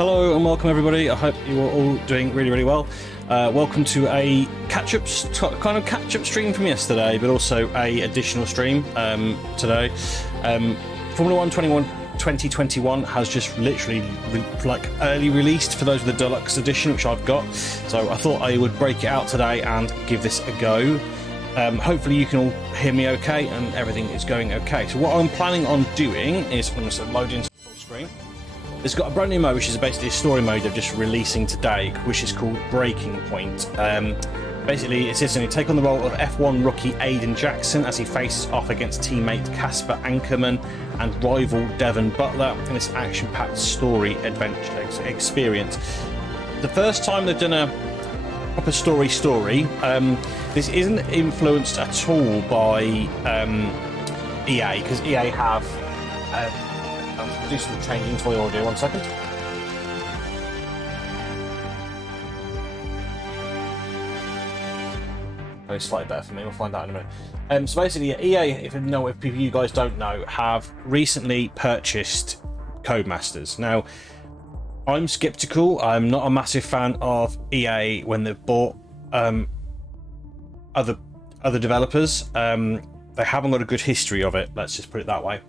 Hello and welcome everybody. I hope you are all doing really well. Welcome to a catch-up stream from yesterday, but also a additional stream today. Formula 1 2021 has just literally early released for those with the deluxe edition, which I've got. So I thought I would break it out today and give this a go. Hopefully you can all hear me okay and everything is going okay. So what I'm planning on doing is I'm going to load into the full screen. It's got a brand new mode, which is basically a story mode they're just releasing today, which is called Breaking Point. Basically, it says you take on the role of F1 rookie Aiden Jackson as he faces off against teammate Casper Ankerman and rival Devon Butler in this action-packed story adventure experience. The first time they've done a proper story, this isn't influenced at all by EA, because EA have... I'll do some changing to my audio, 1 second. Oh, it's slightly better for me, we'll find out in a minute. So basically, EA, if you guys don't know, have recently purchased Codemasters. Now, I'm skeptical. I'm not a massive fan of EA when they've bought other developers. They haven't got a good history of it, let's just put it that way.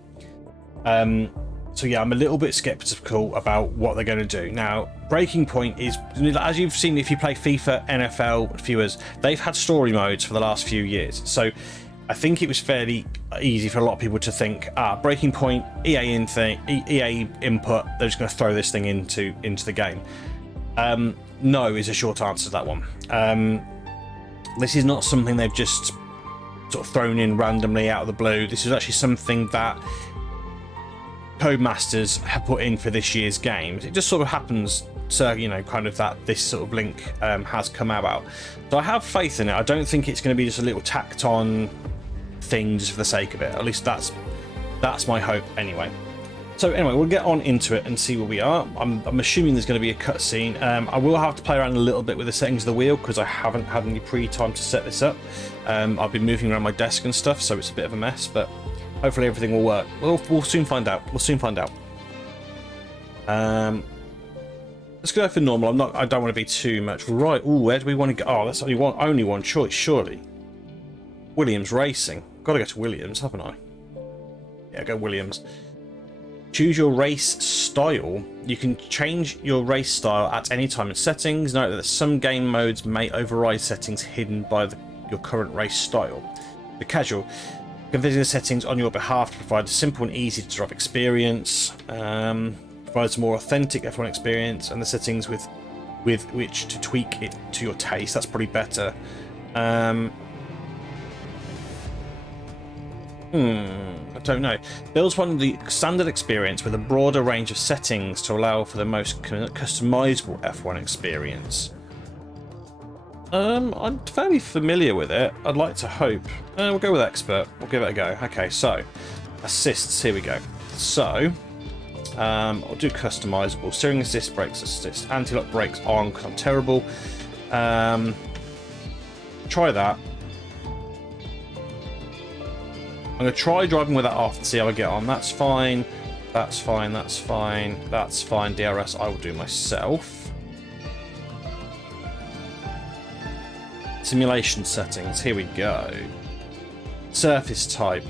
So yeah, I'm a little bit skeptical about what they're going to do. Now, Breaking Point is, as you've seen if you play FIFA, NFL, viewers, they've had story modes for the last few years. So I think it was fairly easy for a lot of people to think, Breaking Point, EA input, they're just going to throw this thing into the game. No is a short answer to that one. This is not something they've just sort of thrown in randomly out of the blue. This is actually something that Codemasters have put in for this year's games. It just sort of happens to, kind of that this sort of link has come about. So I have faith in it. I don't think it's going to be just a little tacked on thing just for the sake of it. At least that's my hope anyway. So anyway, we'll get on into it and see where we are. I'm assuming there's going to be a cutscene. I will have to play around a little bit with the settings of the wheel because I haven't had any pre-time to set this up. I've been moving around my desk and stuff, so it's a bit of a mess, but hopefully everything will work. We'll soon find out. Let's go for normal. I don't want to be too much. Right. Oh, where do we want to go? Oh, that's only one choice, surely. Williams Racing. Got to go to Williams, haven't I? Yeah, go Williams. Choose your race style. You can change your race style at any time in settings. Note that some game modes may override settings hidden by your current race style. The casual. Configure the settings on your behalf to provide a simple and easy to drive experience. Provides a more authentic F1 experience, and the settings with which to tweak it to your taste. That's probably better. I don't know. Builds one of the standard experience with a broader range of settings to allow for the most customizable F1 experience. I'm fairly familiar with it. I'd like to hope. We'll go with expert. We'll give it a go. Okay, so assists. Here we go. So I'll do customizable. Steering assist, brakes assist, anti-lock brakes on because I'm terrible. Try that. I'm going to try driving with that off and see how I get on. That's fine. That's fine. That's fine. That's fine. DRS I will do myself. Simulation settings, here we go. Surface type.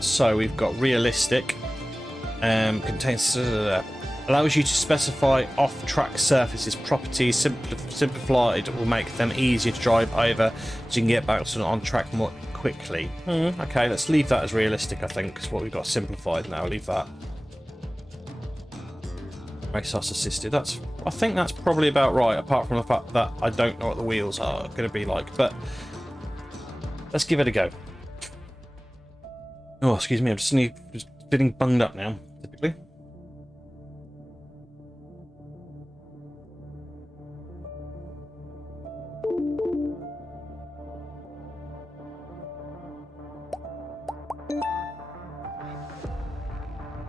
So we've got realistic. Contains allows you to specify off-track surfaces properties. Simplified will make them easier to drive over, so you can get back on track more quickly. Okay, let's leave that as realistic. I think is what we've got simplified now. Leave that. Race assisted. I think that's probably about right, apart from the fact that I don't know what the wheels are going to be like, but let's give it a go. Oh, excuse me, I'm just feeling bunged up now, typically.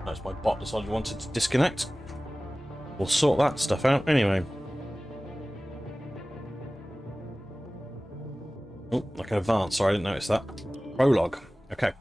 That's my bot decided it wanted to disconnect. We'll sort that stuff out anyway. Oh, I can advance. Sorry, I didn't notice that. Prologue. Okay.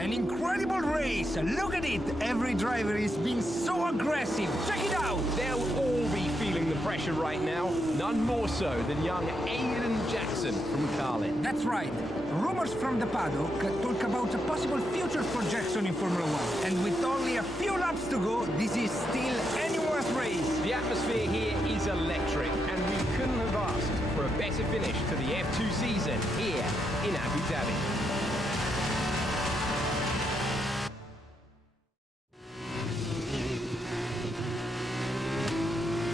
An incredible race! Look at it! Every driver is being so aggressive! Check it out! They'll all be feeling the pressure right now. None more so than young Aiden Jackson from Carlin. That's right. Rumors from the paddock talk about a possible future for Jackson in Formula 1. And with only a few laps to go, this is still anyone's race. The atmosphere here is electric, and we couldn't have asked for a better finish to the F2 season here in Abu Dhabi.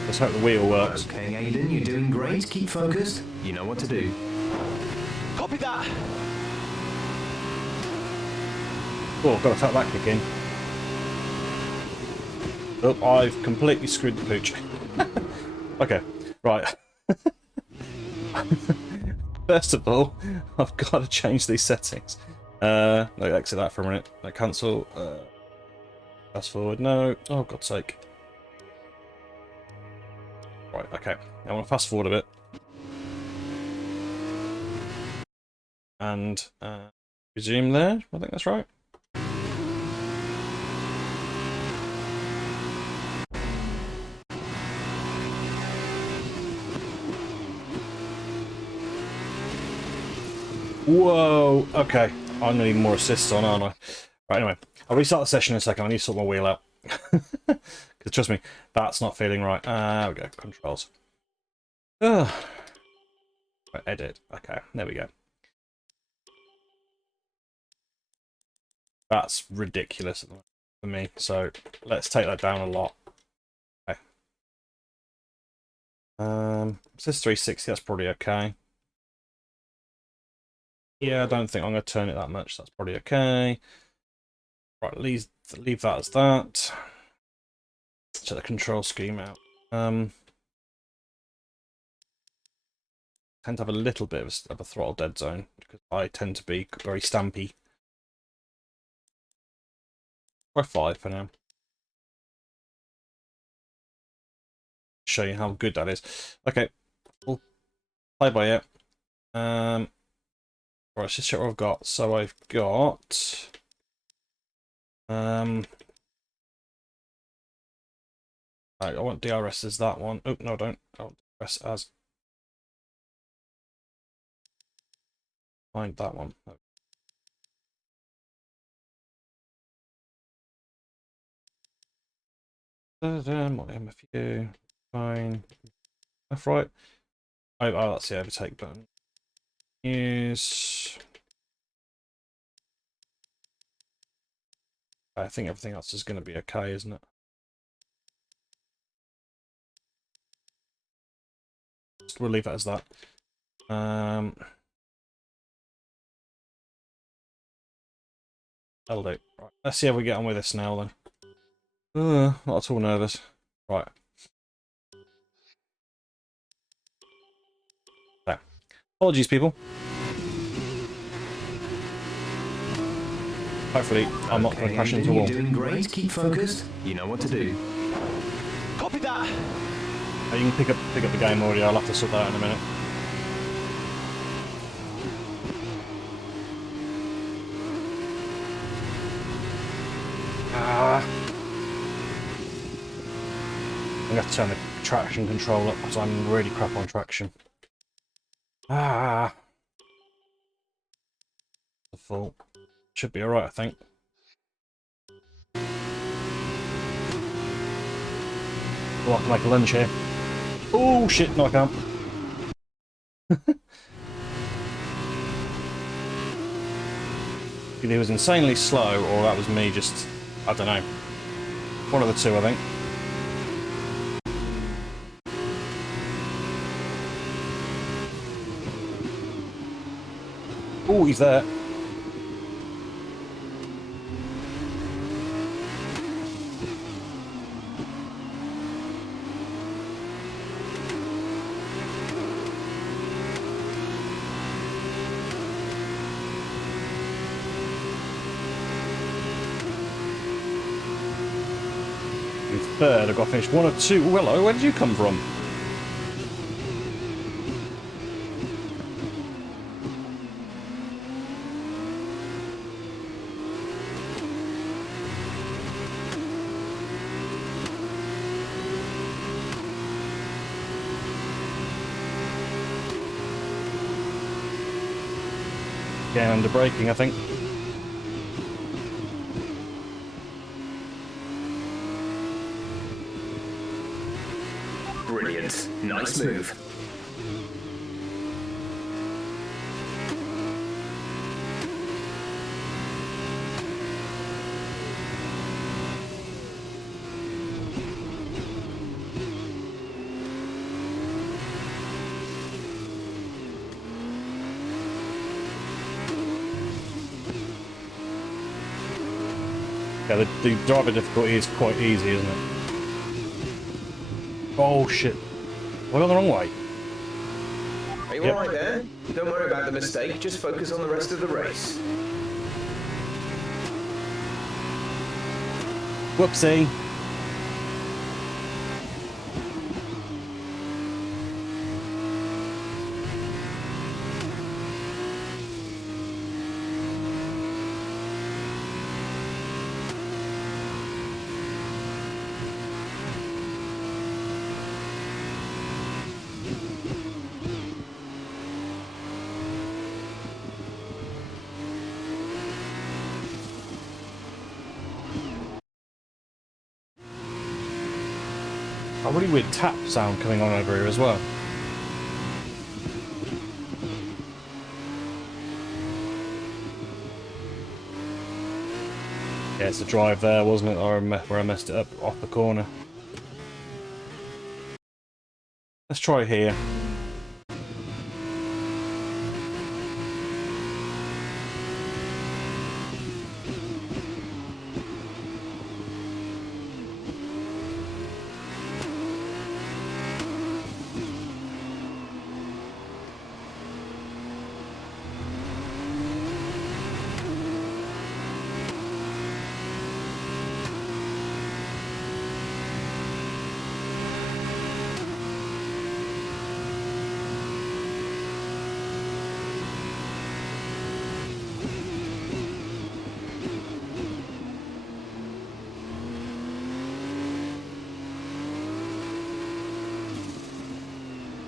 Let's hope the wheel works. Okay, Aiden, you're doing great. Keep focused. You know what to do. Copy that! Oh, I've got to tap that kick in. Oh, I've completely screwed the pooch. Okay, right. First of all, I've got to change these settings. Exit that for a minute. Cancel. Fast forward. No. Oh, God's sake. Right, okay. I want to fast forward a bit. And resume there. I think that's right. Whoa, okay. I'm going to need more assists on, aren't I? Right, anyway. I'll restart the session in a second. I need to sort my wheel out. Because trust me, that's not feeling right. There we go. Controls. Right, edit. Okay, there we go. That's ridiculous for me. So let's take that down a lot. Okay. It says 360. That's probably okay. Yeah, I don't think I'm going to turn it that much. That's probably okay. Right, leave that as that. Check the control scheme out. Tend to have a little bit of a throttle dead zone because I tend to be very stampy. Try 5 for now. Show you how good that is. Okay, we'll play by it. Right, let's just check what I've got. So I've got I want DRS as that one. Oh no, I don't. I want DRS as find that one. MFU. Fine. That's right. Oh, that's the overtake button. Use. I think everything else is going to be okay, isn't it? We'll leave it as that. That'll do. Right. Let's see how we get on with this now then. Not at all nervous. Right. So, apologies, people. Hopefully, I'm not going to crash into a wall. You're doing great. Keep focused. You know what to do. Copy that! Oh, you can pick up the game already. I'll have to sort that out in a minute. I'm going to have to turn the traction control up because I'm really crap on traction. The fault. Should be alright, I think. I'll have to make a lunge here. Oh shit, no I can't. Either he was insanely slow or that was me just, I don't know. One of the two, I think. Oh, he's there. Third, I've got to finish 1 or 2. Oh, hello, where did you come from? Getting under braking, I think. Brilliant. Nice move. Yeah, the driver difficulty is quite easy, isn't it? Oh shit. We're on the wrong way. Are you Yep. alright there? Don't worry about the mistake, just focus on the rest of the race. Whoopsie. A really weird tap sound coming on over here as well. Yeah, it's the drive there, wasn't it? Where I messed it up off the corner. Let's try here.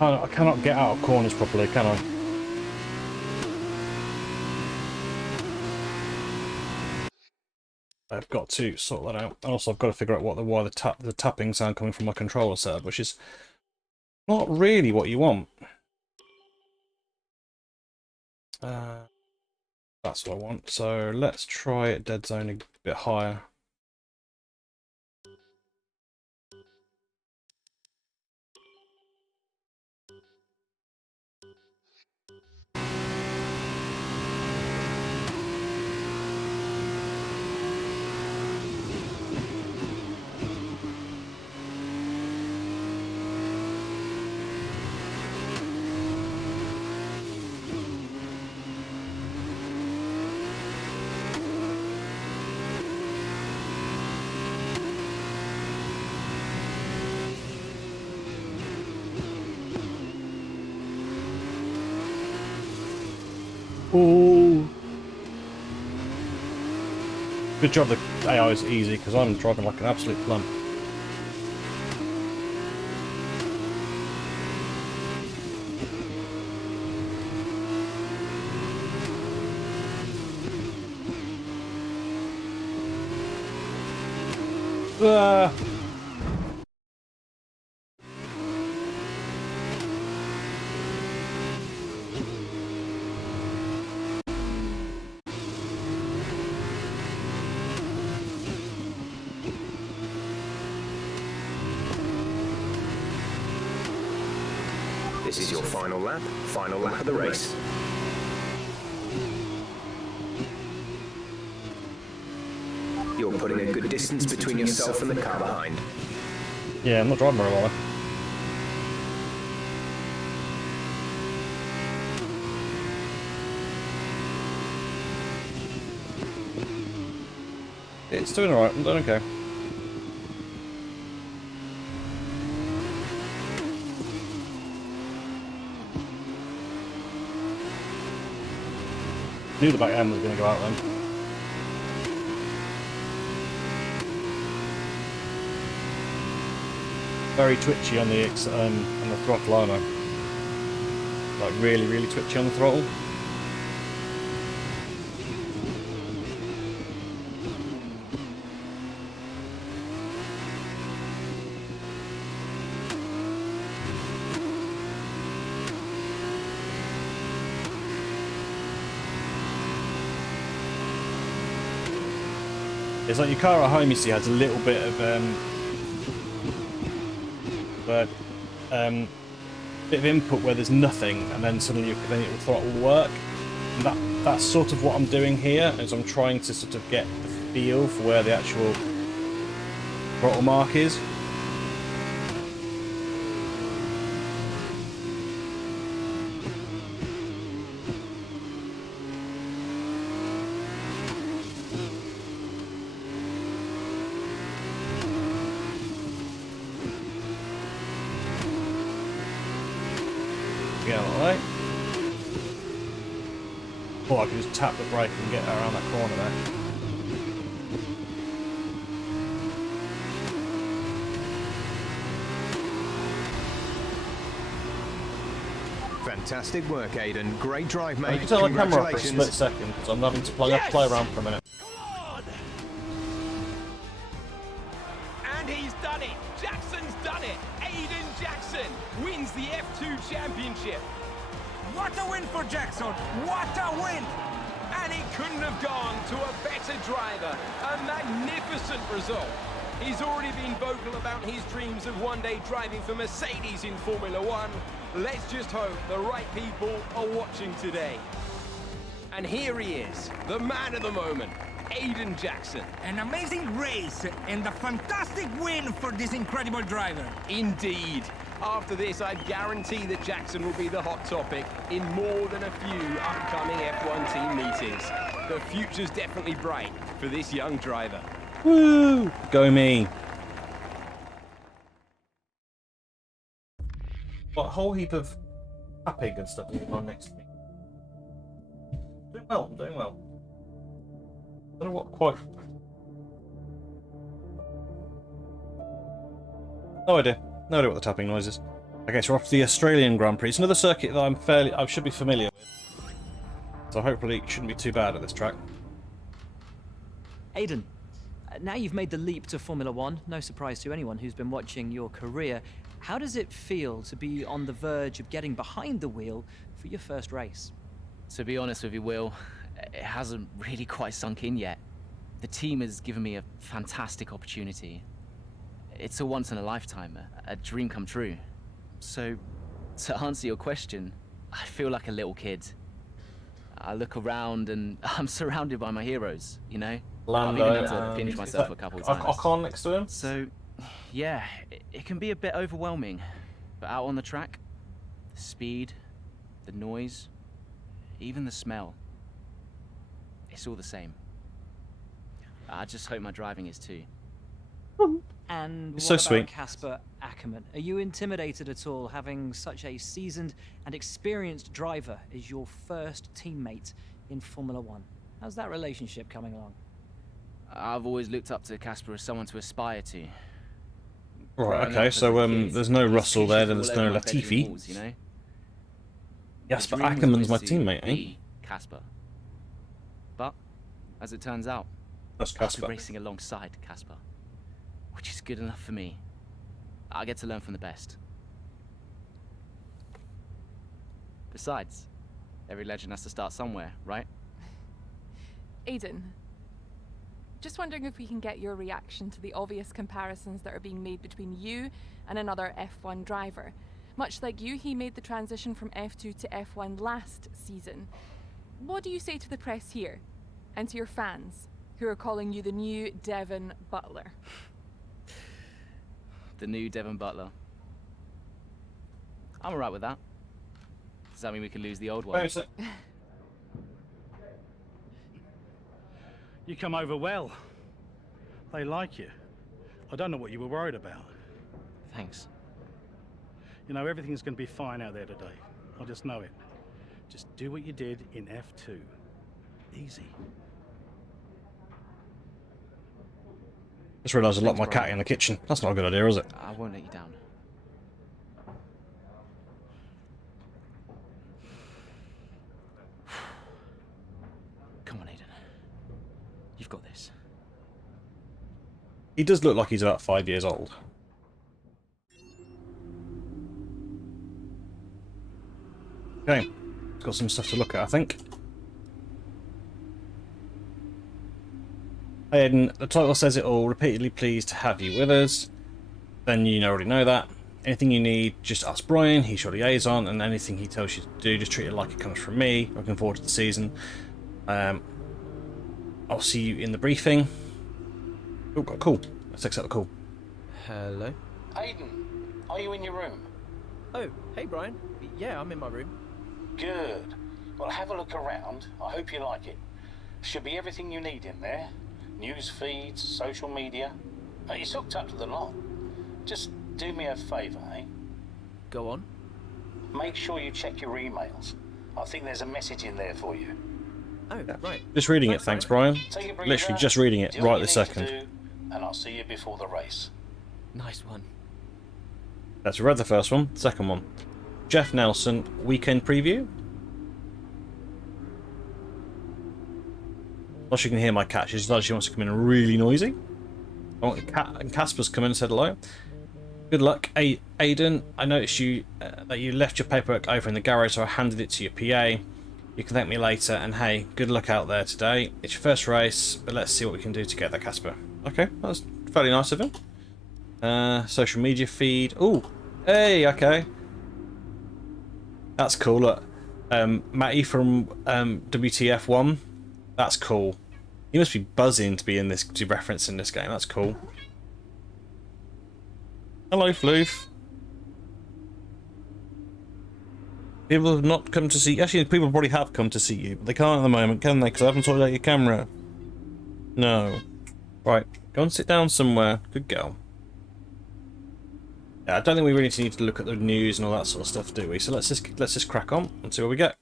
I cannot get out of corners properly, can I? I've got to sort that out. And also I've got to figure out why the tapping sound coming from my controller setup, which is not really what you want. That's what I want. So let's try it dead zone a bit higher. Ooh. Good job the AI is easy, because I'm driving like an absolute plum. Ah. This is your final lap of the race. You're putting a good distance between yourself and the car behind. Yeah, I'm not driving very well. It's doing alright, I'm doing okay. Knew the back end was going to go out then. Very twitchy on the throttle, aren't I? Like really, really twitchy on the throttle. It's like your car at home, you see, has a little bit of bit of input where there's nothing, and then suddenly then it will throttle work. And that's sort of what I'm doing here, is I'm trying to sort of get the feel for where the actual throttle mark is. Yeah, alright. Oh, I can just tap the brake and get around that corner there. Fantastic work, Aiden. Great drive, mate. I can turn my camera off for a split Congratulations. second because I'm having to play around for a minute. And he's done it. Jackson's done it. Aiden Jackson wins the F2 championship. What a win for Jackson! What a win! And it couldn't have gone to a better driver. A magnificent result. He's already been vocal about his dreams of one day driving for Mercedes in Formula One. Let's just hope the right people are watching today. And here he is, the man of the moment, Aiden Jackson. An amazing race and a fantastic win for this incredible driver. Indeed. After this, I guarantee that Jackson will be the hot topic in more than a few upcoming F1 team meetings. The future's definitely bright for this young driver. Woo! Go me. Got a whole heap of tapping and stuff going on next to me. Doing well, I'm doing well. I don't know what quite. No idea. No idea what the tapping noise is. Okay, so we're off to the Australian Grand Prix. It's another circuit that I should be familiar with. So hopefully it shouldn't be too bad at this track. Aiden, now you've made the leap to Formula One, no surprise to anyone who's been watching your career. How does it feel to be on the verge of getting behind the wheel for your first race? To be honest with you, Will, it hasn't really quite sunk in yet. The team has given me a fantastic opportunity. It's a once in a lifetime, a dream come true. So, to answer your question, I feel like a little kid. I look around and I'm surrounded by my heroes, you know? Lando, I've even had to pinch myself a couple of times. Ocon next to him. So, yeah, it can be a bit overwhelming. But out on the track, the speed, the noise, even the smell, it's all the same. I just hope my driving is too. And what So about sweet. Casper Ackerman? Are you intimidated at all having such a seasoned and experienced driver as your first teammate in Formula One? How's that relationship coming along? I've always looked up to Casper as someone to aspire to. Right, Growing okay, up as so a kid, there's no these Russell there, pictures there's all no over my bedroom Latifi. walls, you know? Yes, The but dream was Ackerman's my always to teammate, eh? be Casper. But, as it turns out, That's I'll be Casper. racing alongside Casper, which is good enough for me. I get to learn from the best. Besides, every legend has to start somewhere, right? Aiden, just wondering if we can get your reaction to the obvious comparisons that are being made between you and another F1 driver. Much like you, he made the transition from F2 to F1 last season. What do you say to the press here, and to your fans, who are calling you the new Devon Butler? The new Devon Butler. I'm alright with that. Does that mean we can lose the old one? Wait a sec. You come over well. They like you. I don't know what you were worried about. Thanks. You know, everything's going to be fine out there today. I just know it. Just do what you did in F2. Easy. Just realised I locked my Thanks, cat Brian. in the kitchen. That's not a good idea, is it? I won't let you down. Come on, Aiden. You've got this. He does look like he's about 5 years old. Okay, got some stuff to look at, I think. And the title says it all. Repeatedly pleased to have you with us. Then you already know that. Anything you need, just ask Brian. He's your liaison, and anything he tells you to do, just treat it like it comes from me. Looking forward to the season. I'll see you in the briefing. Oh, got a call. Let's accept the call. Hello? Aiden, are you in your room? Oh, hey Brian. Yeah, I'm in my room. Good. Well, have a look around. I hope you like it. Should be everything you need in there. News feeds, social media. It's hooked up to the lot. Just do me a favour, eh? Go on. Make sure you check your emails. I think there's a message in there for you. Oh, right. Just reading it, thanks, Brian. Take a breather, Literally just reading it do right what you this need to second. do, and I'll see you before the race. Nice one. That's read the first one. Second one. Jeff Nelson, weekend preview. Not sure you can hear my cat. She wants to come in really noisy. Oh, and Casper's come in and said hello. Good luck, Aiden. I noticed that you left your paperwork over in the garage, so I handed it to your PA. You can thank me later, and hey, good luck out there today. It's your first race, but let's see what we can do together, Casper. Okay, that was fairly nice of him. Social media feed. Ooh, hey, okay. That's cool. Look, Matty from WTF1. That's cool. He must be buzzing to be in this, to reference in this game. That's cool. Hello, Floof. People have not come to see... Actually, people probably have come to see you, but they can't at the moment, can they? Because I haven't sorted out your camera. No. Right, go and sit down somewhere. Good girl. Yeah, I don't think we really need to look at the news and all that sort of stuff, do we? So let's just crack on and see what we get.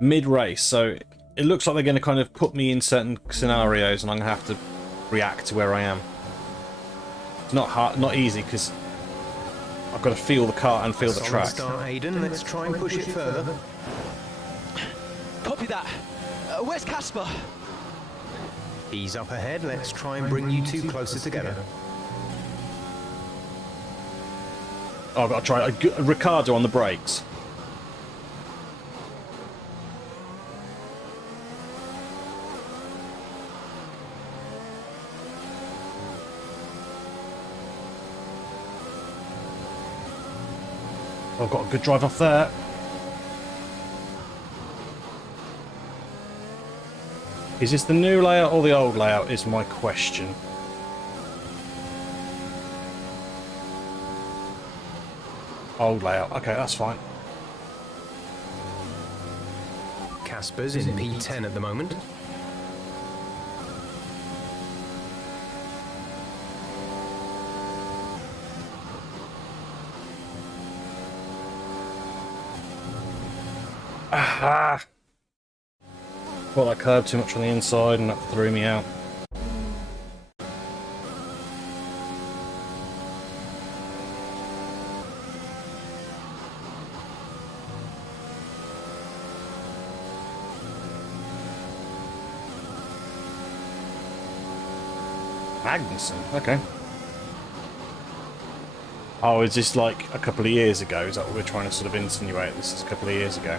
Mid-race, so it looks like they're going to kind of put me in certain scenarios, and I'm going to have to react to where I am. It's not hard, not easy, because I've got to feel the car and feel the track. Start, Aiden. Let's try and push it further. Copy that. Where's Casper? He's up ahead. Let's try and bring you two closer together. Oh, I've got to try Ricardo on the brakes. I've got a good drive off there. Is this the new layout or the old layout is my question. Old layout. Okay, that's fine. Casper's in P10 at the moment. Aha! Well, I curved too much on the inside and that threw me out. Magnussen, okay. Oh, is this like a couple of years ago? Is that what we're trying to sort of insinuate? This is a couple of years ago.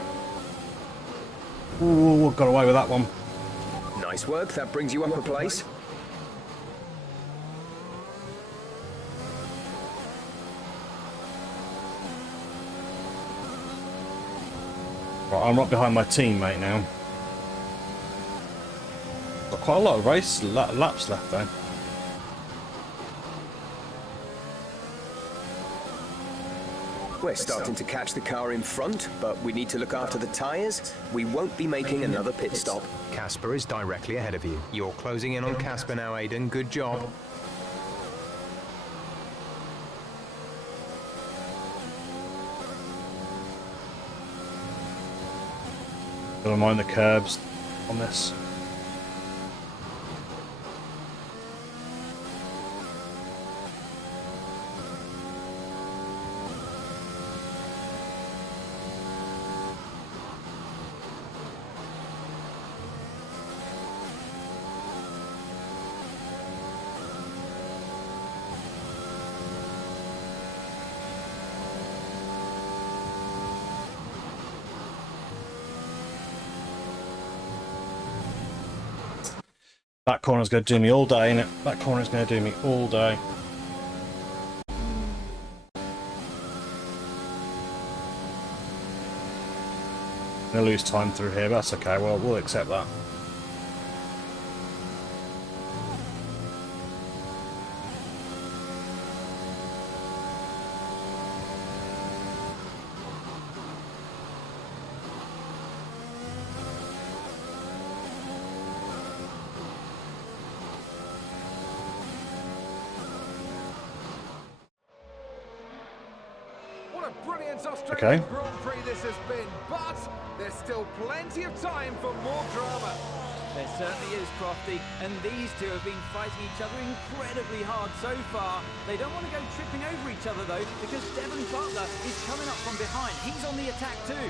Ooh, got away with that one. Nice work. That brings you up a place. Right, I'm right behind my teammate now. Got quite a lot of race laps left though. We're starting to catch the car in front, but we need to look after the tyres. We won't be making another pit stop. Casper is directly ahead of you. You're closing in on Casper now, Aiden. Good job. Gotta mind the curbs on this. That corner's going to do me all day, innit? That corner's going to do me all day. I'm going to lose time through here, but that's okay. Well, we'll accept that. What a brilliant Okay. Australian Grand Prix this has been, but there's still plenty of time for more drama. There certainly is, Crofty, and these two have been fighting each other incredibly hard so far. They don't want to go tripping over each other, though, because Devon Butler is coming up from behind. He's on the attack, too.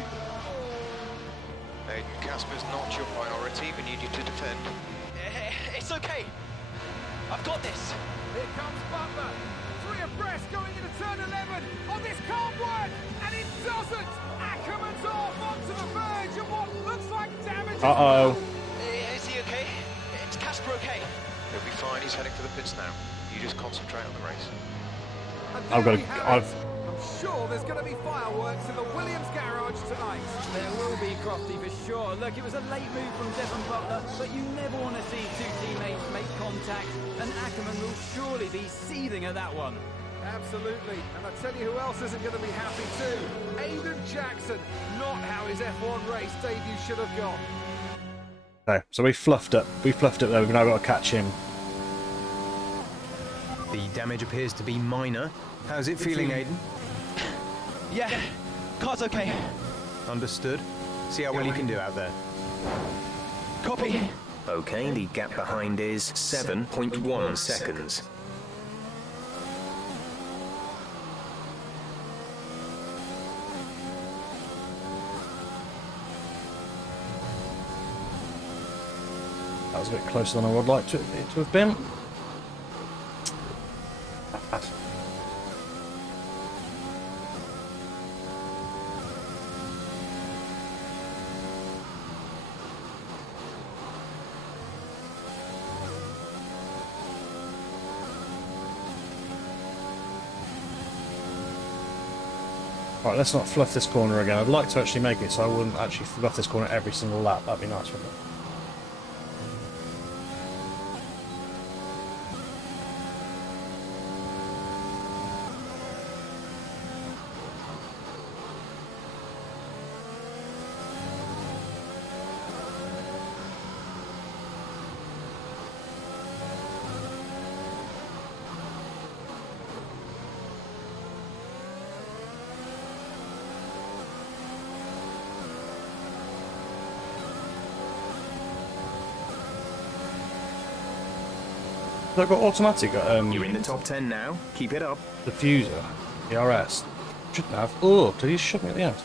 Aiden, Casper's not your priority. We need you to defend. It's okay. I've got this. Here comes Butler. 3 abreast going into turn 11. Oh, this can't work, and it doesn't. Ackerman's off onto the verge of what looks like damage. Uh-oh. Is he okay? Is Casper okay? He'll be fine. He's heading for the pits now. You just concentrate on the race. I'm sure there's going to be fireworks in the Williams garage tonight. There will be, Crofty, for sure. Look, it was a late move from Devon Butler, but you never want to see two teammates make contact, and Ackerman will surely be seething at that one. Absolutely, and I tell you who else isn't going to be happy too. Aiden Jackson, not how his F1 race debut should have gone. Okay, so we fluffed it. We fluffed it there. We've now got to catch him. The damage appears to be minor. How's it feeling, Aiden? Yeah, car's okay. Understood. See how well you can do out there. Copy. Okay, the gap behind is 7.1 seconds. That was a bit closer than I would like to have been. Right, let's not fluff this corner again. I'd like to actually make it so I wouldn't actually fluff this corner every single lap. That'd be nice, wouldn't it? I've got automatic. You're in the top 10 now. Keep it up. Diffuser, ERS. Shouldn't have. Oh, did he shut me at the end?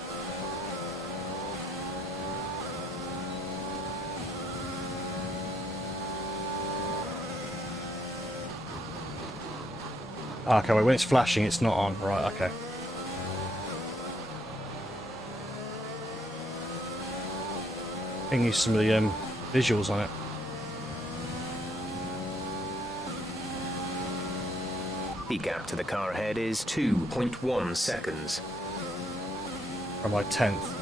Okay, wait, when it's flashing, it's not on. Right, okay. I can use some of the visuals on it. The gap to the car ahead is 2.1 seconds. From my 10th.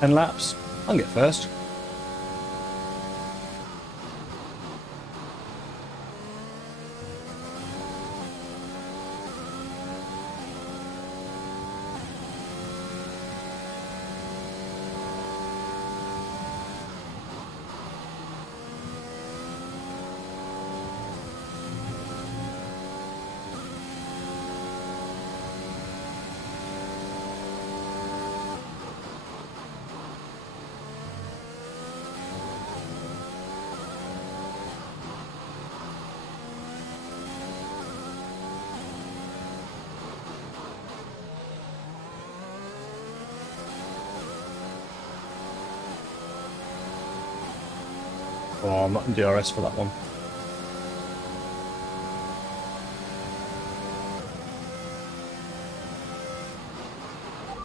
10 laps. I can get first. Oh, I'm not in DRS for that one.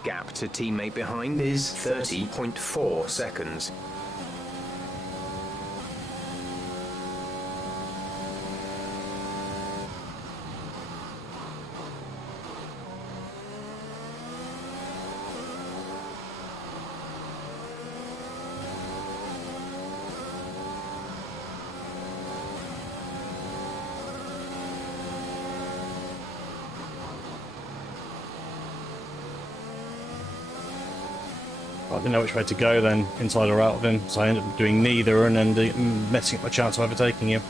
Gap to teammate behind is 30.4 seconds. I didn't know which way to go then, inside or out of him, so I ended up doing neither and then messing up my chance of overtaking him.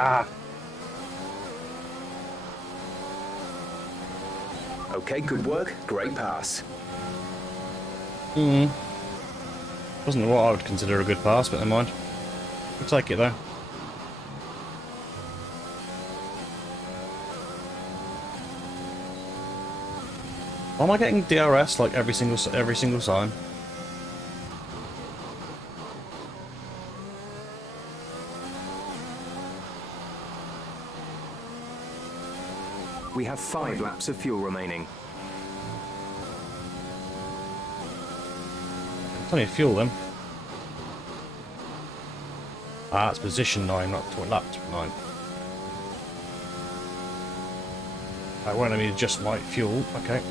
Ah. Okay, good work. Great pass. Wasn't what I would consider a good pass, but never mind. We'll take it though. Why am I getting DRS like every single time? We have 5 laps of fuel remaining. Plenty of fuel then. Ah, it's position 9, not lap 9. I won't let me adjust my fuel. Okay.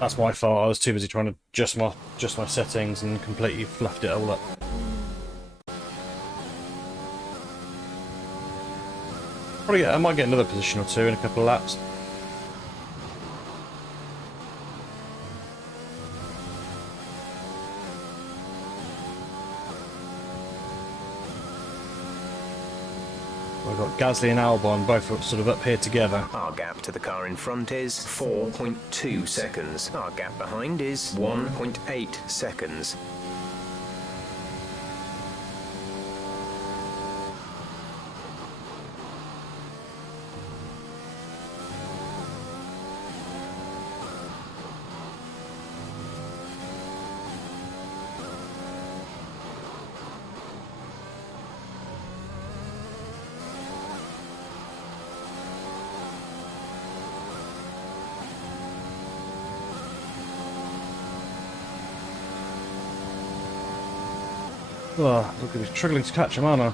That's my fault. I was too busy trying to adjust my settings and completely fluffed it all up. Probably I might get another position or two in a couple of laps. We've got Gasly and Albon both sort of up here together. Our gap to the car in front is 4.2 seconds. Our gap behind is 1.8 seconds. Oh, look at me struggling to catch him, aren't I?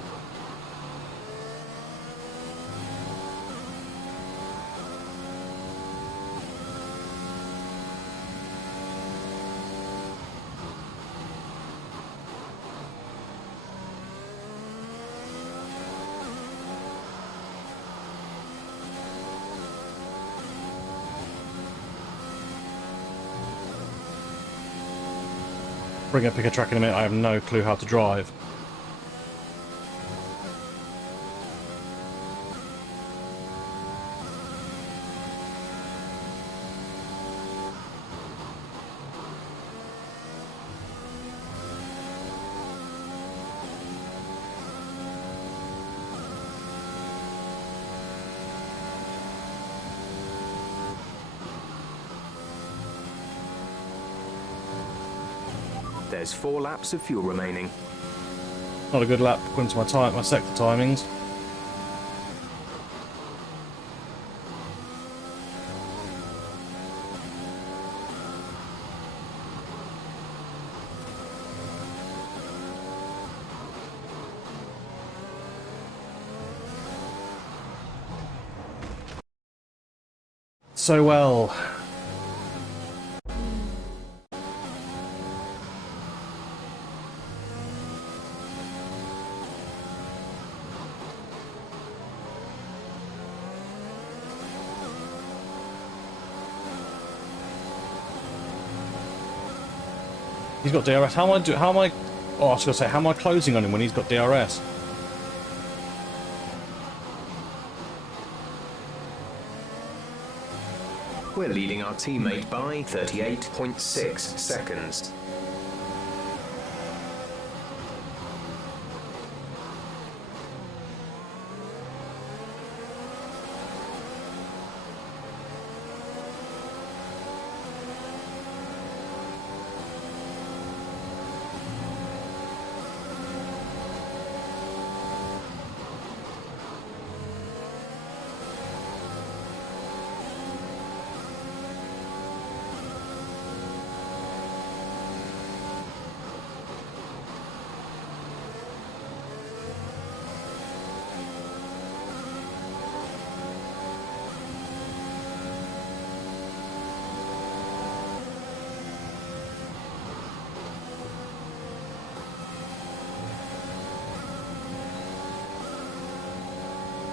Bring up, pick a track in a minute. I have no clue how to drive. There's 4 laps of fuel remaining. Not a good lap according to my sector timings. So well. He's got DRS. How am I? Oh, I was going to say, how am I closing on him when he's got DRS? We're leading our teammate by 38.6 seconds.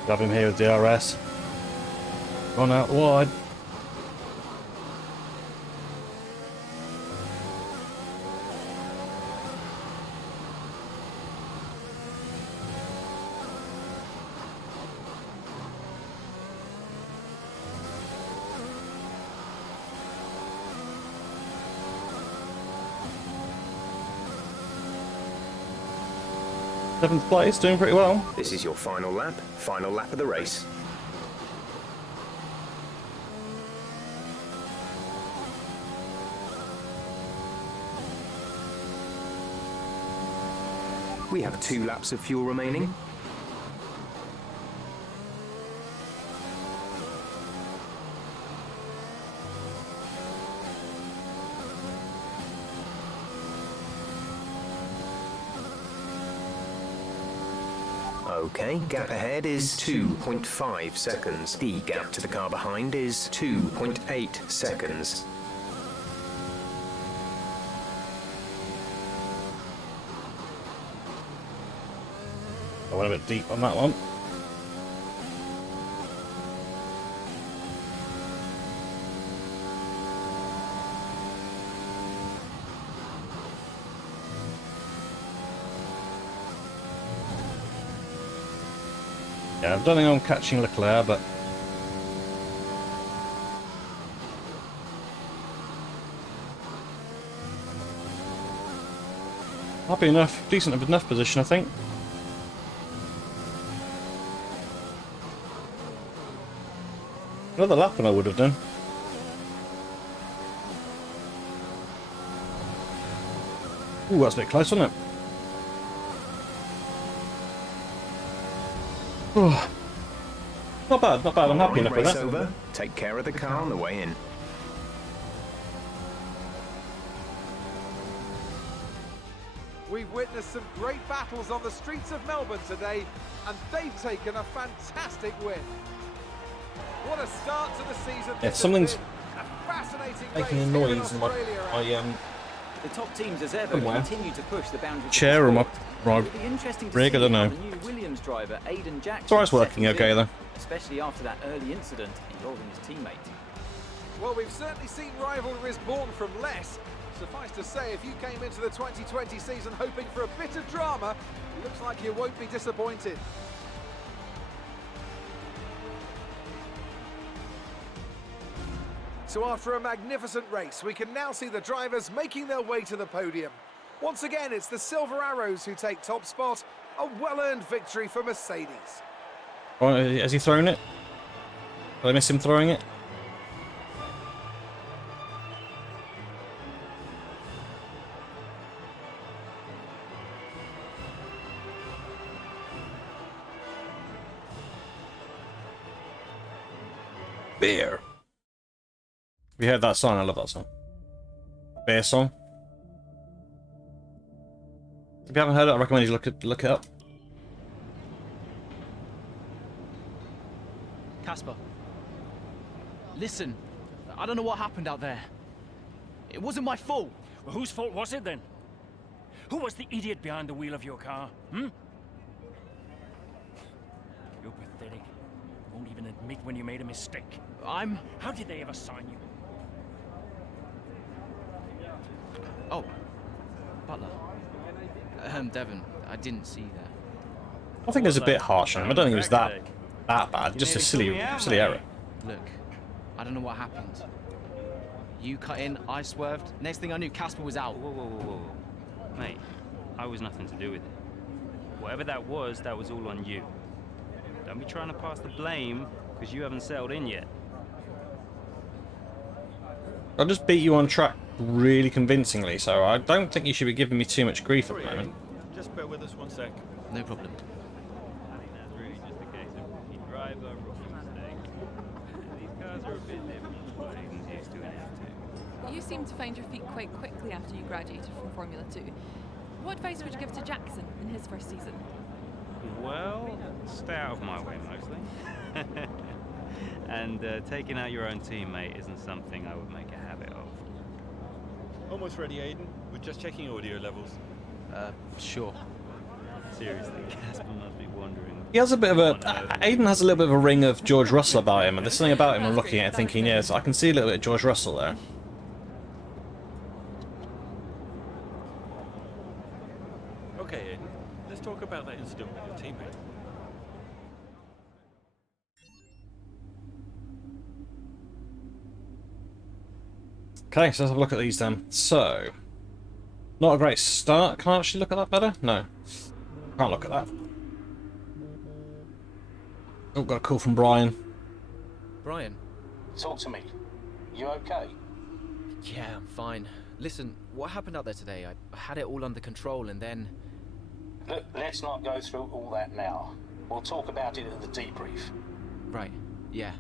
Got him here with DRS. Gone out wide. Seventh place, doing pretty well. This is your final lap of the race. We have 2 laps of fuel remaining. Okay, gap ahead is 2.5 seconds. The gap to the car behind is 2.8 seconds. I went a bit deep on that one. Yeah, I don't think I'm catching Leclerc, but happy enough, decent enough position, I think. Another lap and I would have done. Ooh, that's a bit close, wasn't it? Oh. Not bad, not bad. I'm happy enough with Race that. over. Take care of the car on the way in. We've witnessed some great battles on the streets of Melbourne today, and they've taken a fantastic win. What a start to the season. Yeah, something's a fascinating making a noise in my the top teams as ever continue to push the boundaries. chair or my rig, I don't know. The new Williams driver Aiden Jackson. It's alright, it's working okay though. Especially after that early incident involving his teammate. Well, we've certainly seen rivalries born from less. Suffice to say, if you came into the 2020 season hoping for a bit of drama, it looks like you won't be disappointed. So after a magnificent race, we can now see the drivers making their way to the podium. Once again, it's the Silver Arrows who take top spot, a well-earned victory for Mercedes. Oh, has he thrown it? Did I miss him throwing it? Beer. We heard that song, I love that song. Beer song. If you haven't heard it, I recommend you look it up. Casper, listen, I don't know what happened out there. It wasn't my fault. Well, whose fault was it then? Who was the idiot behind the wheel of your car? Hmm? You're pathetic. You won't even admit when you made a mistake. How did they ever sign you? Oh, Butler. Devon, I didn't see that. I think it was a bit harsh on him. I don't think it was that bad. Just a silly error. Look, I don't know what happened. You cut in, I swerved. Next thing I knew, Casper was out. Whoa. Mate, I was nothing to do with it. Whatever that was all on you. Don't be trying to pass the blame, because you haven't settled in yet. I just beat you on track really convincingly, so I don't think you should be giving me too much grief at the moment. Just bear with us one sec. No problem. I think that's really just a case of rookie driver, rookie mistake. These cars are a bit different from what Aiden's used to in F2. You seem to find your feet quite quickly after you graduated from Formula 2. What advice would you give to Jackson in his first season? Well, stay out of my way mostly. And taking out your own teammate isn't something I would make a habit of. Almost ready, Aiden. We're just checking audio levels. Sure. Seriously, Casper must be wondering. He has a bit of a... Aiden has a little bit of a ring of George Russell about him, and there's something about him I'm looking at it thinking, yes, I can see a little bit of George Russell there. Okay, Aiden. Let's talk about that incident with your teammate. Okay, so let's have a look at these then. So, not a great start. Can I actually look at that better? No. Can't look at that. Oh, got a call from Brian. Brian? Talk to me. You okay? Yeah, I'm fine. Listen, what happened out there today? I had it all under control and then... Look, let's not go through all that now. We'll talk about it at the debrief. Right, yeah.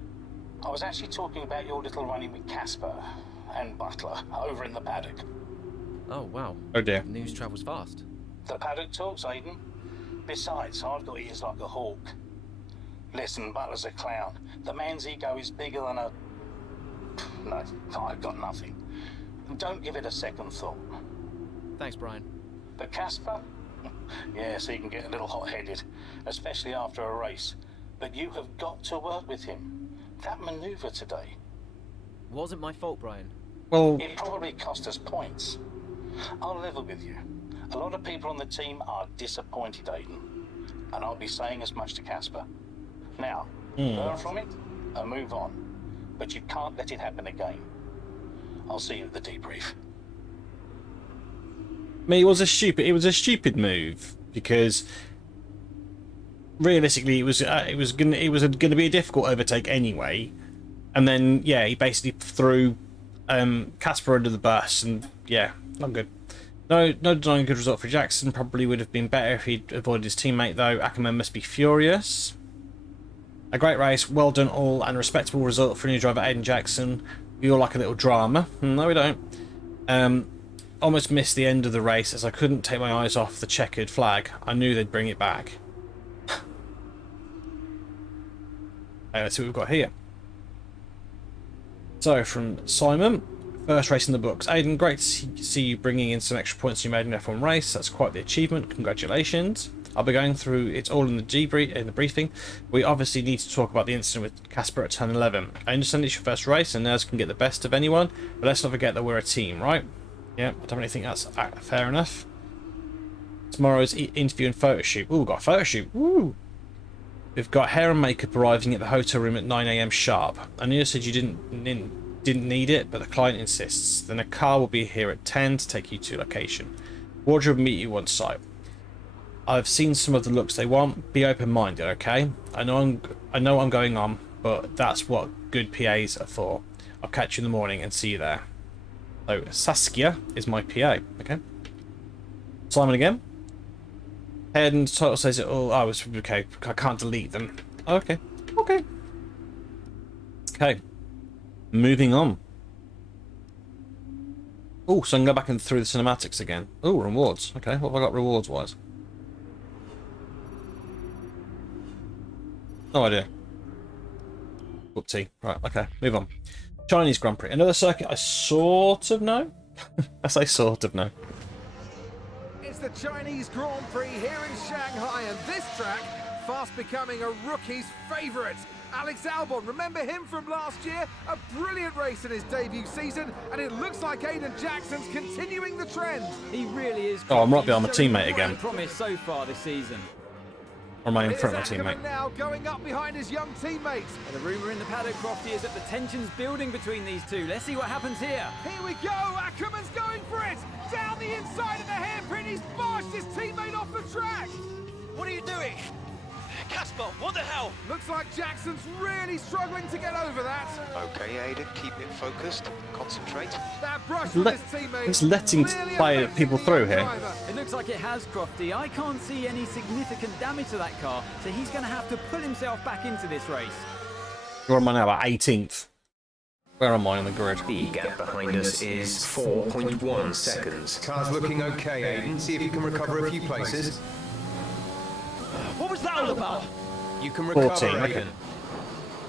I was actually talking about your little run-in with Casper and Butler over in the paddock. Oh, wow. Oh dear. News travels fast. The paddock talks, Aiden. Besides, I've got ears like a hawk. Listen, Butler's a clown. The man's ego is bigger than a... No, I've got nothing. Don't give it a second thought. Thanks, Brian. But Casper? Yes, he can get a little hot-headed, especially after a race. But you have got to work with him. That maneuver today... Wasn't my fault, Brian. Well... It probably cost us points. I'll level with you. A lot of people on the team are disappointed, Aiden. And I'll be saying as much to Casper. Now, learn from it and move on. But you can't let it happen again. I'll see you at the debrief. I mean, it was a stupid move because realistically, it was gonna be a difficult overtake anyway, and then yeah, he basically threw Casper under the bus, and yeah, not good. No denying a good result for Jackson. Probably would have been better if he'd avoided his teammate though. Ackerman must be furious. A great race, well done all, and respectable result for new driver Aiden Jackson. We all like a little drama. No, we don't. Almost missed the end of the race as I couldn't take my eyes off the checkered flag. I knew they'd bring it back. Let's see what we've got here. So, from Simon, first race in the books. Aiden, great to see you bringing in some extra points you made in F1 race. That's quite the achievement. Congratulations. I'll be going through it all in the briefing. We obviously need to talk about the incident with Casper at turn 11. I understand it's your first race and nerves can get the best of anyone, but let's not forget that we're a team, right? Yeah, I don't really think that's fair enough. Tomorrow's interview and photo shoot. Ooh, got a photo shoot. Woo! We've got hair and makeup arriving at the hotel room at 9 AM sharp. I knew you said you didn't need it, but the client insists. Then a car will be here at 10 to take you to location. Wardrobe will meet you on site. I've seen some of the looks they want. Be open-minded, okay? I know I'm going on, but that's what good PAs are for. I'll catch you in the morning and see you there. So Saskia is my PA, okay? Simon again. Head and title says it all. Oh, it's okay. I can't delete them. Okay. Okay. Okay. Moving on. Oh, so I can go back and through the cinematics again. Oh, rewards. Okay, what have I got rewards wise? No idea. Whoopsie. Right, okay, move on. Chinese Grand Prix. Another circuit I sort of know. I say sort of know. It's the Chinese Grand Prix here in Shanghai, and this track fast becoming a rookie's favourite. Alex Albon, remember him from last year? A brilliant race in his debut season, and it looks like Aiden Jackson's continuing the trend. He really is. Oh, I'm right behind my teammate again. Promise so far this season. Or am I in front of my Ackerman teammate? now going up behind his young teammates. And the rumour in the paddock, Crofty, is that the tension's building between these two. Let's see what happens here. Here we go, Ackerman's going for it! Down the inside of the hairpin, he's barged his teammate off the track! What are you doing? Casper, what the hell? Looks like Jackson's really struggling to get over that. Okay, Aiden, keep it focused. Concentrate. That brush with his teammate. He's letting people through here. It looks like it has, Crofty. I can't see any significant damage to that car, so he's going to have to pull himself back into this race. Where am I now? About 18th. Where am I on the grid? The gap behind us is 4.1 seconds. Car's looking okay, Aiden. See if you can recover a few places. What was that all about? You can recover, 14, Aiden. okay.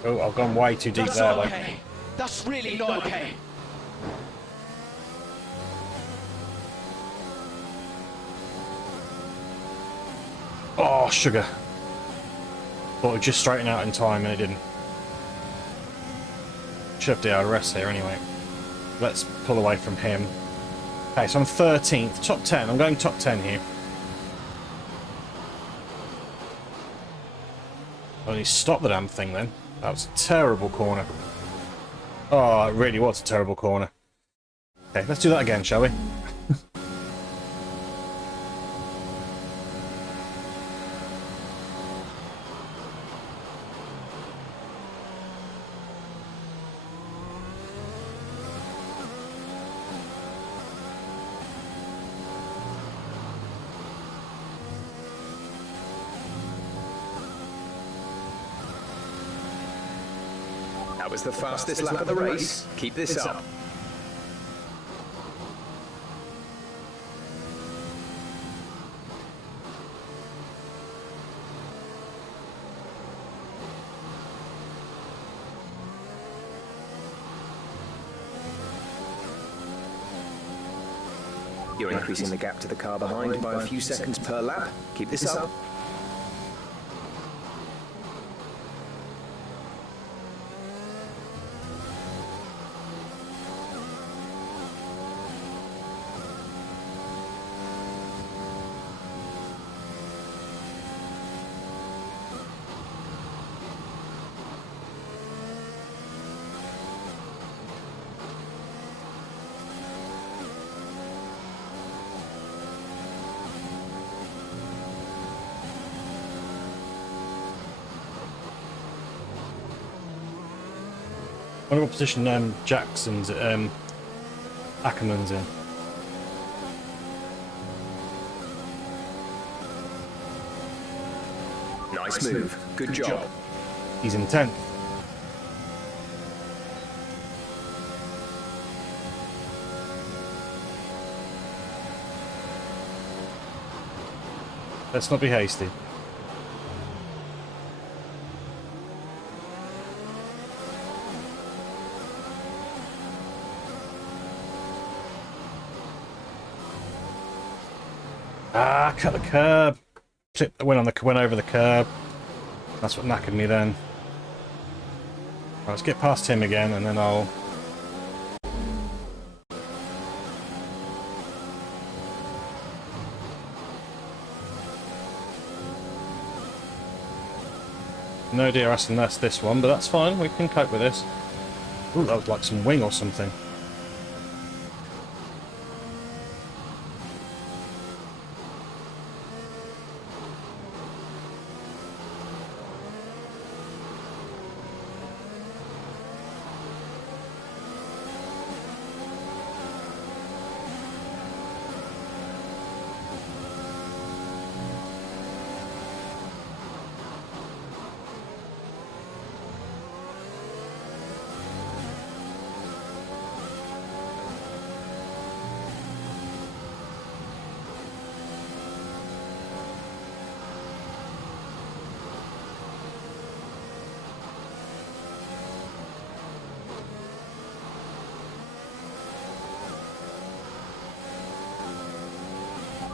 Oh, I've gone way too deep That's there, not though. okay. That's really not okay. Oh, sugar. Thought it would just straighten out in time and it didn't. Should have DRS here anyway. Let's pull away from him. Okay, so I'm 13th. Top 10. I'm going top 10 here. Well, he stopped the damn thing then. That was a terrible corner. Oh, it really was a terrible corner. Okay, let's do that again, shall we? That was the fastest lap of the race. Keep this up. You're increasing the gap to the car behind by a few seconds per lap. Keep this up. I wonder what position Jackson's Ackerman's in. Nice move. Good job. He's in 10th. Let's not be hasty. Ah, cut the curb. Went over the curb. That's what knackered me then. Right, let's get past him again, and then I'll. No DRS unless this one, but that's fine. We can cope with this. Ooh, that was like some wing or something.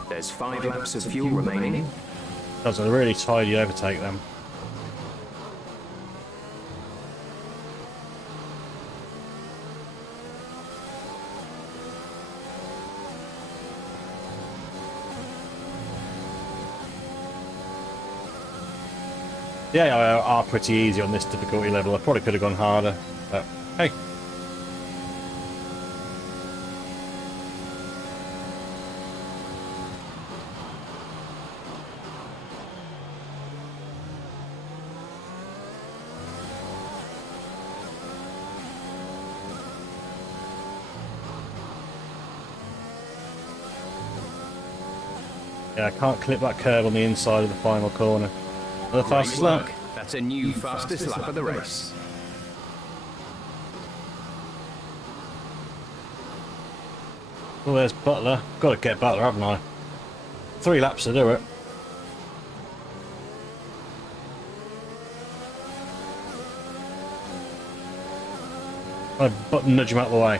There's 5 laps of fuel remaining. That was a really tidy overtake then. Yeah, are pretty easy on this difficulty level. I probably could have gone harder, but hey. Yeah, I can't clip that curve on the inside of the final corner. The fastest lap. That's a new fastest lap of the race. Well, there's Butler. Got to get Butler, haven't I? 3 laps to do it. I nudge him out of the way.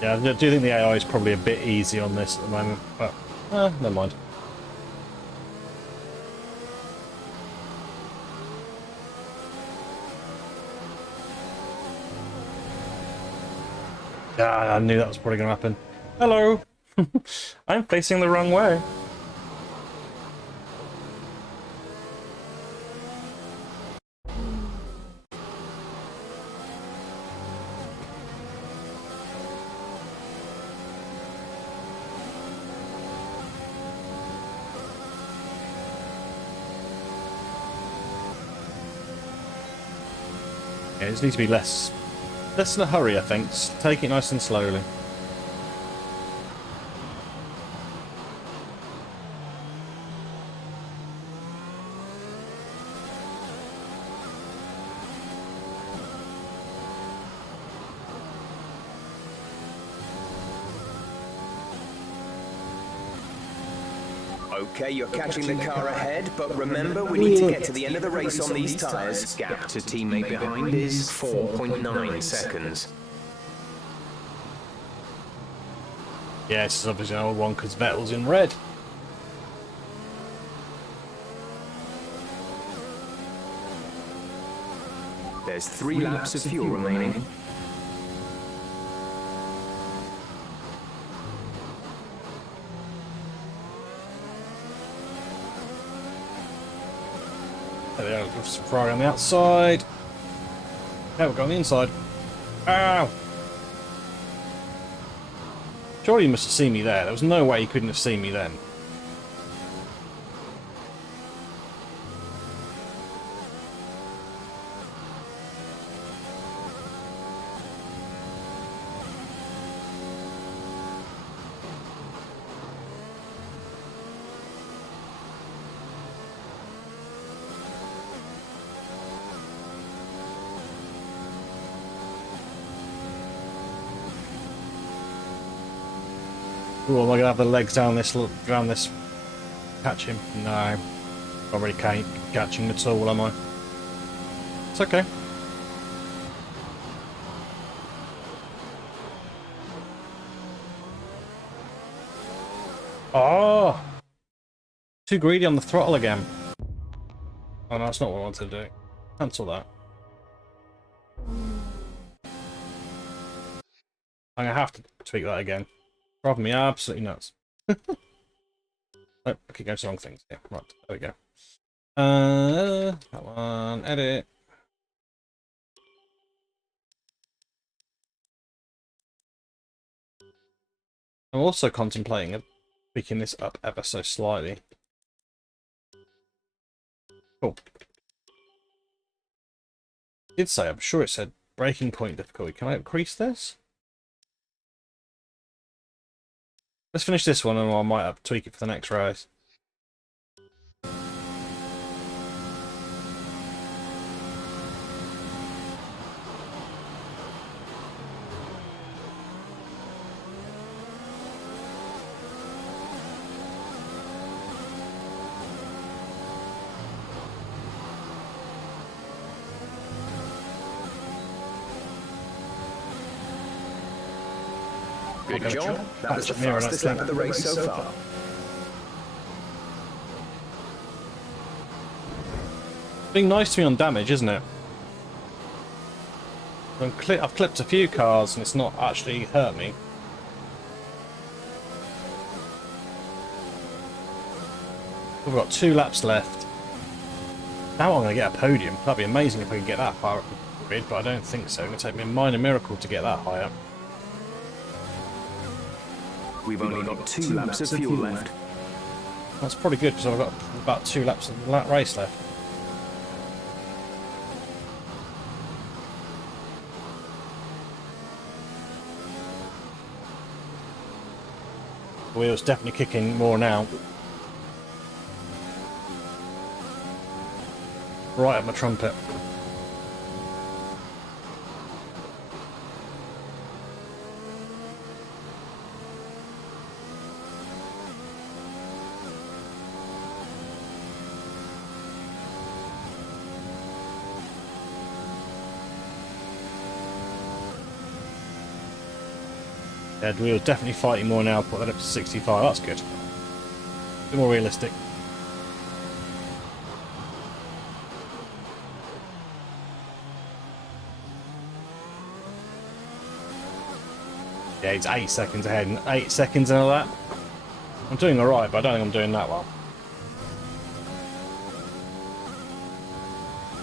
Yeah, I do think the AI is probably a bit easy on this at the moment, but never mind. Yeah, I knew that was probably going to happen. Hello! I'm facing the wrong way. Yeah, it just needs to be less in a hurry, I think. Just take it nice and slowly. Okay, you're catching the car ahead, but remember we need to get to the end of the race on these tyres. Gap to teammate behind is 4.9 seconds. Yeah, this is obviously an old one because Vettel's in red. There's 3 laps of fuel remaining. There we go, just Ferrari on the outside. Yeah, we'll go on the inside. Ow! Surely he must have seen me there. There was no way he couldn't have seen me then. Ooh, am I gonna have the legs down this? Catch him? No, not really catching him at all, am I? It's okay. Oh, too greedy on the throttle again. Oh no, that's not what I wanted to do. Cancel that. I'm gonna have to tweak that again. Driving me absolutely nuts. Oh, I keep going to the wrong things. Yeah, right, there we go. That one, edit. I'm also contemplating picking this up ever so slightly. Cool. It did say, I'm sure it said breaking point difficulty. Can I increase this? Let's finish this one and I might tweak it for the next race. Good job. That was the fastest lap of the race so far. Being nice to me on damage, isn't it? I've clipped a few cars and it's not actually hurt me. We've got 2 laps left. Now I'm going to get a podium. That'd be amazing if I could get that far up the grid, but I don't think so. It's going to take me a minor miracle to get that high up. We've only got 2 laps of fuel left. That's probably good because I've got about 2 laps of that race left. The wheel's definitely kicking more now. Right at my trumpet. said, we were definitely fighting more now. Put that up to 65. That's good. A bit more realistic. Yeah, it's 8 seconds ahead, and 8 seconds in a lap. I'm doing alright, but I don't think I'm doing that well.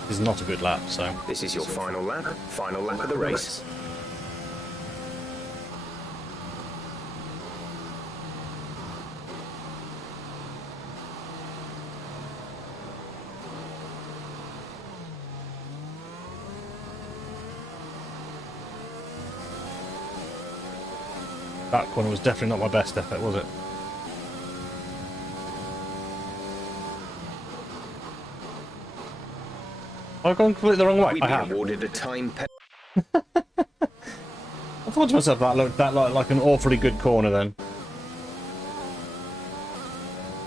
This is not a good lap, so... This is your final lap of the race. That corner was definitely not my best effort, was it? I've gone completely the wrong way. I have. Awarded a time I thought to myself that looked like an awfully good corner then.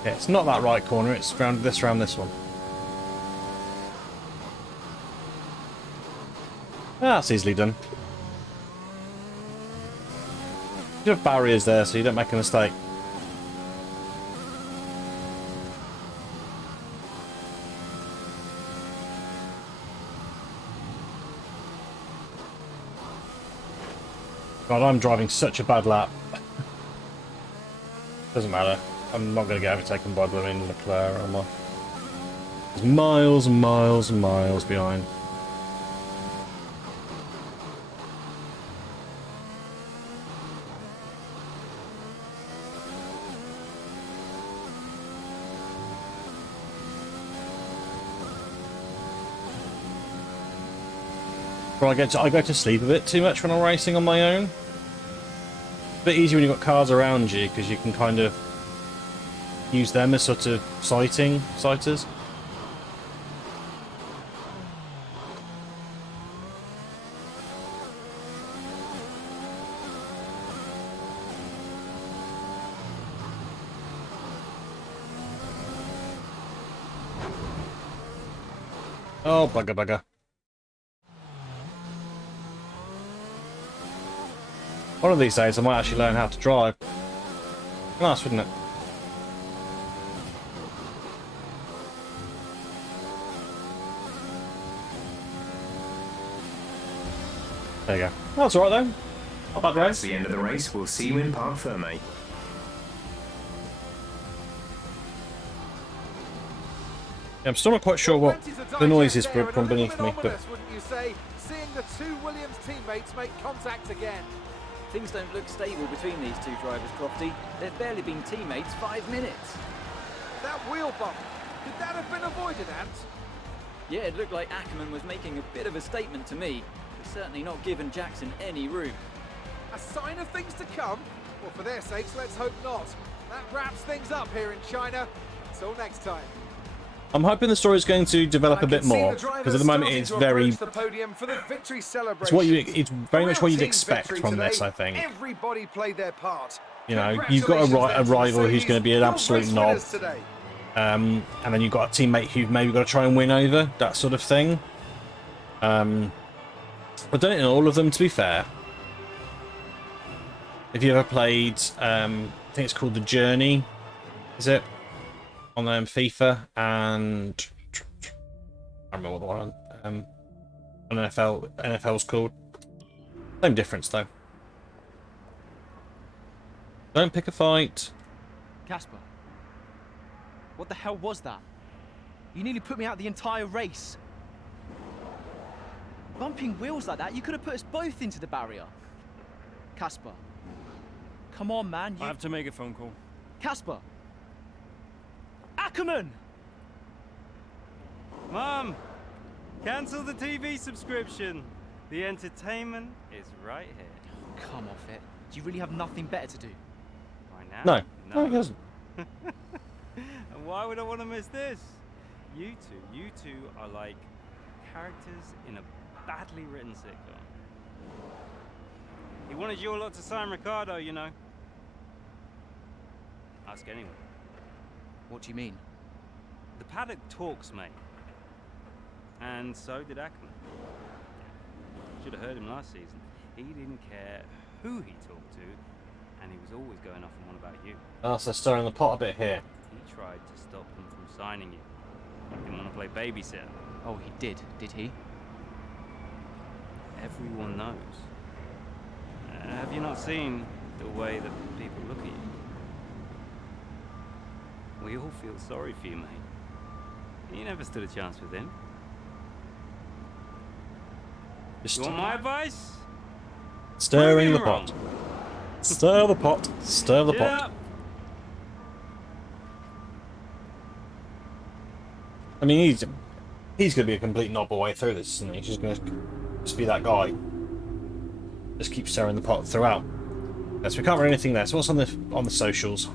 Yeah, it's not that right corner, it's round this one. That's easily done. You have barriers there so you don't make a mistake. God, I'm driving such a bad lap. Doesn't matter. I'm not going to get overtaken by blooming Leclerc, am I? There's miles and miles and miles behind. Well, I go to sleep a bit too much when I'm racing on my own. It's a bit easier when you've got cars around you because you can kind of use them as sort of sighters. Oh, bugger. One of these days I might actually learn how to drive. Nice, wouldn't it? There you go. That's alright then. Not bad race. That's the end of the race. We'll see you in Parc Ferme. Yeah, I'm still not quite sure what the noise is from beneath me, but... Wouldn't you say, seeing the two Williams teammates make contact again? Things don't look stable between these two drivers, Crofty. They've barely been teammates 5 minutes. That wheel bump, could that have been avoided, Ant? Yeah, it looked like Ackerman was making a bit of a statement to me, but certainly not giving Jackson any room. A sign of things to come? Well, for their sakes, let's hope not. That wraps things up here in China. Until next time. I'm hoping the story is going to develop a bit more, because at the moment it's very... It's very much what you'd expect from this, I think. Everybody played their part. You know, you've got a rival who's going to be an absolute knob, and then you've got a teammate who've maybe got to try and win over, that sort of thing. I've done it in all of them, to be fair. If you ever played, I think it's called The Journey, is it? On FIFA, and I don't remember what the one on NFL's called. Same difference though. Don't pick a fight. Casper, what the hell was that? You nearly put me out the entire race. Bumping wheels like that, you could have put us both into the barrier. Casper, come on, man. I have to make a phone call. Casper. Ackerman! Mom, cancel the TV subscription. The entertainment is right here. Come off it. Do you really have nothing better to do? Right now? No, he doesn't. And why would I want to miss this? You two are like characters in a badly written sitcom. He wanted your lot to sign Ricardo, you know. Ask anyone. What do you mean? The paddock talks, mate. And so did Ackerman. Should have heard him last season. He didn't care who he talked to, And he was always going off on one about you. Oh, so stirring the pot a bit here. He tried to stop him from signing you. He didn't want to play babysitter. Oh, he did he? Everyone knows. Have you not seen the way that people look at you? We all feel sorry for you, mate. You never stood a chance with him. You want my advice? Stirring the pot. Stir the pot. Stir the pot. Up. I mean, he's going to be a complete knob away through this, isn't he? He's just going to just be that guy. Just keep stirring the pot throughout. Yes, we can't read anything there. So what's on the socials?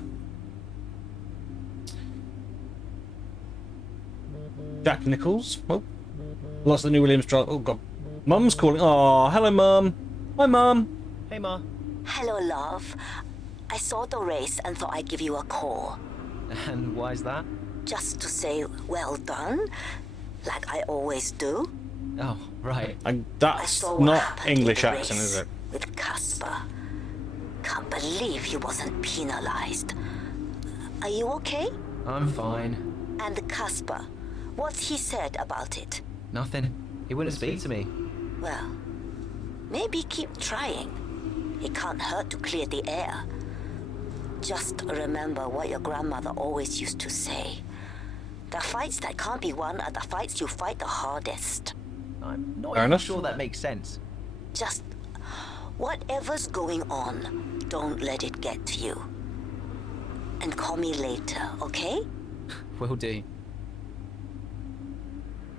Jack Nichols. Oh, lots of the new Williams drive. Oh God, Mum's calling. Oh, hello, Mum. Hi, Mum. Hey, Ma. Hello, love. I saw the race and thought I'd give you a call. And why's that? Just to say well done, like I always do. Oh, right. And that's not English accent, is it? With Casper. Can't believe he wasn't penalized. Are you okay? I'm fine. And Casper, what's he said about it? Nothing. He wouldn't speak to me. Well, maybe keep trying. It can't hurt to clear the air. Just remember what your grandmother always used to say. The fights that can't be won are the fights you fight the hardest. I'm not even sure that makes sense. Just whatever's going on, don't let it get to you. And call me later, okay? Will do.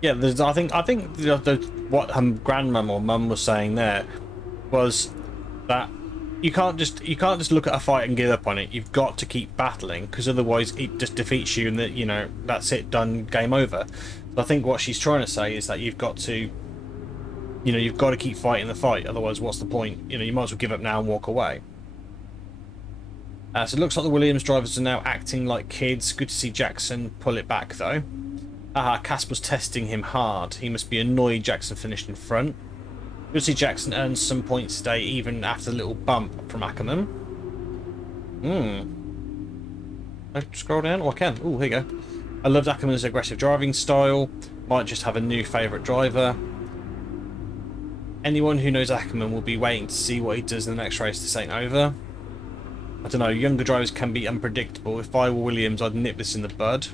Yeah, I think what her grandmum or mum was saying there was that you can't just look at a fight and give up on it. You've got to keep battling, because otherwise it just defeats you, and that, you know, that's it, done, game over. So I think what she's trying to say is that you've got to, you know, you've got to keep fighting the fight. Otherwise, what's the point? You know, you might as well give up now and walk away. So it looks like the Williams drivers are now acting like kids. Good to see Jackson pull it back, though. Casper's testing him hard. He must be annoyed Jackson finished in front. Good to see Jackson earn some points today, even after the little bump from Ackerman. I scroll down? Oh, I can. Oh, here you go. I loved Ackerman's aggressive driving style. Might just have a new favourite driver. Anyone who knows Ackerman will be waiting to see what he does in the next race. This ain't over. I don't know, younger drivers can be unpredictable. If I were Williams, I'd nip this in the bud.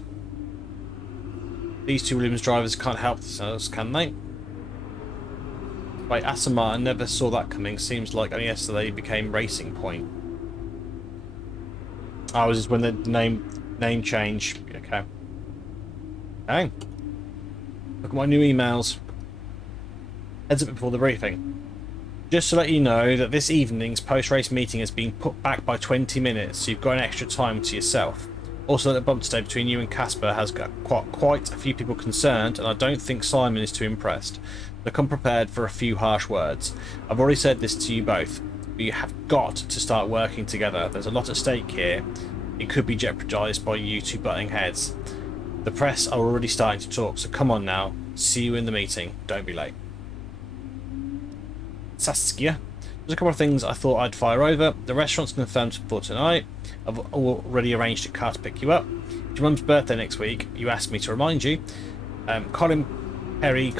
These two Williams drivers can't help themselves, can they? Wait, Aston Martin, never saw that coming. Seems like only yesterday he became Racing Point. Oh, was this when the name change? Okay. Okay. Look at my new emails. Heads up before the briefing. Just to let you know that this evening's post-race meeting has been put back by 20 minutes, so you've got an extra time to yourself. Also, the bump today between you and Casper has got quite a few people concerned, and I don't think Simon is too impressed. So come prepared for a few harsh words. I've already said this to you both, but you have got to start working together. There's a lot at stake here. It could be jeopardised by you two butting heads. The press are already starting to talk, so come on now. See you in the meeting. Don't be late. Saskia. There's a couple of things I thought I'd fire over. The restaurant's confirmed for tonight. I've already arranged a car to pick you up. It's your mum's birthday next week. You asked me to remind you. Colin Perry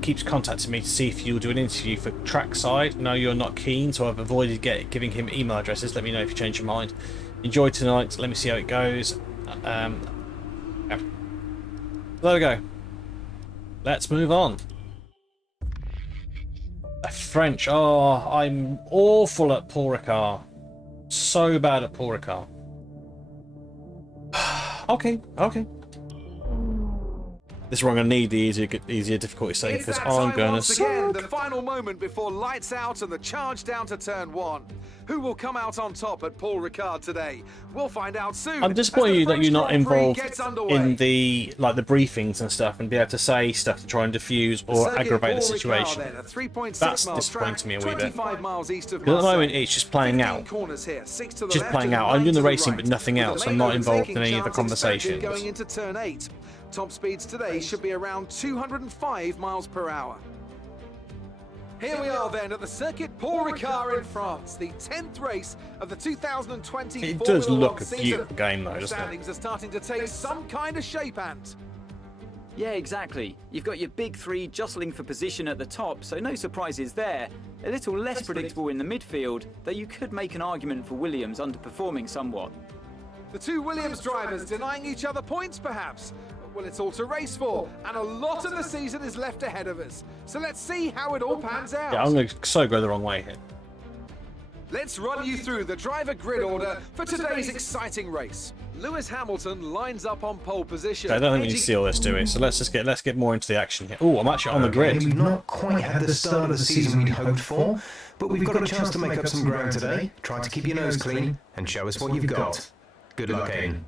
keeps contacting me to see if you'll do an interview for Trackside. No, you're not keen, so I've avoided giving him email addresses. Let me know if you change your mind. Enjoy tonight. Let me see how it goes. Yeah. There we go. Let's move on. French. Oh, I'm awful at Paul Ricard. So bad at Paul Ricard. Okay. This is where I'm going to need the easier difficulty setting, because I'm going to suck. The final moment before lights out and the charge down to turn 1. Who will come out on top at Paul Ricard today? We'll find out soon. I'm disappointed that you're not involved in the briefings and stuff, and be able to say stuff to try and diffuse or aggravate the situation. That's disappointing me a wee bit. Because at the moment it's just playing out. Just playing out. I'm doing the racing but nothing else. I'm not involved in any of the conversations. Going into turn 8. Top speeds today should be around 205 miles per hour. Here we are then at the Circuit Paul Ricard in France, the 10th race of the 2020 It Formula does look 1 a season. beautiful game though, The doesn't it? standings are starting to take some kind of shape, Ant. Yeah, exactly. You've got your big three jostling for position at the top, so no surprises there. A little less predictable in the midfield, though you could make an argument for Williams underperforming somewhat. The two Williams drivers denying each other points, perhaps? Well, it's all to race for, and a lot of the season is left ahead of us. So let's see how it all pans out. Yeah, I'm going to so go the wrong way here. Let's run you through the driver grid order for today's exciting race. Lewis Hamilton lines up on pole position. Okay, I don't think we need to see all this, do we? So let's get more into the action here. Oh, I'm actually on the grid. We've not quite had the start of the season we'd hoped for, but we've got a chance to make up some ground today. Try to keep your nose clean and show us what you've got. Good luck, Aiden.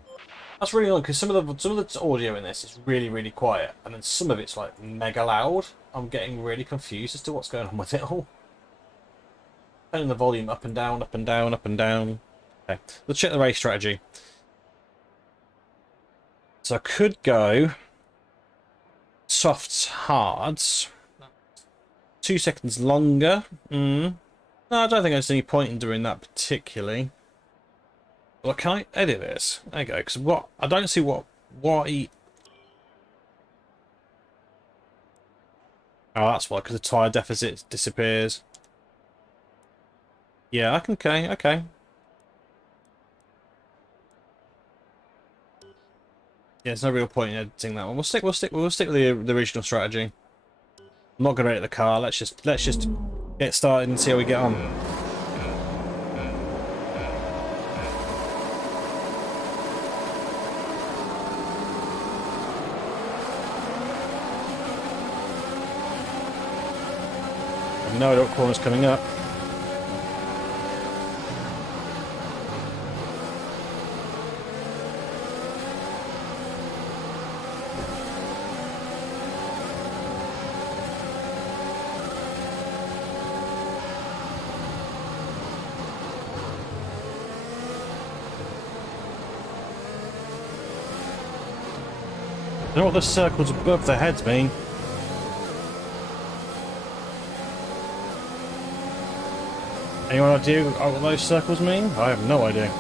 That's really odd because some of the audio in this is really, really quiet, and then some of it's like mega loud. I'm getting really confused as to what's going on with it all. Turning the volume up and down, up and down, up and down. Okay, let's check the race strategy. So I could go softs, hards. 2 seconds longer. No, I don't think there's any point in doing that particularly. Well, can I edit this? There you go. Because what I don't see why. Oh, that's why. Because the tyre deficit disappears. Yeah. Okay. Okay. Yeah, there's no real point in editing that one. We'll stick with the original strategy. I'm not going to edit the car. Let's just get started and see how we get on. No idea what corner's coming up. I don't know what the circles above their heads mean. Anyone idea what those circles mean? I have no idea.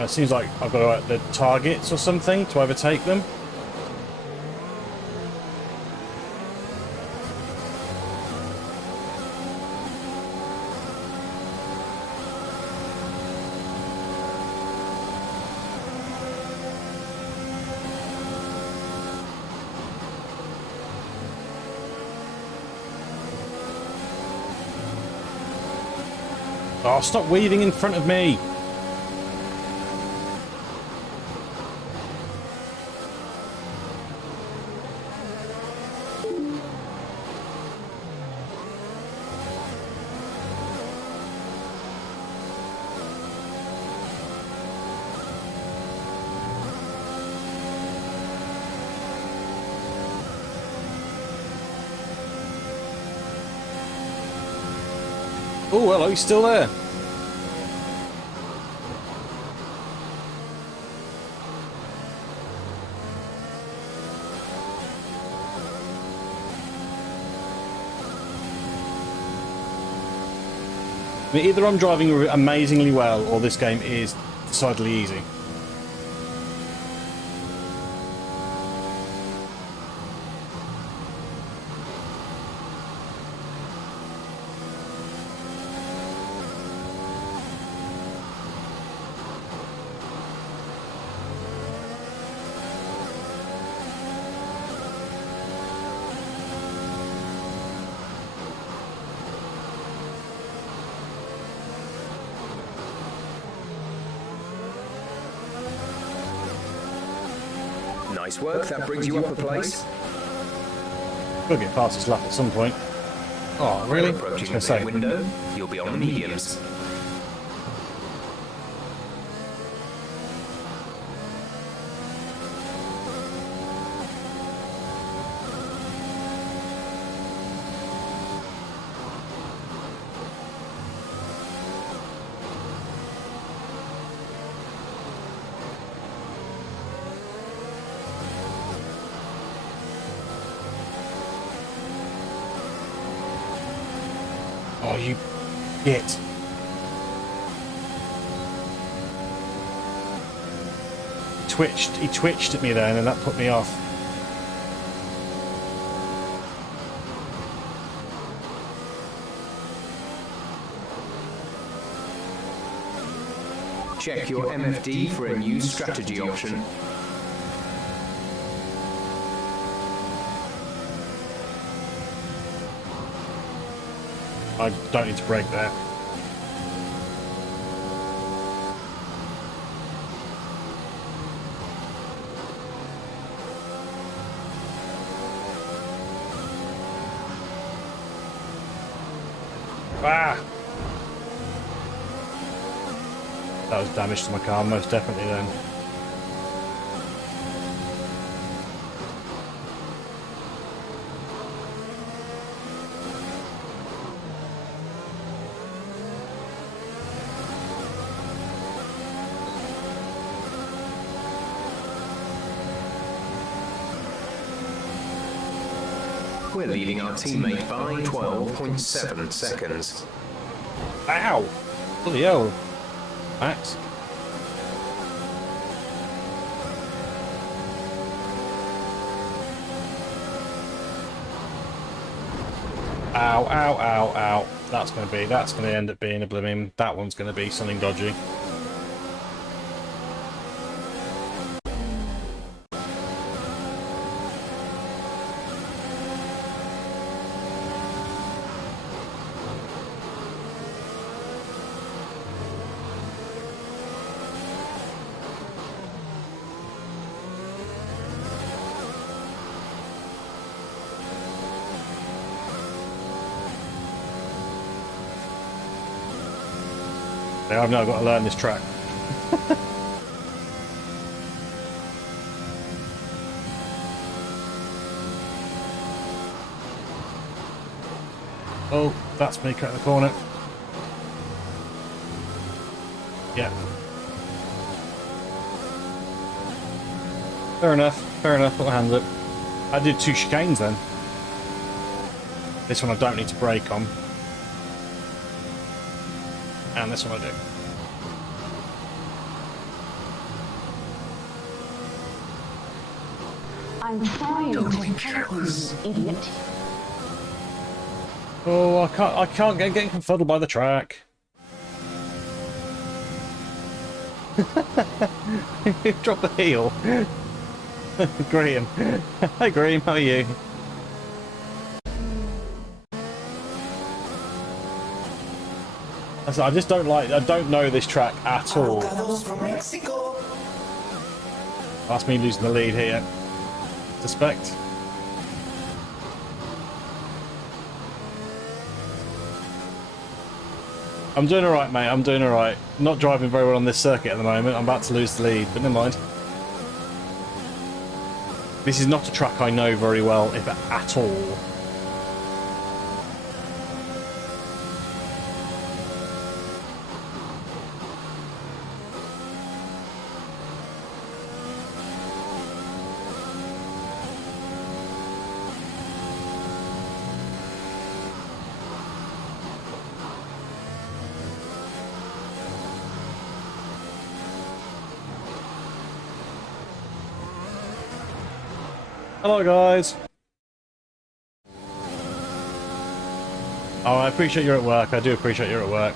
It seems like I've got to hit the targets or something to overtake them. Oh, stop weaving in front of me! Oh, hello, he's still there. I mean, either I'm driving amazingly well or this game is decidedly easy. Nice work, that brings you up a place. We'll get past this lap at some point. Oh, really? Approaching I was gonna the say. window, you'll be on the mediums. Oh, you git. He twitched at me there, and then that put me off. Check your MFD for a new strategy option. I don't need to brake there. Ah! That was damage to my car, most definitely then. We're leading our teammate by 12.7 seconds. Ow! Bloody hell. Max. Ow, ow, ow, ow. That's gonna end up being a blooming, that one's gonna be something dodgy. I've now got to learn this track. Oh, that's me cutting the corner. Yeah. Fair enough, put my hands up. I did 2 chicanes then. This one I don't need to brake on. And this one I do. I'm trying to help you, idiot. Oh, I can't get getting confuddled by the track. Drop the heel. Graham. Hi Graham, how are you? I just don't know this track at all. That's me losing the lead here. Suspect. I'm doing alright, mate. I'm doing alright. Not driving very well on this circuit at the moment. I'm about to lose the lead, but never mind. This is not a track I know very well, if at all. Hello guys. Oh, I appreciate you're at work. I do appreciate you're at work.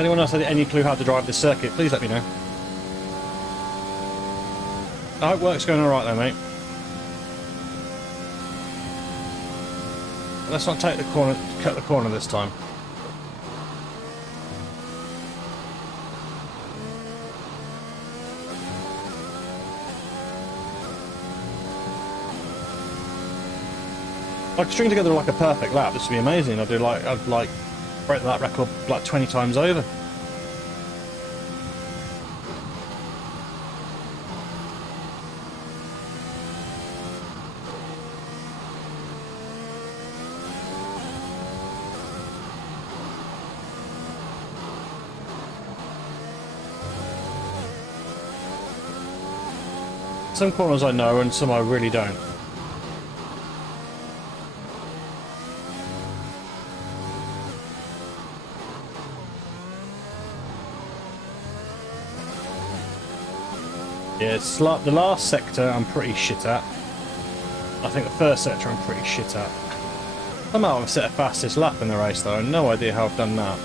Anyone else had any clue how to drive this circuit, please let me know. I hope work's going alright though, mate. Let's not take the corner, cut the corner this time. If I could string together like a perfect lap, this would be amazing. I'd break that record like 20 times over. Some corners I know and some I really don't. Yeah, it's like the last sector I'm pretty shit at. I think the first sector I'm pretty shit at. Somehow I've set a fastest lap in the race though, I have no idea how I've done that.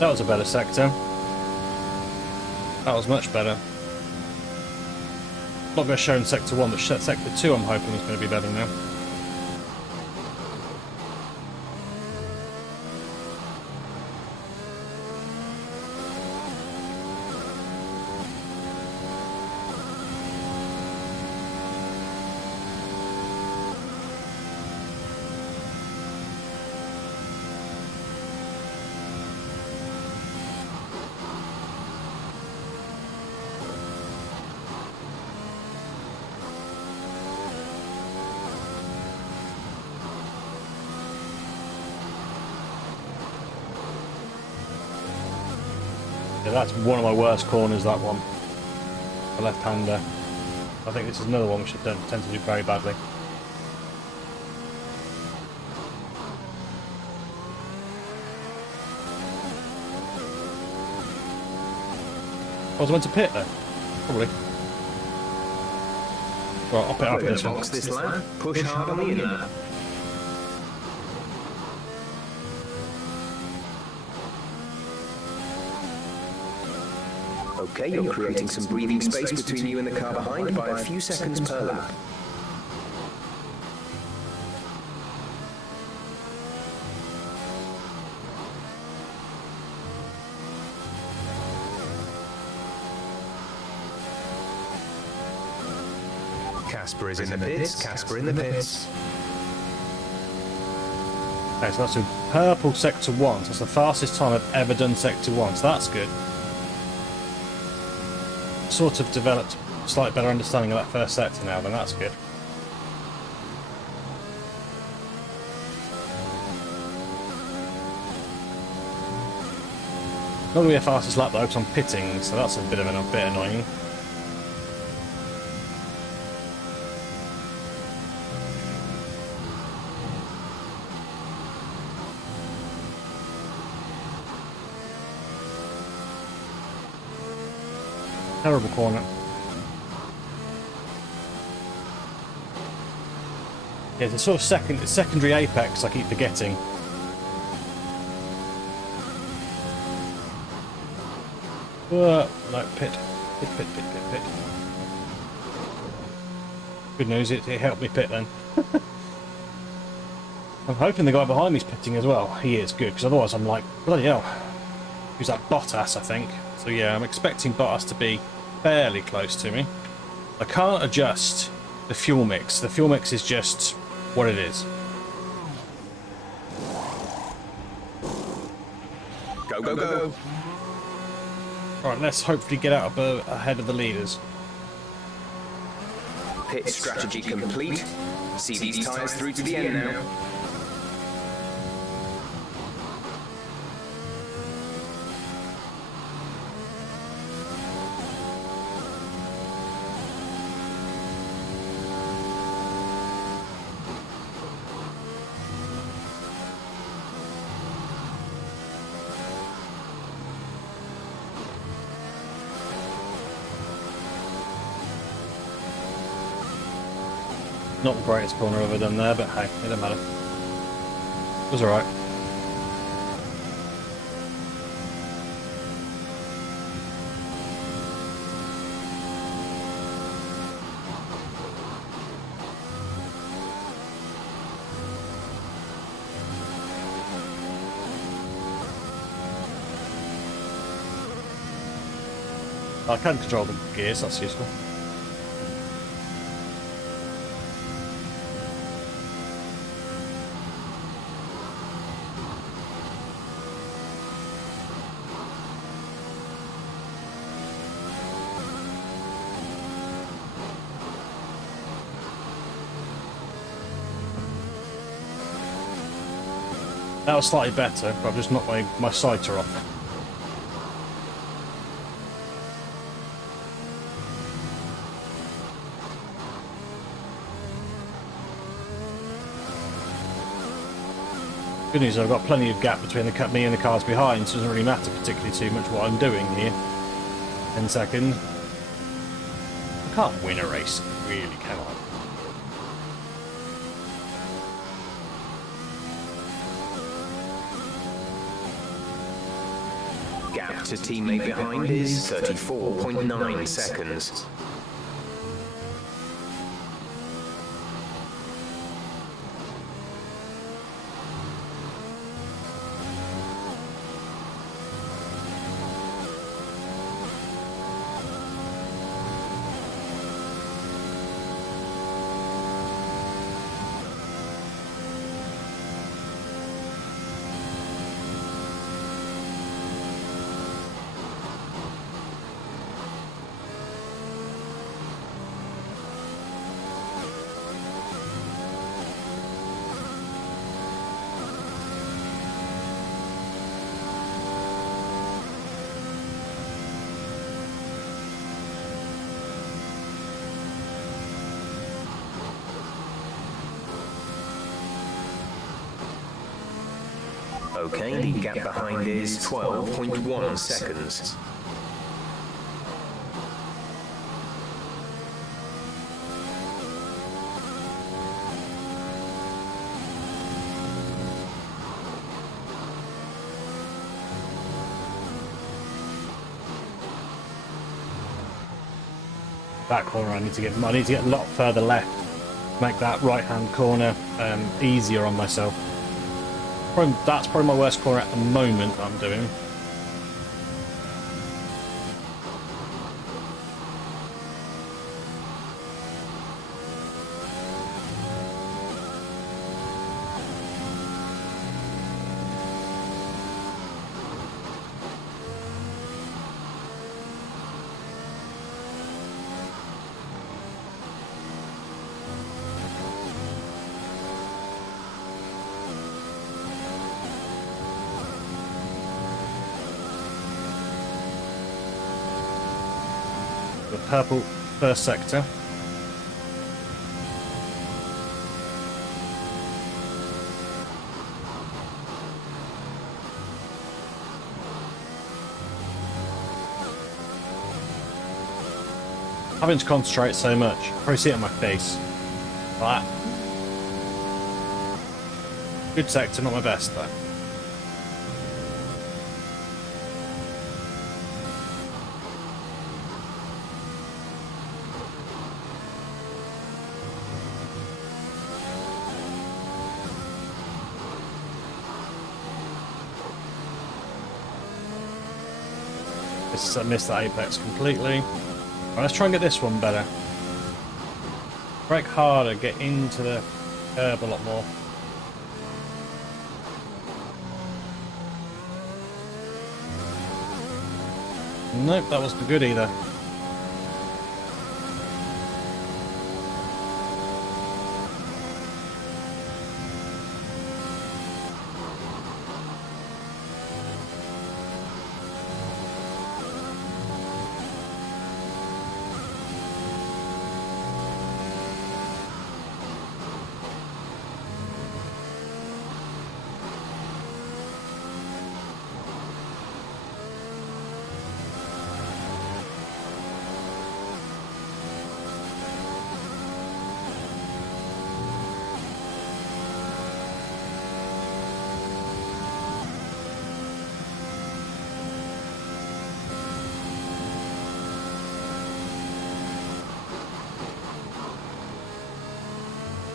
That was a better sector. That was much better. Not going to show in sector 1, but sector 2 I'm hoping is going to be better now. Yeah, that's one of my worst corners, that one. The left-hander. I think this is another one which I tend to do very badly. I was meant to pit there. Probably. Right, I'll pit after this one. Box this lap. Push hard on the inner. Okay, you're creating some breathing space between you and the car behind by a few seconds per lap. Casper is in the pits, Casper in the pits. Okay, so that's a purple sector 1, so that's the fastest time I've ever done sector 1, so that's good. Sort of developed a slightly better understanding of that first sector now, then that's good. Not going to be a fastest lap though, because I'm pitting, so that's a bit annoying. Terrible corner. Yeah, it's a sort of secondary apex I keep forgetting. No, pit. Pit. Good news, it helped me pit then. I'm hoping the guy behind me's pitting as well. He is good, because otherwise I'm like, bloody hell. Who's that, Bottas, I think? So yeah, I'm expecting Bottas to be fairly close to me. I can't adjust the fuel mix. The fuel mix is just what it is. Go, go, go. Right, let's hopefully get out ahead of the leaders. Pit strategy complete. See these tyres through to the end now. Not the greatest corner I've ever done there, but hey, it don't matter. It was alright. I can control the gears, that's useful. That was slightly better, but I've just knocked my sighter off. Good news, I've got plenty of gap between me and the cars behind, so it doesn't really matter particularly too much what I'm doing here. 10 seconds. I can't win a race, really, can I? Gap to teammate behind is 34.9 seconds. Okay, the gap behind is 12.1 seconds. That corner I need to get a lot further left. Make that right hand corner easier on myself. That's probably my worst corner at the moment I'm doing. The purple first sector. Having to concentrate so much. Probably see it on my face. Like that. Good sector, not my best though. I missed that apex completely. Right, let's try and get this one better. Brake harder, get into the curb a lot more. Nope, that wasn't good either.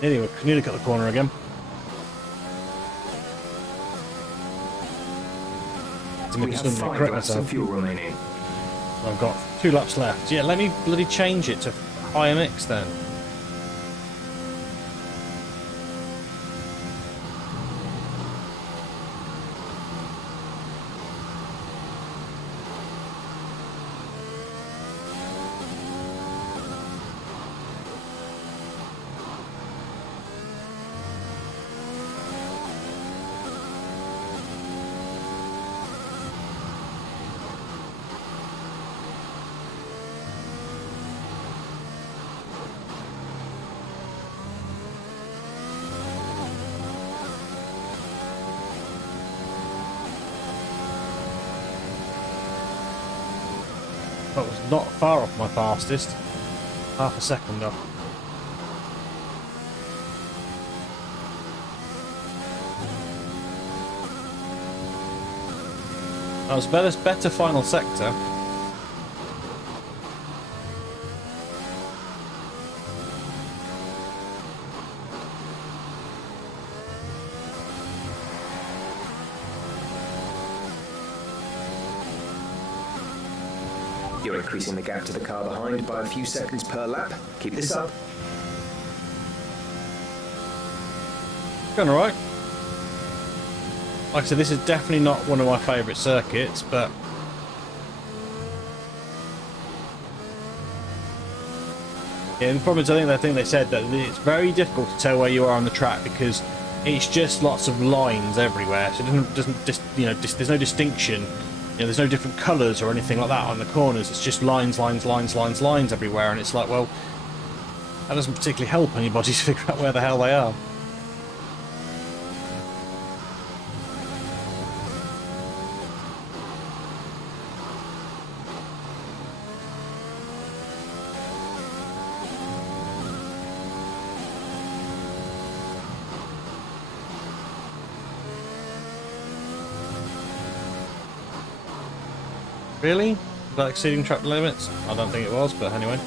Nearly got the corner again. We have 5 laps of fuel remaining. I've got 2 laps left. Yeah, let me bloody change it to higher mix then. That was not far off my fastest. Half a second off. That was better final sector. You're increasing the gap to the car behind by a few seconds per lap. Keep this up. Going alright. Like I said, this is definitely not one of my favourite circuits, but yeah, the problem is I think they said that it's very difficult to tell where you are on the track because it's just lots of lines everywhere. So it there's no distinction. You know, there's no different colours or anything like that on the corners. It's just lines everywhere, and it's like, well, that doesn't particularly help anybody to figure out where the hell they are. Really? Was that exceeding track limits? I don't think it was, but anyway.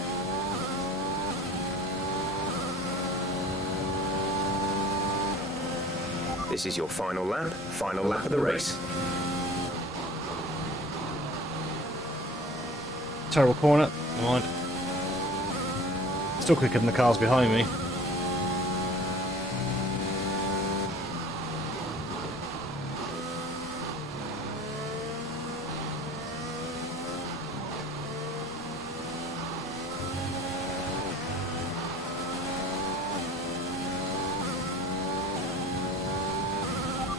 This is your final lap of the race. Terrible corner. Never mind. Still quicker than the cars behind me.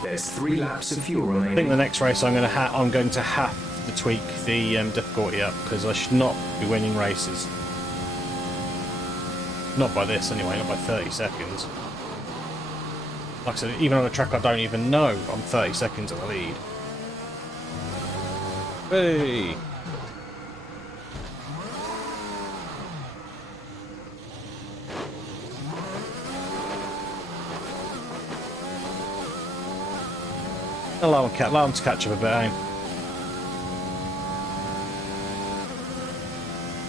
There's 3 laps of fuel remaining. I think the next race I'm going to have to tweak the difficulty up because I should not be winning races. Not by this anyway, not by 30 seconds. Like I said, even on a track I don't even know, I'm 30 seconds in the lead. Hey! Allow him to catch up a bit, eh?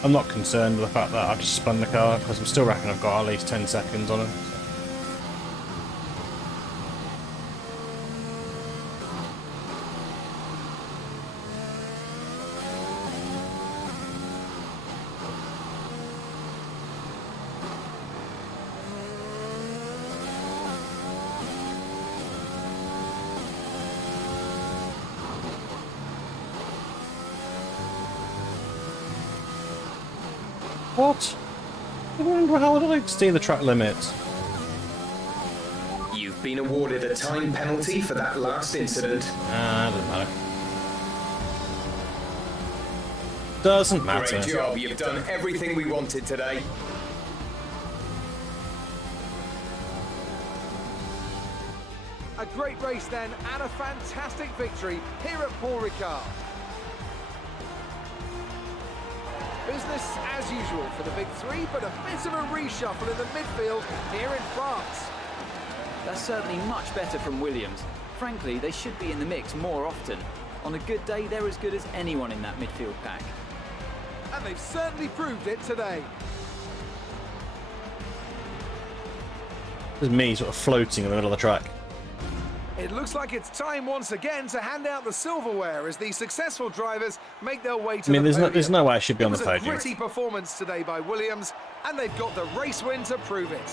I'm not concerned with the fact that I've just spun the car because I'm still reckon I've got at least 10 seconds on it. What? How did I exceed the track limits? You've been awarded a time penalty for that last incident. I don't know. Doesn't matter. Great job, you've done everything we wanted today. A great race then, and a fantastic victory here at Paul Ricard. Business as usual for the big three, but a bit of a reshuffle in the midfield here in France. That's certainly much better from Williams. Frankly, they should be in the mix more often. On a good day, they're as good as anyone in that midfield pack. And they've certainly proved it today. There's me sort of floating in the middle of the track. It looks like it's time once again to hand out the silverware as the successful drivers make their way to I mean, the there's no way I should be on the It was a podium. gritty performance today by Williams, and they've got the race win to prove it.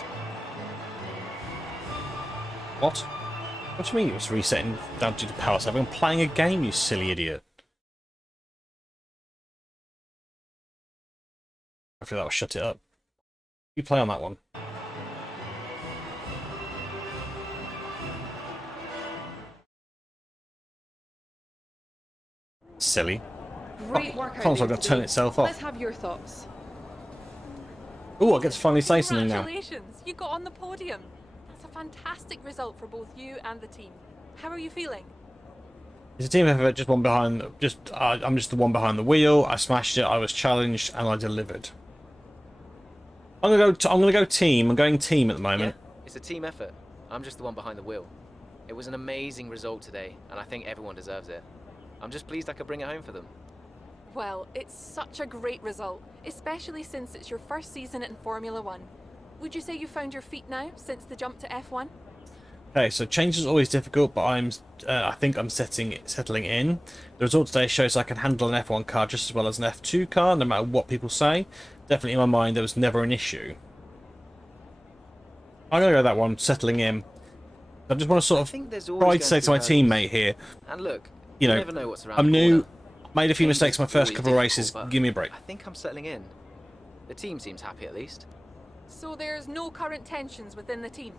What? What do you mean it was resetting down to the power save? I'm playing a game, you silly idiot. Hopefully that will shut it up. You play on that one. Silly. Great work out Console's there gonna turn today. itself Let's off. have your thoughts. Oh, I get to finally say something now. Congratulations, you got on the podium. That's a fantastic result for both you and the team. How are you feeling? It's a team effort, just one behind. I'm just the one behind the wheel. I smashed it. I was challenged, and I delivered. I'm gonna go team. I'm going team at the moment. Yeah, it's a team effort. I'm just the one behind the wheel. It was an amazing result today, and I think everyone deserves it. I'm just pleased I could bring it home for them. Well, it's such a great result, especially since it's your first season in Formula One. Would you say you found your feet now since the jump to F1? Okay, so change is always difficult, but I think I'm settling in. The result today shows I can handle an F1 car just as well as an F2 car, no matter what people say. Definitely in my mind, there was never an issue. I'm gonna go that one, settling in. I just want to sort of try to say to my teammate here, And look, you know, never know what's around I'm the new, corner. made a few Change mistakes is my first always couple of races. difficult, but Give me a break. I think I'm settling in. The team seems happy at least. So there's no current tensions within the team.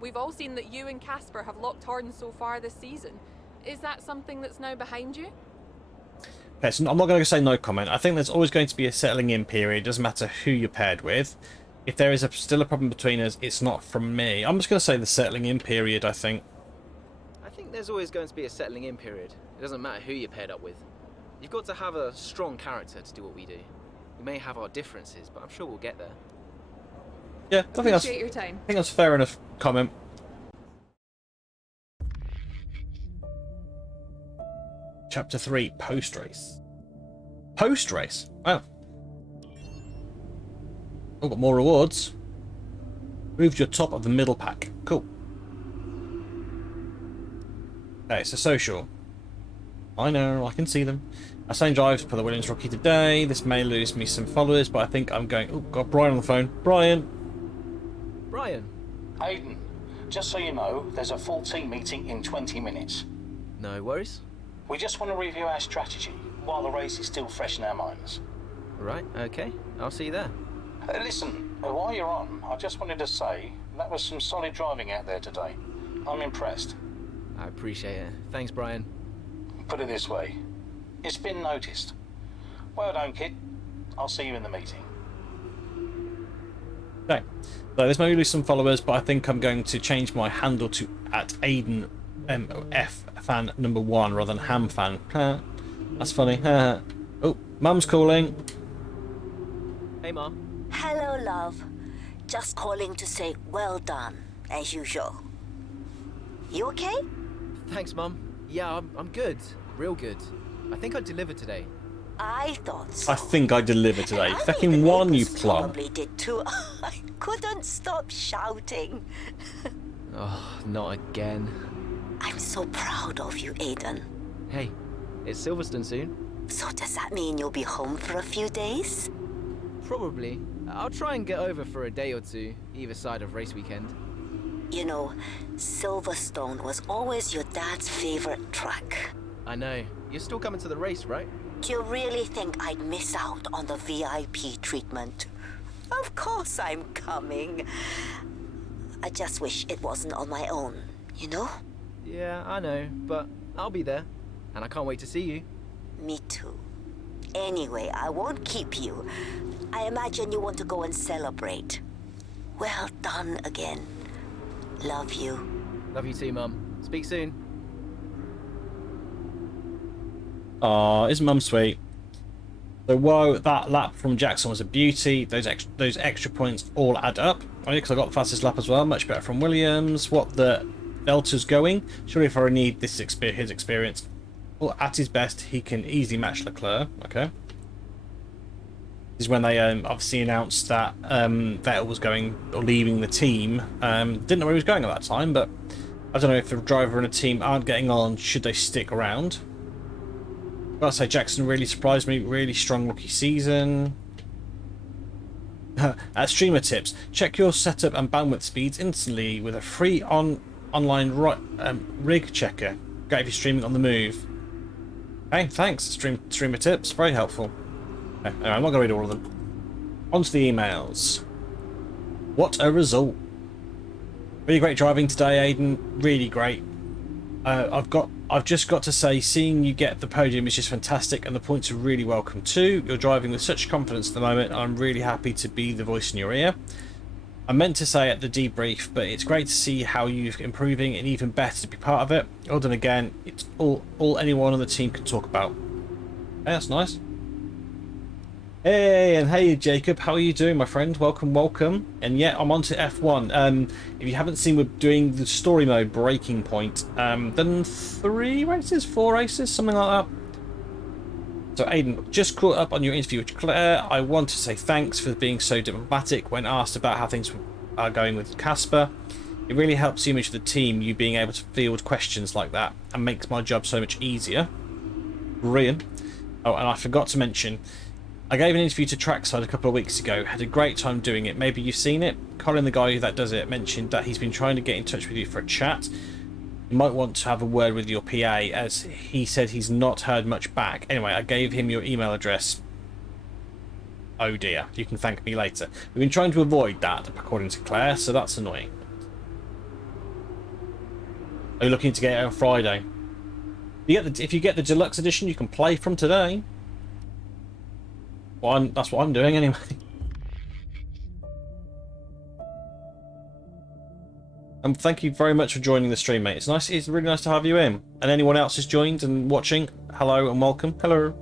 We've all seen that you and Casper have locked horns so far this season. Is that something that's now behind you? Okay, so I'm not going to say no comment. I think there's always going to be a settling in period. Doesn't matter who you're paired with. If there is still a problem between us, it's not from me. I'm just going to say the settling in period, I think. I think there's always going to be a settling in period. It doesn't matter who you're paired up with. You've got to have a strong character to do what we do. We may have our differences, but I'm sure we'll get there. Yeah, I think Appreciate your time. that's fair enough comment. Chapter 3, post-race. Post-race? Wow. Oh, got more rewards. Moved your top of the middle pack. Cool. Okay, so social. I know, I can see them. Assign drives for the Williams rookie today. This may lose me some followers, but I think I'm going... Oh, got Brian on the phone. Brian! Brian. Aiden, just so you know, there's a full team meeting in 20 minutes. No worries. We just want to review our strategy while the race is still fresh in our minds. Right, okay. I'll see you there. Listen, while you're on, I just wanted to say that was some solid driving out there today. I'm impressed. I appreciate it. Thanks, Brian. Put it this way, it's been noticed. Well done, kid. I'll see you in the meeting. Okay, so this may lose some followers, but I think I'm going to change my handle to @Aiden F fan number 1 rather than Ham fan. That's funny. Oh, Mum's calling. Hey, Mom. Hello, love. Just calling to say well done, as usual. You okay? Thanks, Mum. Yeah, I'm good. Real good. I think I delivered today. I thought so. I think I delivered today. And Fucking one, you plum. Probably did too. I couldn't stop shouting. Oh, not again. I'm so proud of you, Aiden. Hey, it's Silverstone soon. So does that mean you'll be home for a few days? Probably. I'll try and get over for a day or two, either side of race weekend. You know, Silverstone was always your dad's favorite track. I know. You're still coming to the race, right? Do you really think I'd miss out on the VIP treatment? Of course I'm coming. I just wish it wasn't on my own, you know? Yeah, I know, but I'll be there. And I can't wait to see you. Me too. Anyway, I won't keep you. I imagine you want to go and celebrate. Well done again. Love you. Love you too, Mum. Speak soon. Aw, isn't Mum sweet? So whoa, that lap from Jackson was a beauty. Those extra points all add up. Oh yeah, because I got the fastest lap as well. Much better from Williams. What the Delta's going? Surely if I need this his experience, well, at his best, he can easily match Leclerc. Okay. is when they obviously announced that Vettel was going or leaving the team. Didn't know where he was going at that time, but I don't know if the driver and a team aren't getting on, should they stick around? I'll say Jackson really surprised me. Really strong rookie season. Streamer tips: check your setup and bandwidth speeds instantly with a free online rig checker. Great if you're streaming on the move. Hey, thanks. Streamer tips, very helpful. Anyway, I'm not going to read all of them. On to the emails. What a result! Really great driving today, Aiden. Really great. I've just got to say, seeing you get the podium is just fantastic, and the points are really welcome too. You're driving with such confidence at the moment, and I'm really happy to be the voice in your ear. I meant to say at the debrief, but it's great to see how you're improving, and even better to be part of it. Well done again. It's all anyone on the team can talk about. Hey, that's nice. Hey, and hey Jacob, how are you doing, my friend? Welcome. And yeah, I'm on to F1. If you haven't seen, we're doing the story mode Breaking Point. Done 4 races, something like that. So Aiden, just caught up on your interview with Claire. I want to say thanks for being so diplomatic when asked about how things are going with Casper. It really helps the image of the team, you being able to field questions like that, and makes my job so much easier. Brilliant. Oh, and I forgot to mention, I gave an interview to Trackside a couple of weeks ago. Had a great time doing it. Maybe you've seen it. Colin, the guy that does it, mentioned that he's been trying to get in touch with you for a chat. You might want to have a word with your PA, as he said he's not heard much back. Anyway, I gave him your email address. Oh dear, you can thank me later. We've been trying to avoid that, according to Claire, so that's annoying. Are you looking to get it on Friday? If you get the deluxe edition, you can play from today. Well, that's what I'm doing anyway. And thank you very much for joining the stream, mate. It's really nice to have you in. And anyone else who's joined and watching, hello and welcome. Hello.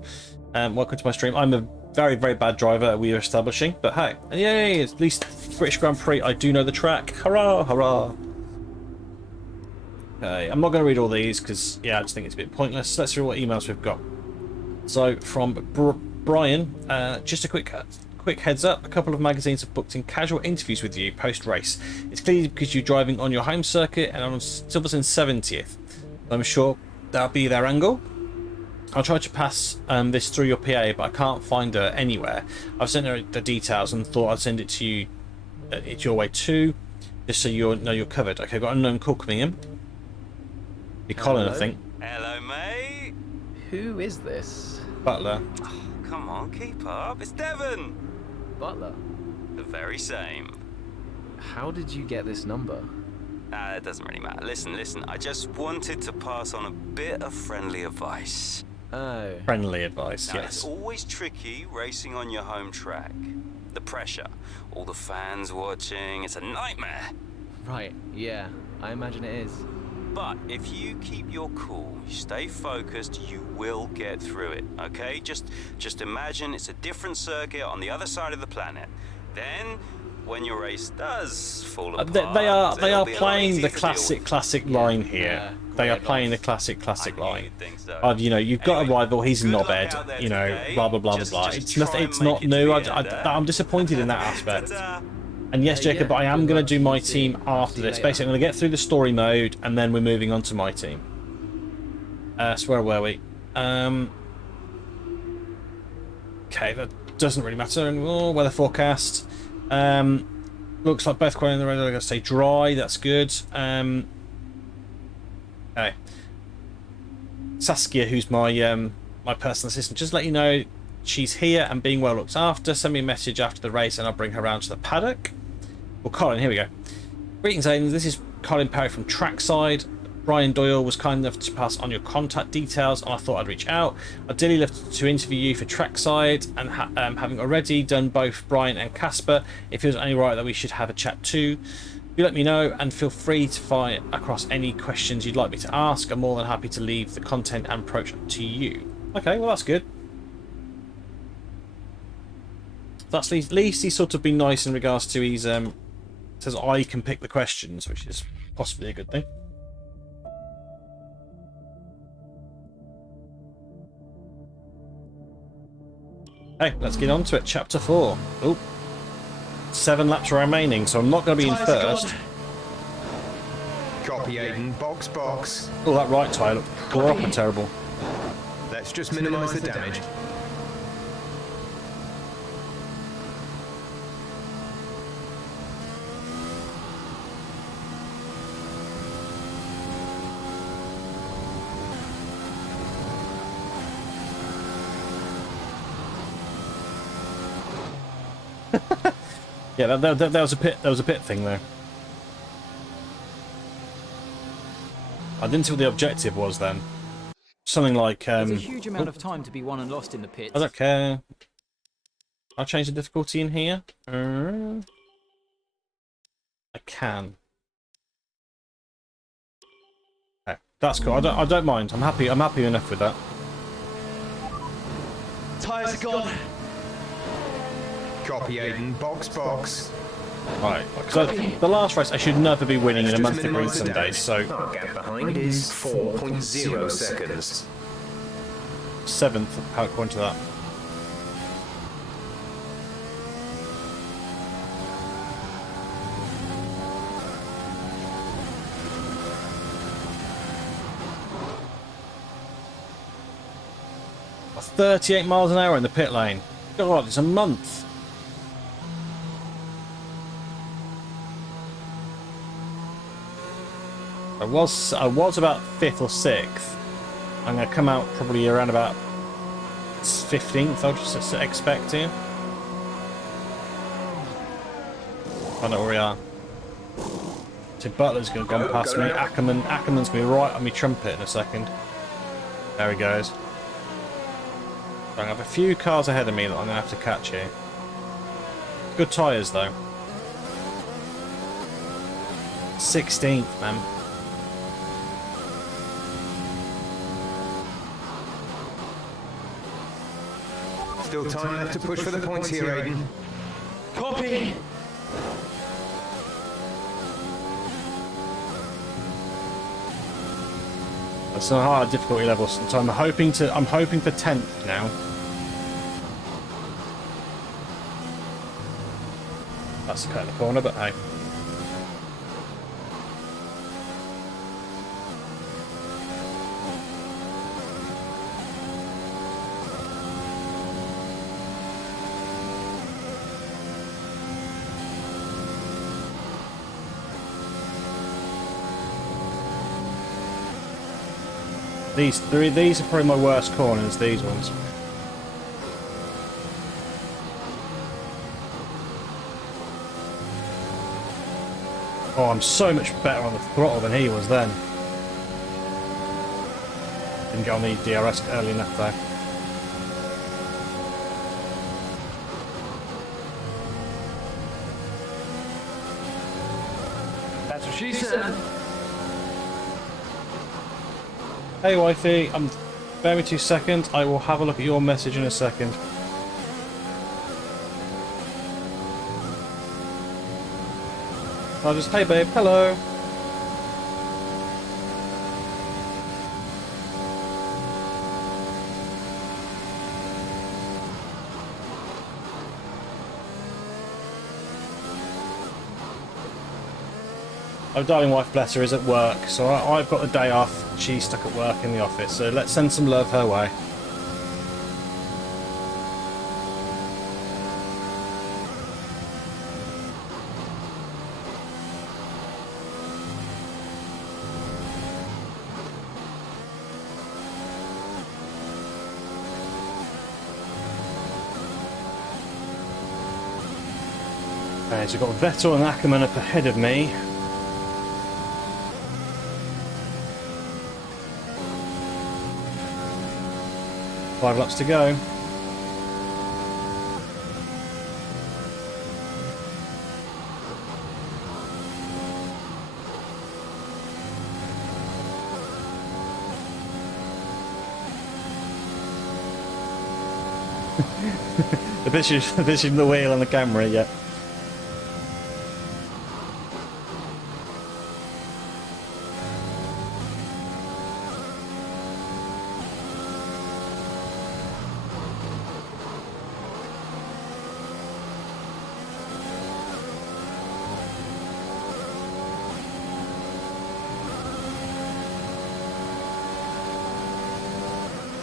Welcome to my stream. I'm a very, very bad driver, we are establishing. But hey, yay, at least British Grand Prix, I do know the track. Hurrah, hurrah. Okay, I'm not going to read all these because, yeah, I just think it's a bit pointless. Let's see what emails we've got. So, from Brian, just a quick heads up, a couple of magazines have booked in casual interviews with you post-race. It's clearly because you're driving on your home circuit and on Silverstone's 70th. I'm sure that'll be their angle. I'll try to pass this through your PA, but I can't find her anywhere. I've sent her the details and thought I'd send it to you, it's your way too, just so you know you're covered. Okay, I've got an unknown call coming in. Be Colin, I think. Hello, mate. Who is this? Butler. Oh, come on, keep up. It's Devon. Butler? The very same. How did you get this number? It doesn't really matter. Listen. I just wanted to pass on a bit of friendly advice. Oh. Friendly advice, now, yes. It's always tricky racing on your home track. The pressure, all the fans watching, it's a nightmare. Right, yeah. I imagine it is. But if you keep your cool, you stay focused, you will get through it, okay? Just imagine it's a different circuit on the other side of the planet. Then, when your race does fall apart, they are playing the classic line here. They are playing the classic line. You know, you've got a rival, he's a knobhead, you know, blah blah blah blah. It's not new. I'm disappointed in that aspect. And yes, Jacob, I am going to do my team after this. Basically, I'm going to get through the story mode, and then we're moving on to my team. So where were we? Okay, that doesn't really matter anymore. Weather forecast. Looks like both quality and the road are going to stay dry. That's good. Okay. Saskia, who's my my personal assistant, just let you know she's here and being well looked after. Send me a message after the race, and I'll bring her around to the paddock. Well, Colin, here we go. Greetings, Aiden. This is Colin Perry from Trackside. Brian Doyle was kind enough to pass on your contact details, and I thought I'd reach out. I'd dearly love to interview you for Trackside, and having already done both Brian and Casper, it feels only right that we should have a chat too. Do let me know, and feel free to fire across any questions you'd like me to ask. I'm more than happy to leave the content and approach to you. Okay, well that's good. That's at least he's sort of been nice in regards to his says I can pick the questions, which is possibly a good thing. Hey, let's get on to it. Chapter 4. Oh, 7 laps remaining, so I'm not going to be in first. Copy, Aiden. Box, box. Oh, that right tyre looked proper terrible. Let's just minimise the damage. Yeah, that was a pit. There was a pit thing there. I didn't see what the objective was then. Something like There's a huge amount of time to be won and lost in the pits. I don't care. I'll change the difficulty in here. I can. Okay, that's cool. I don't mind. I'm happy enough with that. Tyres are gone. Copy, Aiden. Box, box. Right, because the last race I should never be winning in a month of green Sundays, so... Our gap behind is 4.0 seconds. 7th, according to that. Well, 38 miles an hour in the pit lane. God, it's a month. I was about 5th or 6th. I'm going to come out probably around about 15th, I was just expecting. I know where we are. So Butler's going to go past me. Ackerman's going to be right on me trumpet in a second. There he goes. So I have a few cars ahead of me that I'm going to have to catch here. Good tyres though. 16th, man. Still time left to push for the points here, Aiden. Copy. That's a hard difficulty level, so I'm hoping for 10th now. That's a cut in the corner, but hey. These are probably my worst corners, these ones. Oh, I'm so much better on the throttle than he was then. Didn't get on the DRS early enough though. That's what she said. Hey wifey, bear me 2 seconds. I will have a look at your message in a second. I'll just, hey babe, hello. My darling wife, bless her, is at work, so I've got the day off. She's stuck at work in the office, so let's send some love her way. Okay, so we've got Vettel and Ackerman up ahead of me. Five laps to go. This is the wheel on the camera, yeah.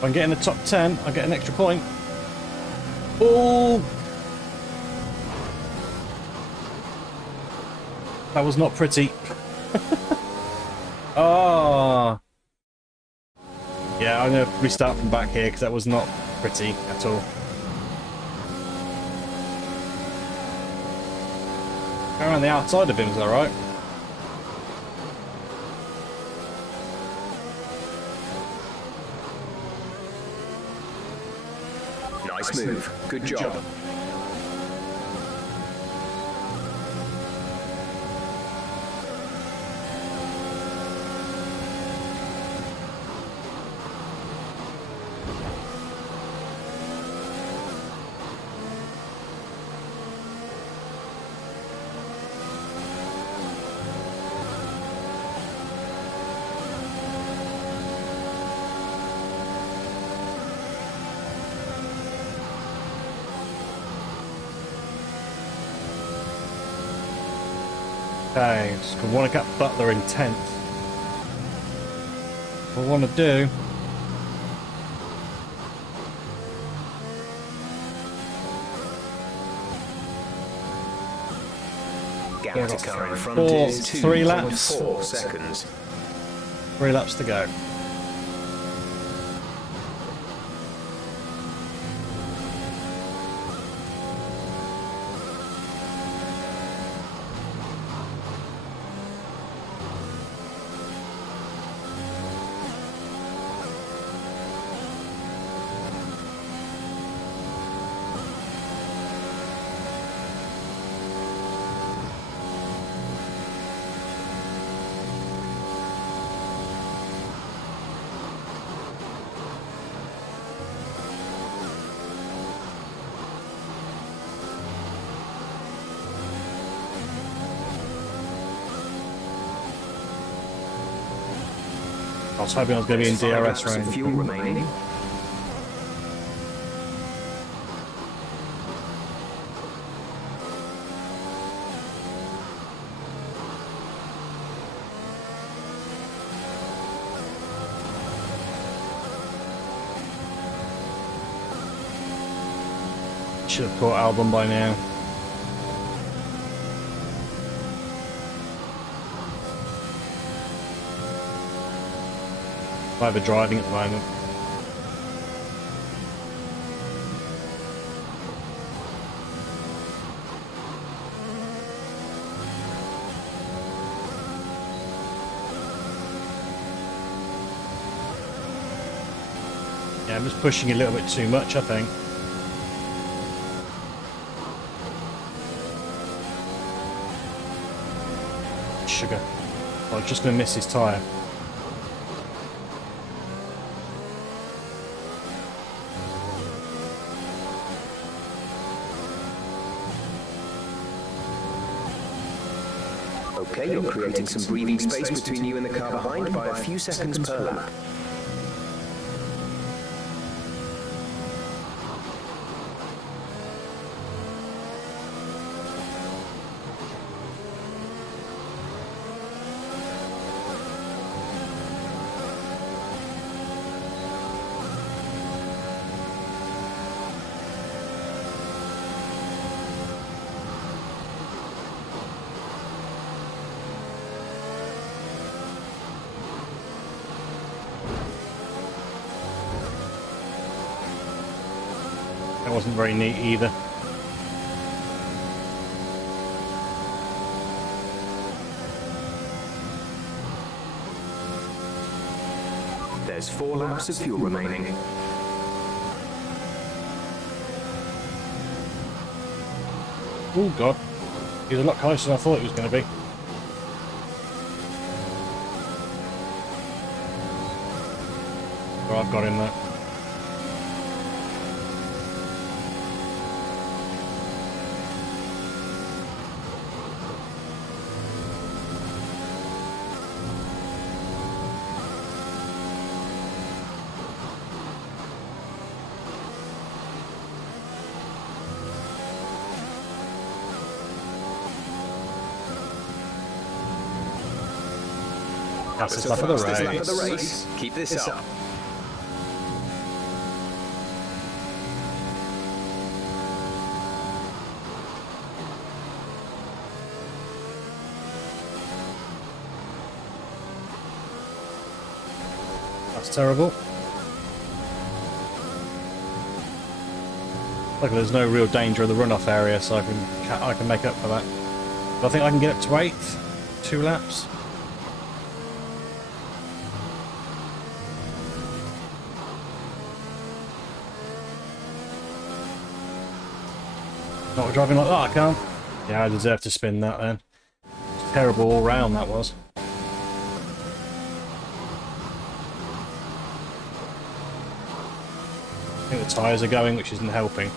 If I get in the top 10, I get an extra point. Oh! That was not pretty. Oh! Yeah, I'm going to restart from back here because that was not pretty at all. Go around the outside of him, is that right? Nice move. Good job. Okay, just want to get Butler in 10th. What I want to do... Gap to car in front is 3 laps. 2.4 seconds. 3 laps to go. I was hoping I was going to be in DRS range. Fuel remaining. Should have caught Albon by now. Either driving at the moment. Yeah, I'm just pushing a little bit too much, I think. Sugar. Oh, I'm just going to miss his tyre. Okay, you're creating some breathing space between you and the car behind by a few seconds per lap. That wasn't very neat either. There's 4 laps of fuel remaining. Oh god, he's a lot closer than I thought he was going to be. Oh, I've got him there. That's the lap of the race. Keep this up. That's terrible. Luckily, there's no real danger of the runoff area, so I can make up for that. But I think I can get up to 8th, 2 laps. Not driving like that, I can't. Yeah, I deserve to spin that then. Terrible all round that was. I think the tyres are going, which isn't helping.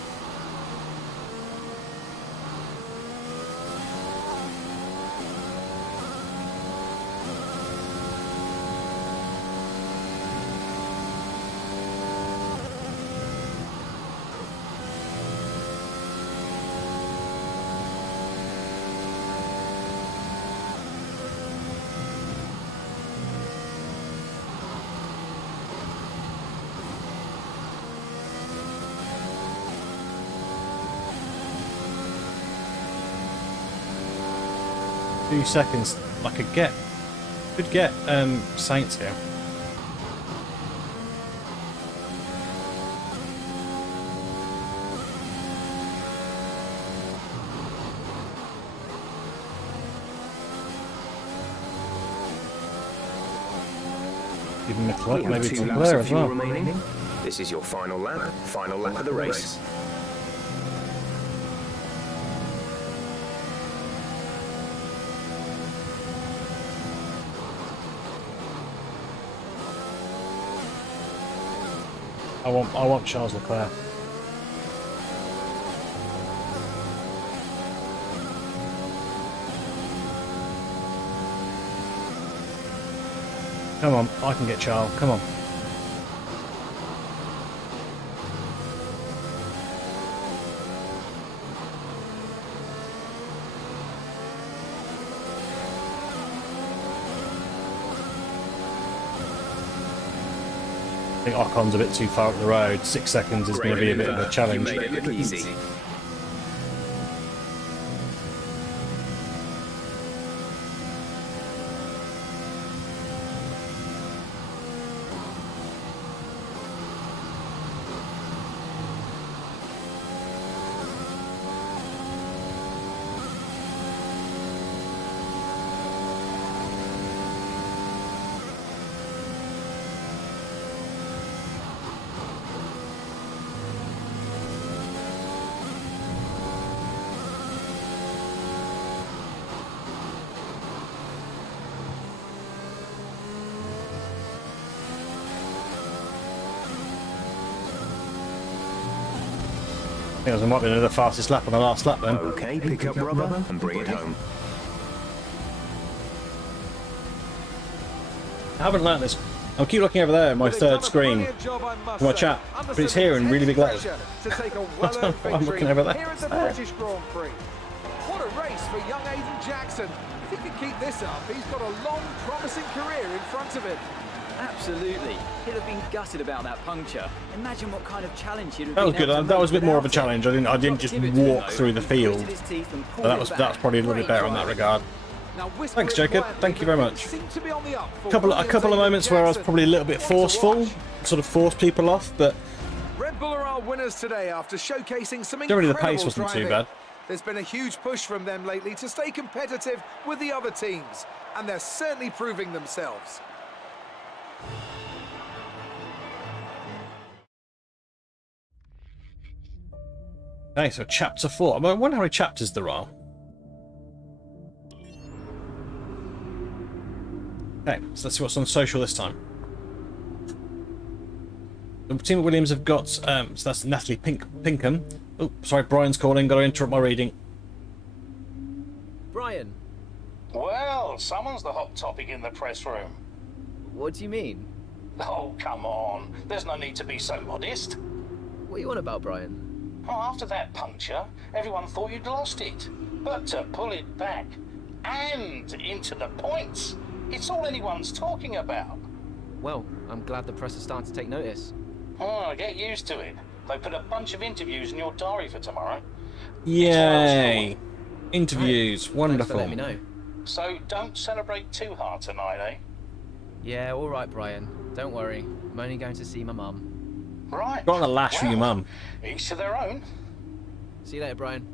Seconds. I could get Saints here. Give him a clutch, maybe it's up there as well. Remaining. This is your final lap of the race. I want Charles Leclerc. Come on, I can get Charles. Come on. I think Ocon's a bit too far up the road. 6 seconds is going to be a bit of a challenge. You made it look easy. I think I might be another fastest lap on the last lap then. Okay, pick up rubber and bring it home. I haven't learnt this. I'll keep looking over there at my third screen for my chat, but it's here in really big letters. I'm looking over there. Here at the British Grand Prix. What a race for young Aiden Jackson. If he can keep this up, he's got a long, promising career in front of him. Absolutely. He'd have been gutted about that puncture. Imagine what kind of challenge he'd have That was been good. able to That was a make bit more of a without it. challenge. I didn't just walk through the field. So that's probably a little bit better in that regard. Thanks, Jacob. Thank you very much. A couple of moments where I was probably a little bit forceful, sort of forced people off, but Red Bull are our winners today after showcasing some generally incredible the pace wasn't too driving. bad. There's been a huge push from them lately to stay competitive with the other teams, and they're certainly proving themselves. Okay, so chapter 4. I wonder how many chapters there are. Okay, so let's see what's on social this time. The team at Williams have got, so that's Natalie Pinkham. Oh, sorry, Brian's calling. Got to interrupt my reading. Brian. Well, someone's the hot topic in the press room. What do you mean? Oh, come on. There's no need to be so modest. What are you on about, Brian? Oh, after that puncture, everyone thought you'd lost it. But to pull it back and into the points, it's all anyone's talking about. Well, I'm glad the press is starting to take notice. Oh, get used to it. They put a bunch of interviews in your diary for tomorrow. Yay! Interviews, wonderful. Thanks for letting me know. So don't celebrate too hard tonight, eh? Yeah, all right, Brian. Don't worry. I'm only going to see my mum. Right. Got on a lash for your mum. Each to their own. See you later, Brian.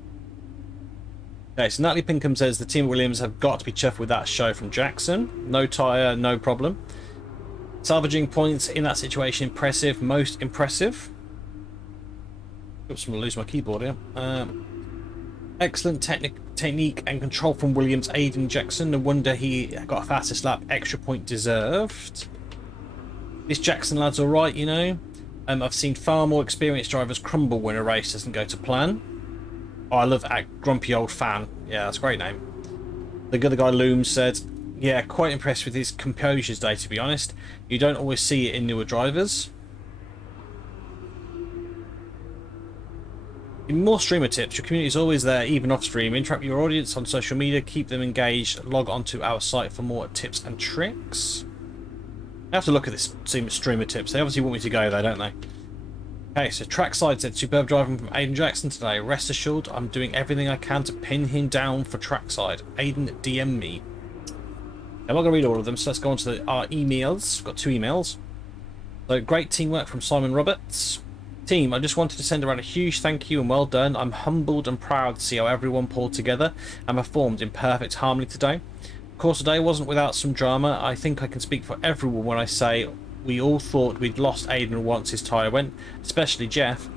Okay, so Natalie Pinkham says the team Williams have got to be chuffed with that show from Jackson. No tyre, no problem. Salvaging points in that situation, impressive, most impressive. Oops, I'm going to lose my keyboard here. Excellent technique and control from Williams aiding Jackson. No wonder he got a fastest lap. Extra point deserved. This Jackson lad's alright, you know. I've seen far more experienced drivers crumble when a race doesn't go to plan. Oh, I love that. Grumpy Old Fan. Yeah, that's a great name. The other guy, Loom, said, yeah, quite impressed with his composure today, to be honest. You don't always see it in newer drivers. In more streamer tips, your community is always there, even off stream. Interact with your audience on social media, keep them engaged, log onto our site for more tips and tricks. I have to look at this streamer tips. They obviously want me to go though, don't they? Okay, so Trackside said, superb driving from Aiden Jackson today. Rest assured, I'm doing everything I can to pin him down for Trackside. Aiden, DM me. I'm not going to read all of them, so let's go on to our emails. We've got 2 emails. So, great teamwork from Simon Roberts. Team, I just wanted to send around a huge thank you and well done. I'm humbled and proud to see how everyone pulled together and performed in perfect harmony today. Of course, today wasn't without some drama. I think I can speak for everyone when I say we all thought we'd lost Aiden once his tyre went, especially Jeff.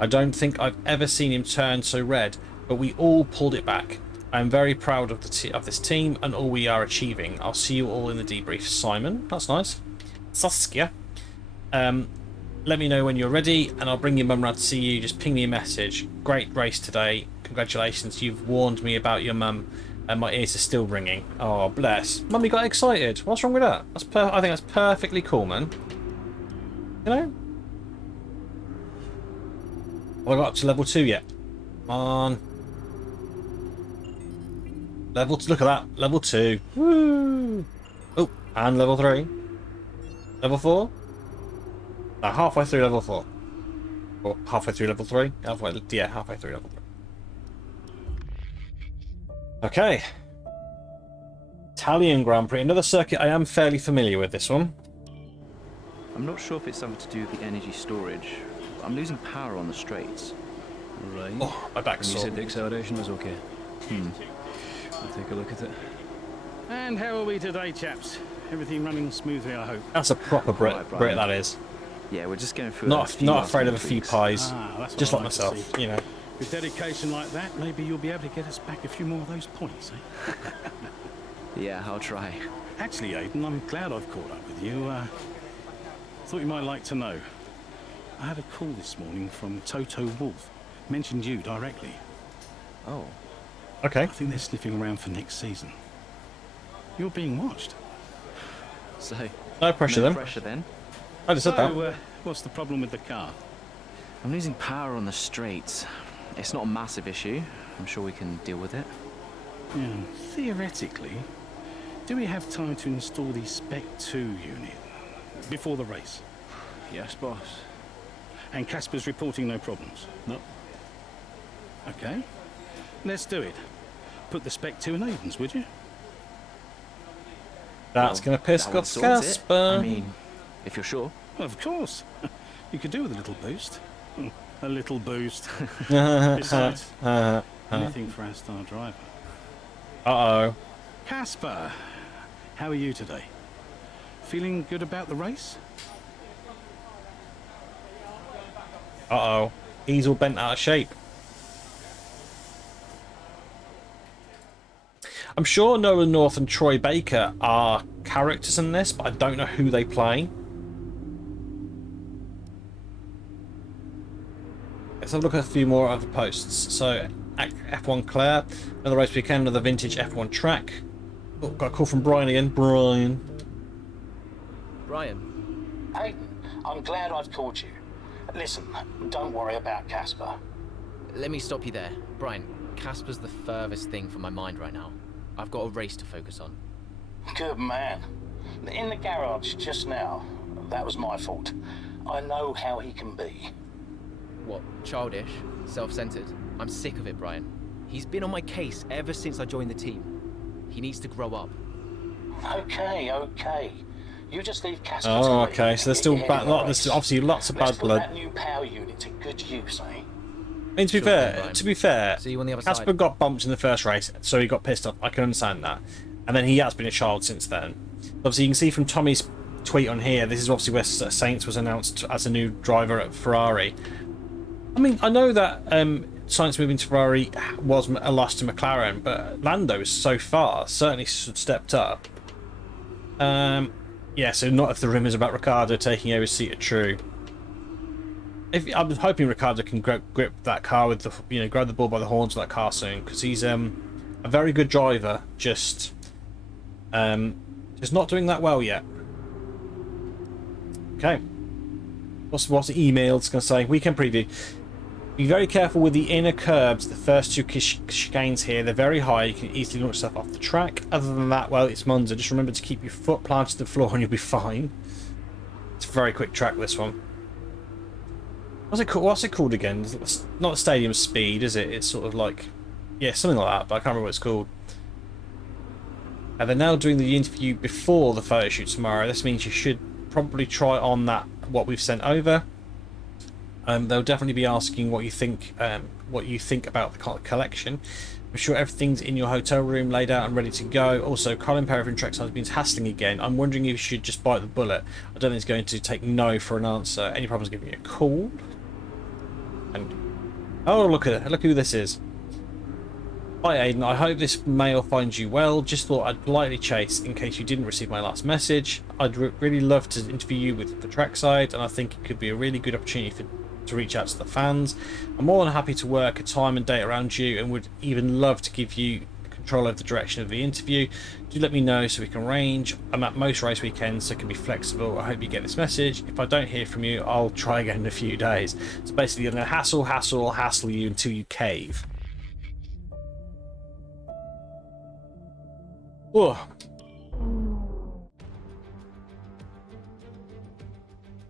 I don't think I've ever seen him turn so red, but we all pulled it back. I'm very proud of this team and all we are achieving. I'll see you all in the debrief. Simon, that's nice. Saskia, let me know when you're ready and I'll bring your mum round to see you. Just ping me a message. Great race today. Congratulations. You've warned me about your mum and my ears are still ringing. Oh, bless. Mummy got excited. What's wrong with that? I think that's perfectly cool, man. You know? Have I got up to level 2 yet? Come on. Level 2. Look at that. Level 2. Woo! Oh, and level 3. Level 4? No, halfway through level 4. Or halfway through level 3? Halfway through level 3. Okay. Italian Grand Prix. Another circuit I am fairly familiar with this one. I'm not sure if it's something to do with the energy storage. I'm losing power on the straights. Right. Oh, my back's You sore. said the acceleration was okay. I'll take a look at it. And how are we today, chaps? Everything running smoothly, I hope. That's a proper Brit, that is. Yeah, we're just going through. Not afraid of a few pies. That's Just what like I like to myself, see. you know. With dedication like that, maybe you'll be able to get us back a few more of those points, eh? Yeah, I'll try. Actually, Aiden, I'm glad I've caught up with you. Thought you might like to know. I had a call this morning from Toto Wolff. Mentioned you directly. Oh. Okay. I think they're sniffing around for next season. You're being watched. So. No pressure then. No pressure then. I just said that. What's the problem with the car? I'm losing power on the straights. It's not a massive issue. I'm sure we can deal with it. Yeah, theoretically, do we have time to install the Spec 2 unit before the race? Yes, boss. And Casper's reporting no problems? No. Okay. Let's do it. Put the Spec 2 in Aiden's, would you? That's going to piss that one off sorts it. Casper. I mean, if you're sure. Of course. You could do with a little boost. A little boost. Besides, anything for our star driver. Uh-oh. Casper, how are you today? Feeling good about the race? Uh-oh. He's all bent out of shape. I'm sure Nolan North and Troy Baker are characters in this, but I don't know who they play. Let's have a look at a few more other posts. So, F1 Claire, another race weekend, another vintage F1 track. Oh, got a call from Brian again. Brian. Aiden, I'm glad I've called you. Listen, don't worry about Casper. Let me stop you there. Brian, Casper's the furthest thing from my mind right now. I've got a race to focus on. Good man. In the garage just now, that was my fault. I know how he can be. What, childish? Self-centered? I'm sick of it, Brian. He's been on my case ever since I joined the team. He needs to grow up. Okay. You just leave Casper Oh, to me okay. and So there's get still your head in the there's race. obviously lots of Let's bad put blood. that new power unit to good use, eh? I mean, to be fair, See you on the other Casper side. got bumped in the first race, so he got pissed off. I can understand that. And then he has been a child since then. Obviously, you can see from Tommy's tweet on here, this is obviously where Sainz was announced as a new driver at Ferrari. I mean, I know that Sainz moving to Ferrari was a loss to McLaren, but Lando so far certainly stepped up. Yeah, so not if the rumours about Ricciardo taking over his seat are true. I'm hoping Ricciardo can grip that car with the, grab the ball by the horns of that car soon, because he's a very good driver, just not doing that well yet. Okay, what's the email? It's going to say weekend preview. Be very careful with the inner curbs. The first two chicanes here, they're very high. You can easily launch yourself off the track. Other than that, well, it's Monza. Just remember to keep your foot planted to the floor and you'll be fine. It's a very quick track, this one. What's it called again? It's not the stadium speed, is it? It's sort of like, yeah, something like that, but I can't remember what it's called. And they're now doing the interview before the photo shoot tomorrow. This means you should probably try on that what we've sent over. They'll definitely be asking what you think about the collection. I'm sure everything's in your hotel room laid out and ready to go. Also, Colin Perry from Trek has been hassling again. I'm wondering if you should just bite the bullet. I don't think he's going to take no for an answer. Any problems, give me a call. And oh, look at it. Look who this is. Hi Aiden, I hope this mail finds you well. Just thought I'd politely chase in case you didn't receive my last message. I'd really love to interview you with the trackside, and I think it could be a really good opportunity to reach out to the fans. I'm more than happy to work a time and date around you, and would even love to give you control over the direction of the interview. Do let me know so we can arrange. I'm at most race weekends, so it can be flexible. I hope you get this message. If I don't hear from you, I'll try again in a few days. So basically, I'm going to hassle you until you cave. Oh.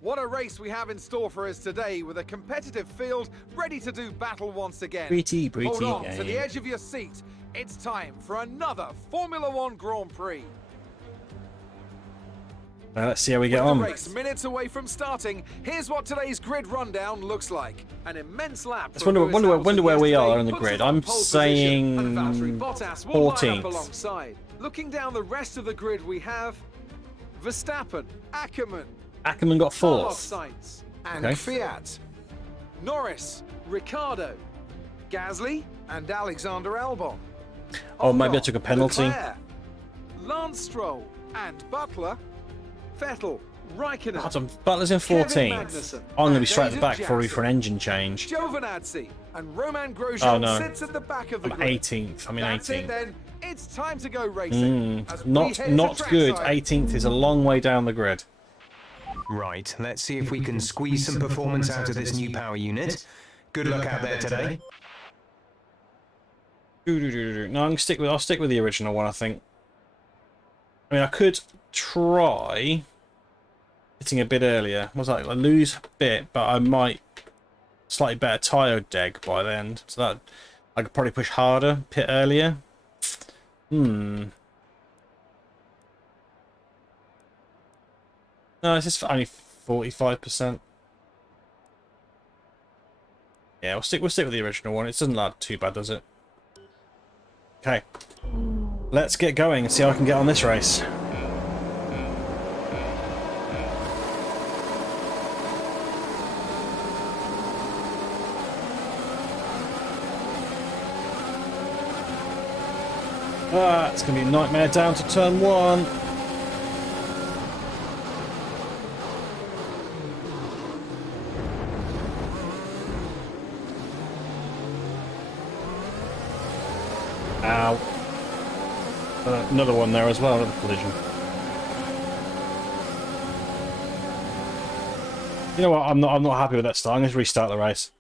What a race we have in store for us today, with a competitive field ready to do battle once again. Pretty Hold on game. to the edge of your seat. It's time for another Formula One Grand Prix. Now let's see how we get With on. the race minutes away from starting, here's what today's grid rundown looks like. An immense lap. Let's wonder where we are on the grid. I'm saying 14th. Alongside. Looking down the rest of the grid, we have Verstappen, Ackermann got Carlos 4th. Sainz, and Okay. Fiat, Norris, Ricciardo, Gasly, and Alexander Albon. Oh, maybe I took a penalty. Leclerc, Lance Stroll, and Butler, Vettel, Raikkonen, Butler's in Kevin 14th. Magnussen, I'm going to be and straight at the back David probably for an Jackson. engine change. Giovinazzi and Roman Grosjean Oh no, sits at the back of the I'm grid. 18th. I'm in That's it 18th. then. It's time to go racing. As we Not head to good. trackside. 18th is a long way down the grid. Right, let's see if we can squeeze some performance out of this new power unit. Good luck out there today. No, I'll stick with the original one, I think. I mean, I could try hitting a bit earlier. Was that I lose a bit, but I might slightly better tyre deg by then, so that I could probably push harder, pit earlier. No, it's just only 45%. Yeah, we'll stick with the original one. It doesn't look too bad, does it? Okay, let's get going and see how I can get on this race. It's going to be a nightmare down to turn 1. Ow. Another one there as well, another collision. You know what? I'm not happy with that start. I'm going to restart the race.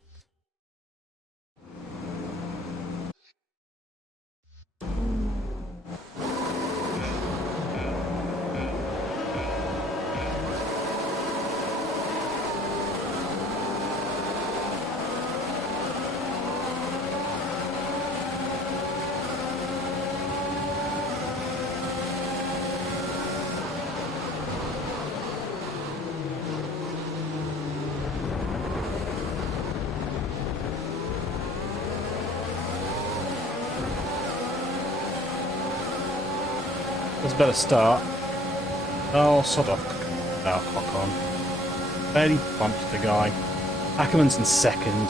That's a better start. Oh, sod off. Oh, cock on. Barely bumped the guy. Ackerman's in second.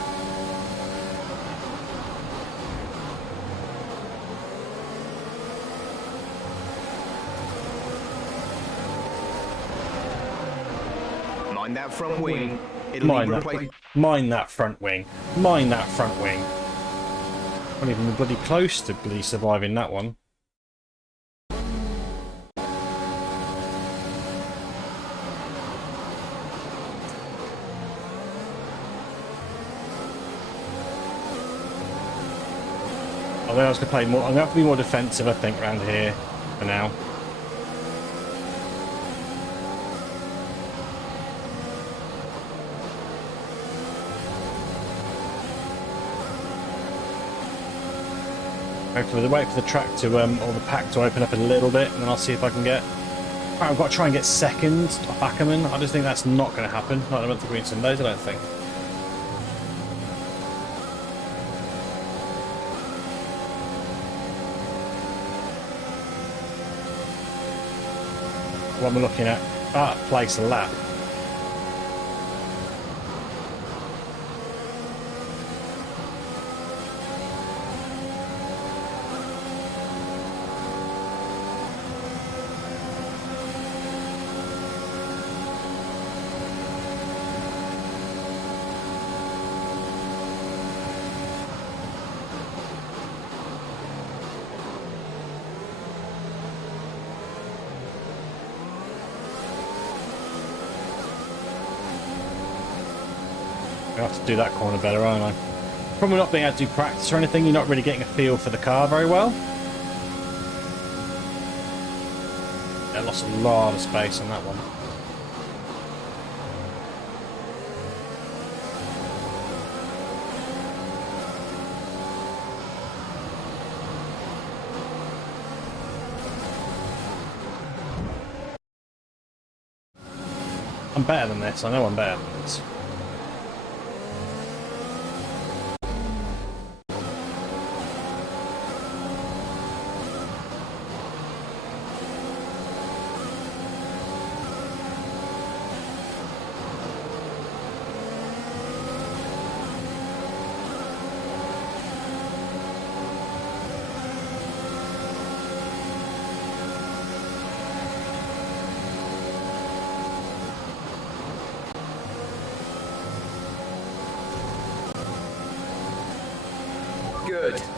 Mind that front wing. It'll need replacement. Mind that front wing. Mind that front wing. Not even bloody close to bloody surviving that one. I think I was going to play more. I'm going to have to be more defensive, I think, around here for now. Wait for the track to, or the pack to open up a little bit, and then I'll see if I can get... Right, I've got to try and get second off Ackerman. I just think that's not going to happen. Not about the Green Sundays, I don't think. What am I looking at? Place a lap. I have to do that corner better, aren't I? Probably not being able to do practice or anything, you're not really getting a feel for the car very well. I lost a lot of space on that one. I'm better than this, I know I'm better than this.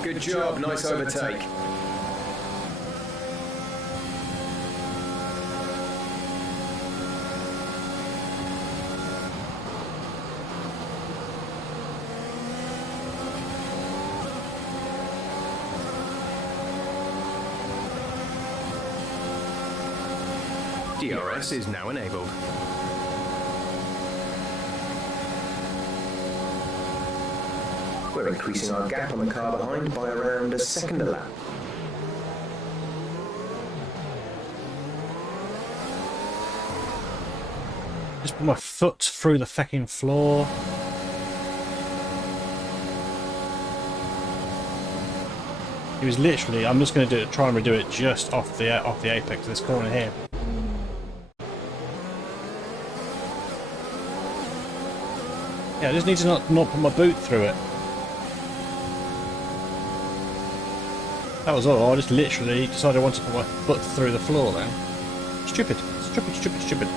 Good job, nice overtake. DRS is now enabled. We're increasing our gap on the car behind by around a second a lap. Just put my foot through the fucking floor. He was literally, I'm just going to try and redo it just off the apex of this corner here. Yeah, I just need to not put my boot through it. That was all. I just literally decided I wanted to put my foot through the floor then. Stupid. Stupid, stupid, stupid.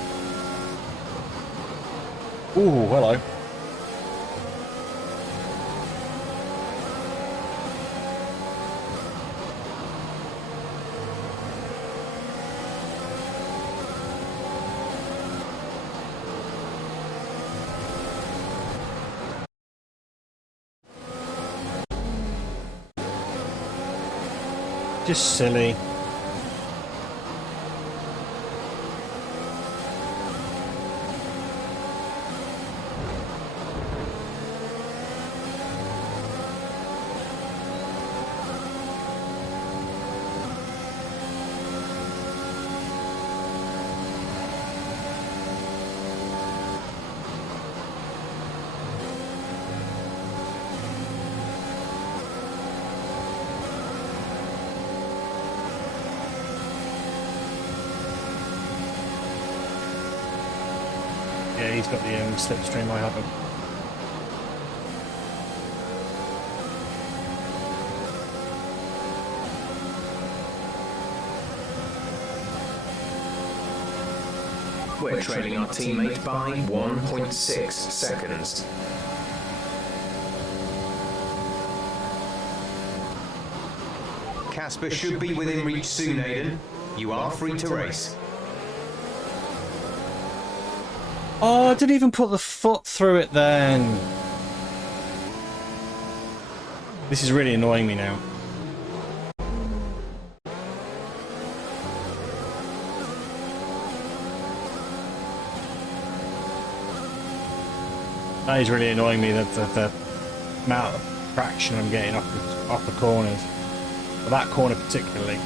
Ooh, hello. Just silly. Yeah, he's got the slipstream. I haven't. We're trailing our teammate by 1.6 seconds. Casper should be within reach soon, Aiden. You are free to race. Oh, I didn't even put the foot through it then. This is really annoying me now. That is really annoying me, that the amount of traction I'm getting off the corners. That corner particularly.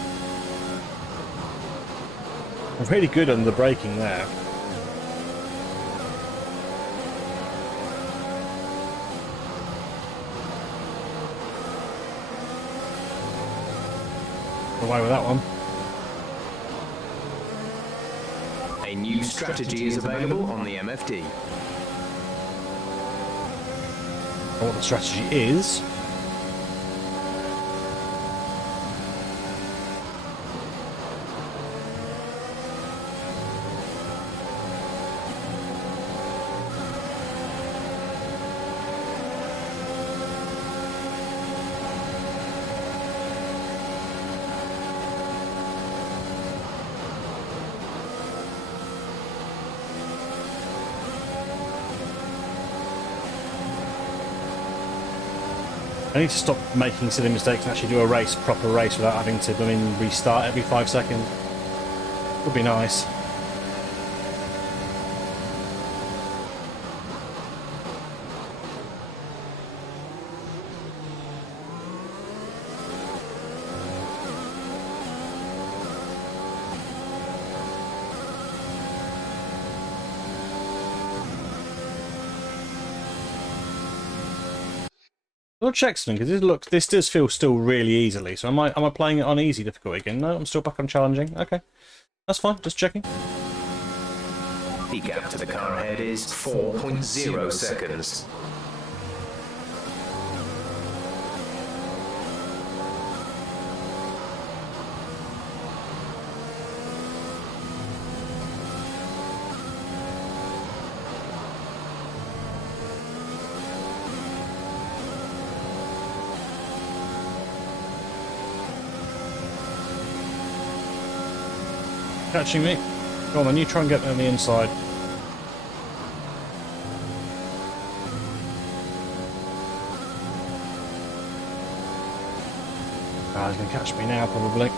I'm really good on the braking there. Away with that one. A new strategy is available on the MFD. What the strategy is. I need to stop making silly mistakes and actually do a race, proper race, without having to, restart every 5 seconds. Would be nice. I'll check something, because this does feel still really easily. So am I playing it on easy difficulty again? No, I'm still back on challenging. Okay, that's fine. Just checking. The gap to the car ahead is 4.0 seconds. Catching me. Go on then, you try and get me on the inside. Ah, he's going to catch me now, probably.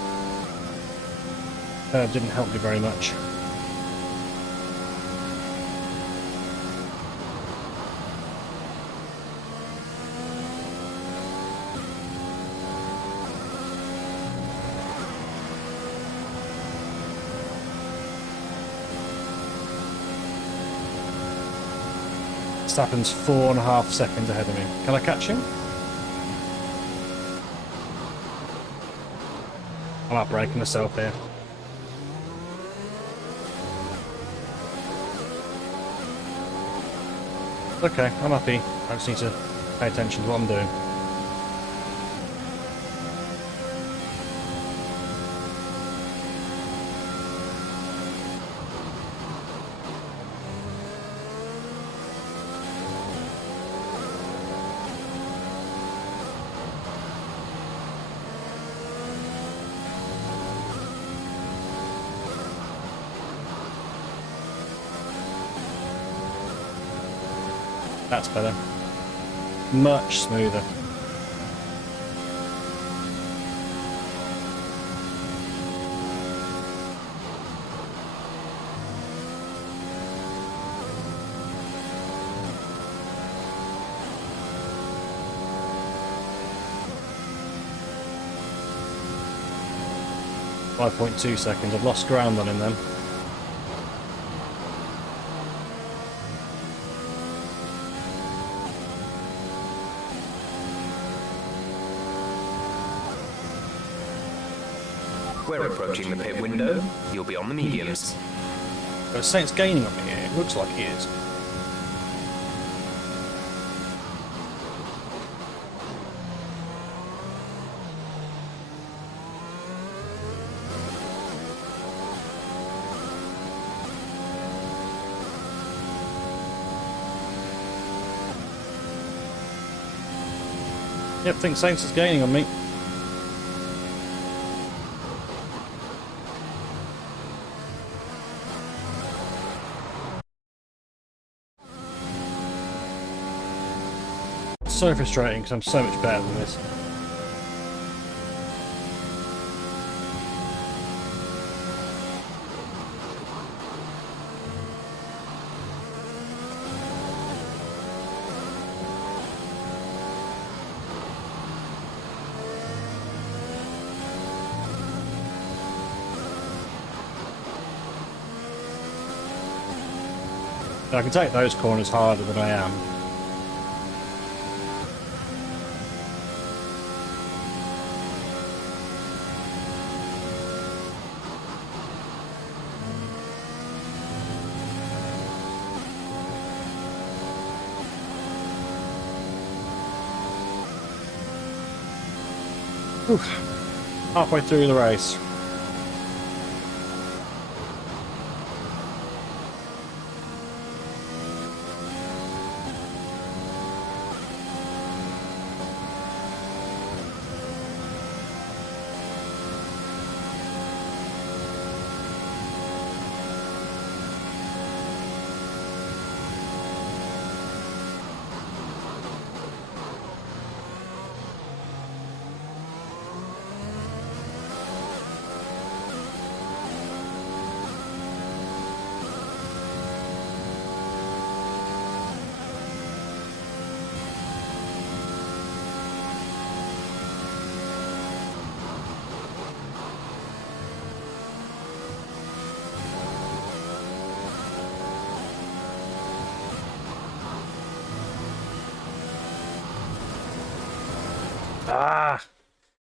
Didn't help me very much. Verstappen's 4.5 seconds ahead of me. Can I catch him? I'm outbraking myself here. Okay, I'm happy. I just need to pay attention to what I'm doing. That's better. Much smoother. .2 seconds. I've lost ground on him then. We're approaching the pit window. You'll be on the mediums. But Saint's gaining on me here. It looks like he is. Yep, I think Saints is gaining on me. So frustrating because I'm so much better than this. I can take those corners harder than I am. Whew. Halfway through the race. Ah!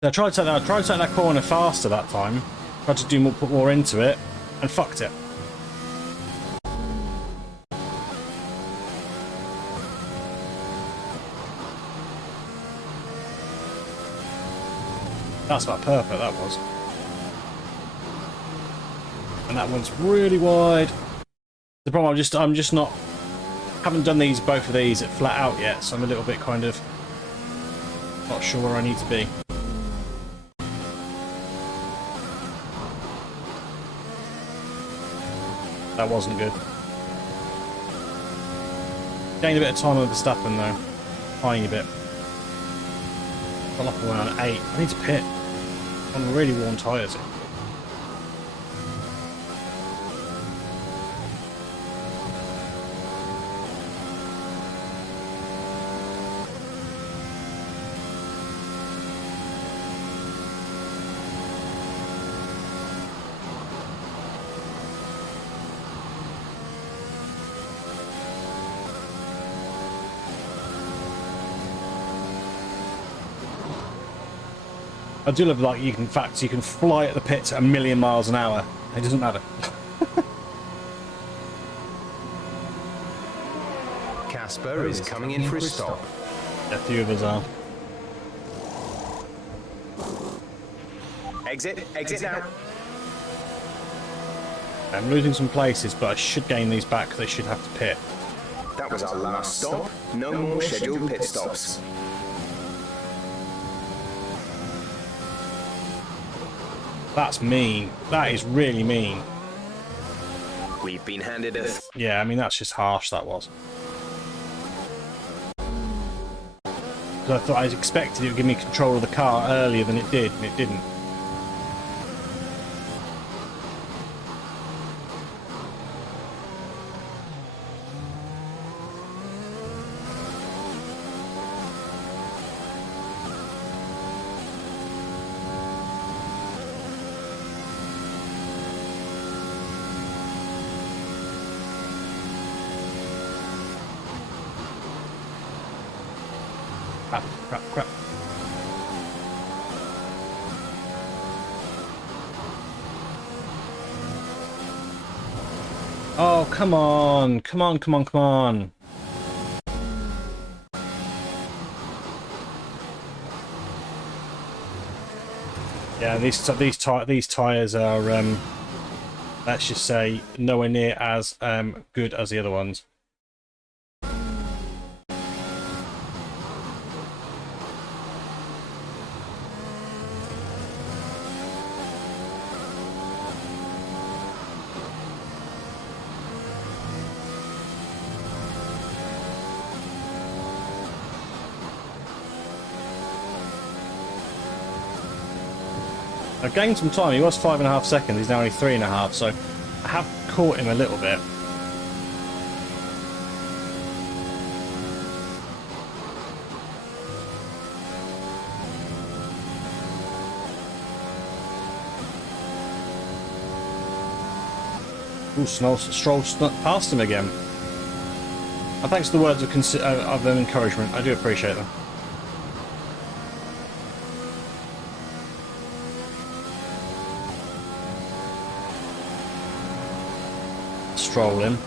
I tried to take that corner faster that time. Tried to do more, put more into it, and fucked it. That's about perfect. That was. And that one's really wide. The problem, I'm just not. Haven't done both of these at flat out yet, so I'm a little bit kind of not sure where I need to be. That wasn't good. Gained a bit of time with the Verstappen though. Tiny bit. Got up around 8. I need to pit. On really worn tyres. I do love like you can fly at the pits at 1,000,000 miles an hour. It doesn't matter. Casper is coming in for a stop. A few of us are. Exit now. I'm losing some places, but I should gain these back because they should have to pit. That was our last stop. No more scheduled pit stops. That's mean. That is really mean. We've been handed a... Yeah, I mean, that's just harsh, that was. Because I thought I expected it would give me control of the car earlier than it did, and it didn't. Crap. Oh, come on. Come on, come on, come on. Yeah, these tires are let's just say nowhere near as good as the other ones. I gained some time. He was 5.5 seconds. He's now only 3.5. So I have caught him a little bit. Ooh, Stroll snuck past him again. And thanks to the words of encouragement. I do appreciate them. Stroll him.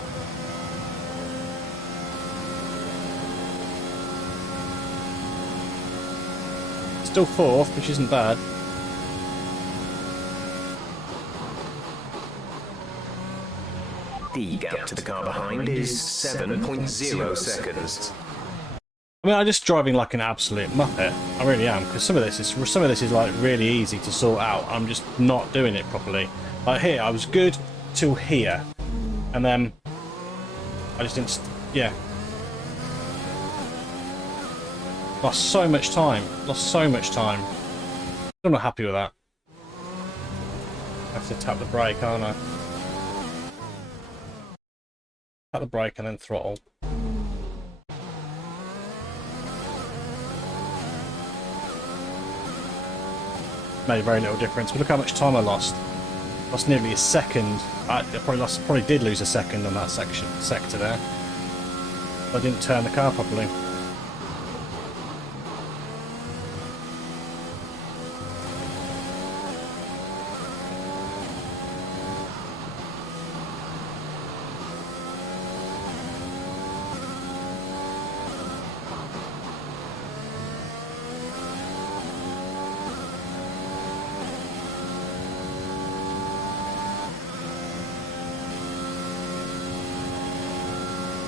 Still fourth, which isn't bad. The gap to the car behind is 7.0 seconds. I mean, I'm just driving like an absolute muppet. I really am, because some of this is like really easy to sort out. I'm just not doing it properly. Like here, I was good till here. And then I just didn't, yeah. Lost so much time. I'm not happy with that. I have to tap the brake, aren't I? Tap the brake and then throttle. Made very little difference, but look how much time I lost. Lost nearly a second. I probably did lose a second on that sector there. I didn't turn the car properly.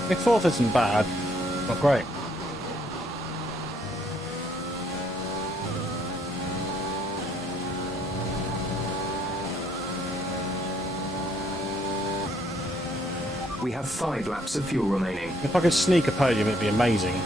I mean, fourth isn't bad. Not great. We have 5 laps of fuel remaining. If I could sneak a podium, it'd be amazing.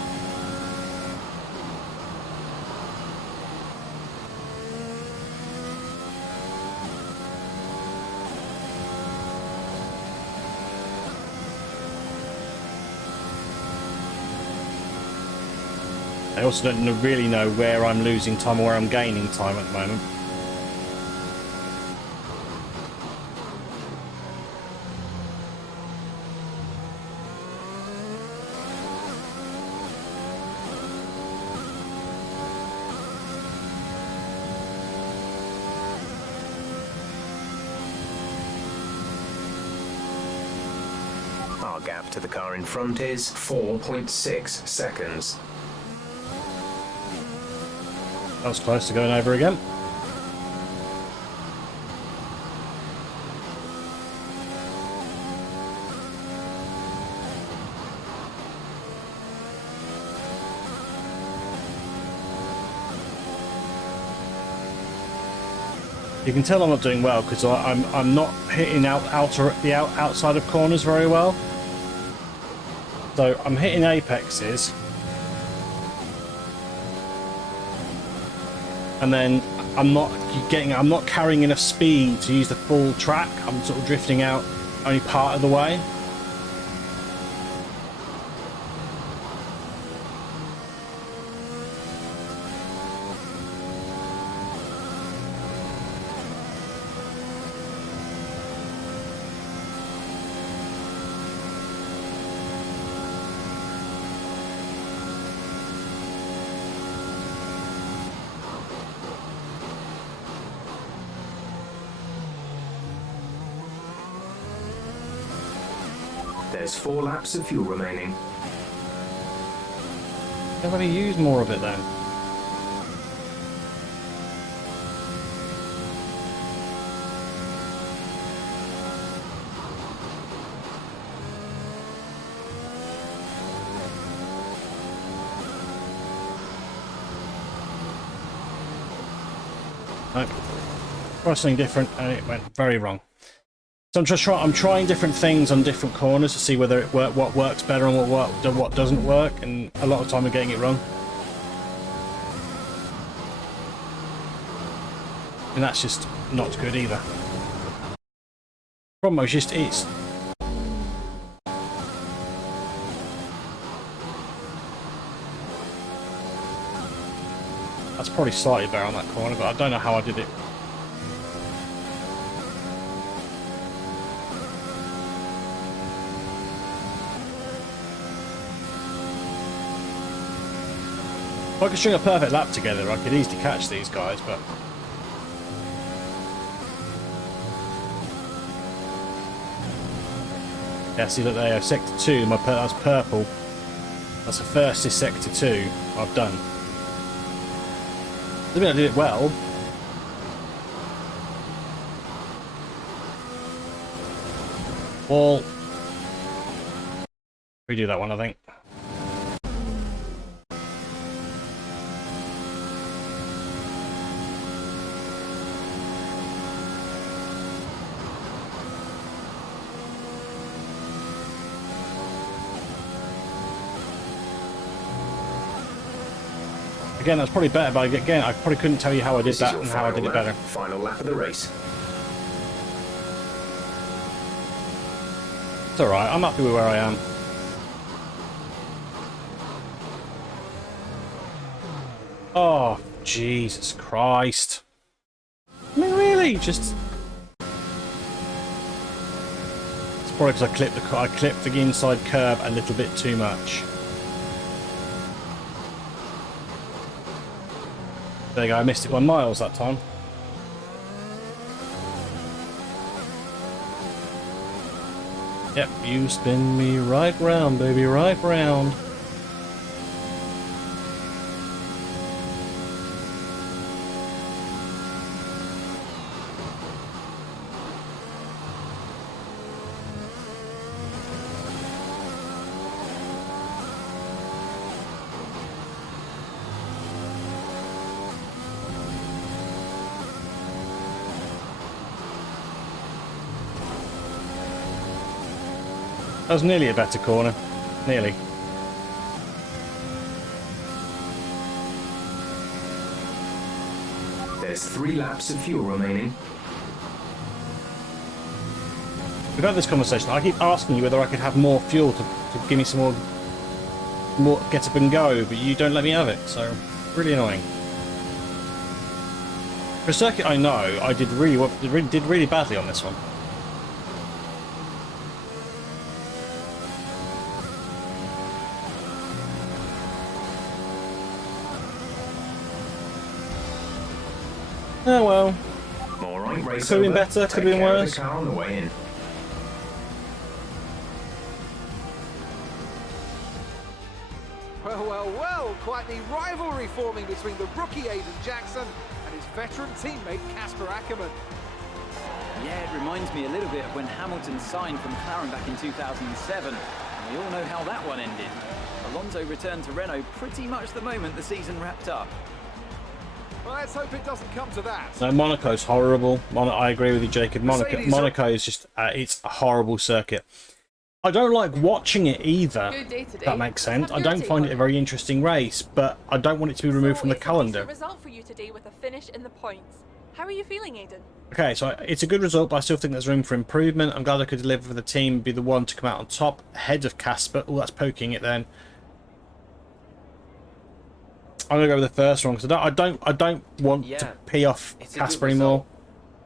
I also don't really know where I'm losing time or where I'm gaining time at the moment. Our gap to the car in front is 4.6 seconds. That was close to going over again. You can tell I'm not doing well because I'm not hitting the outside of corners very well. So I'm hitting apexes. And then I'm not carrying enough speed to use the full track. I'm sort of drifting out only part of the way. There's 4 laps of fuel remaining. Nobody use more of it then. Nope. Try something different, and it went very wrong. So I'm trying different things on different corners to see whether what works better and what doesn't work, and a lot of time I'm getting it wrong. And that's just not good either. Problem is just it's. That's probably slightly better on that corner, but I don't know how I did it. If I could string a perfect lap together, I could easily catch these guys, but... Yeah, see that they have sector 2, that's purple. That's the first is sector 2 I've done. I mean, I did it well. Well, redo that one, I think. Again, that's probably better, but again, I probably couldn't tell you how I did that and how I did it better. Final lap of the race. It's alright, I'm happy with where I am. Oh, Jesus Christ. I mean, really, just... It's probably because I clipped the inside curb a little bit too much. There you go, I missed it 1 mile that time. Yep, you spin me right round, baby, right round. That was nearly a better corner. Nearly. There's 3 laps of fuel remaining. We've had this conversation. I keep asking you whether I could have more fuel to give me some more get up and go, but you don't let me have it, so really annoying. For a circuit I know, I did really badly on this one. Oh well. All right, race could have been over. better, could have Take been care of worse. the car on the way in. Well, well, well, quite the rivalry forming between the rookie Aiden Jackson and his veteran teammate Casper Ackerman. Yeah, it reminds me a little bit of when Hamilton signed for McLaren back in 2007. And we all know how that one ended. Alonso returned to Renault pretty much the moment the season wrapped up. Well, let's hope it doesn't come to that. No, Monaco's horrible. I agree with you, Jacob. Monaco is just, it's a horrible circuit. I don't like watching it either, Good day today. if that makes sense. I Have don't your find take it a on very interesting race, but I don't want it to be removed from the calendar. It's a result for you today with a finish in the points. How are you feeling, Aiden? Okay, so it's a good result, but I still think there's room for improvement. I'm glad I could deliver for the team, be the one to come out on top, ahead of Casper. Oh, that's poking it then. I'm gonna go with the first one because I don't want to pee off Casper anymore.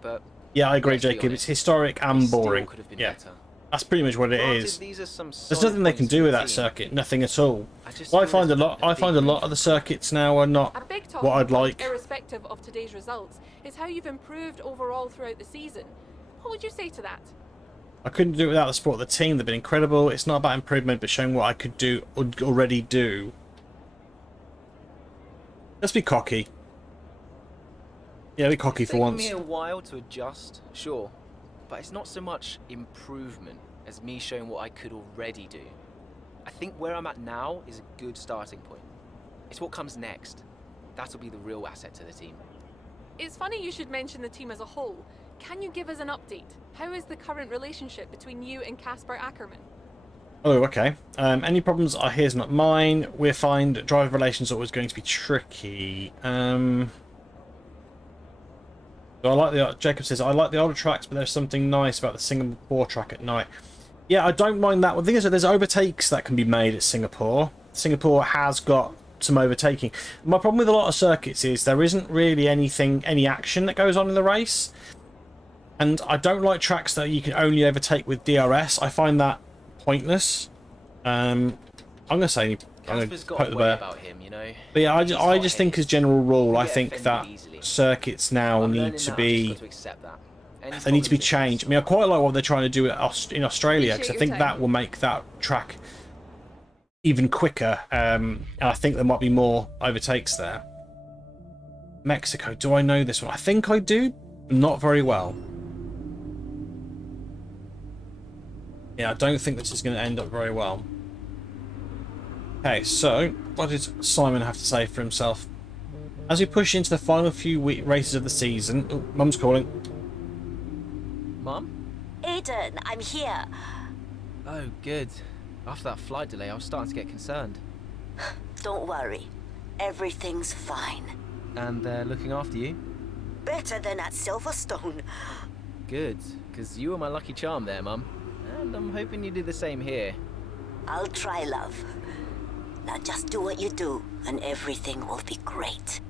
But yeah, I agree, Jacob. It's historic and boring. Yeah, that's pretty much what it is. There's nothing they can do with that circuit. Nothing at all. I find a lot of the circuits now are not A big what talking I'd point, like. irrespective of today's results, is how you've improved overall throughout the season. What would you say to that? I couldn't do it without the support of the team. They've been incredible. It's not about improvement, but showing what I could do or already do. Let's be cocky. Yeah, be cocky for once. It's taken me a while to adjust, sure, but it's not so much improvement as me showing what I could already do. I think where I'm at now is a good starting point. It's what comes next. That'll be the real asset to the team. It's funny you should mention the team as a whole. Can you give us an update? How is the current relationship between you and Casper Ackerman? Oh, okay. Any problems are his, not mine. We're fine. Driver relations are always going to be tricky. So I like the Jacob says I like the older tracks, but there's something nice about the Singapore track at night. Yeah, I don't mind that. Well, the thing is that there's overtakes that can be made at Singapore. Singapore has got some overtaking. My problem with a lot of circuits is there isn't really any action that goes on in the race. And I don't like tracks that you can only overtake with DRS. I find that pointless. I'm gonna say Casper's got a way about him, you know. But yeah, I just think as general rule, I think that circuits now need to be they need to be changed. I mean, I quite like what they're trying to do in Australia because I think that will make that track even quicker. And I think there might be more overtakes there. Mexico, do I know this one? I think I do, but not very well. Yeah, I don't think this is going to end up very well. Okay, so what did Simon have to say for himself? As we push into the final few races of the season... Oh, Mum's calling. Mum? Aiden, I'm here. Oh, good. After that flight delay, I was starting to get concerned. Don't worry. Everything's fine. And they're looking after you? Better than at Silverstone. Good, because you were my lucky charm there, Mum. And I'm hoping you do the same here. I'll try, love. Now just do what you do, and everything will be great.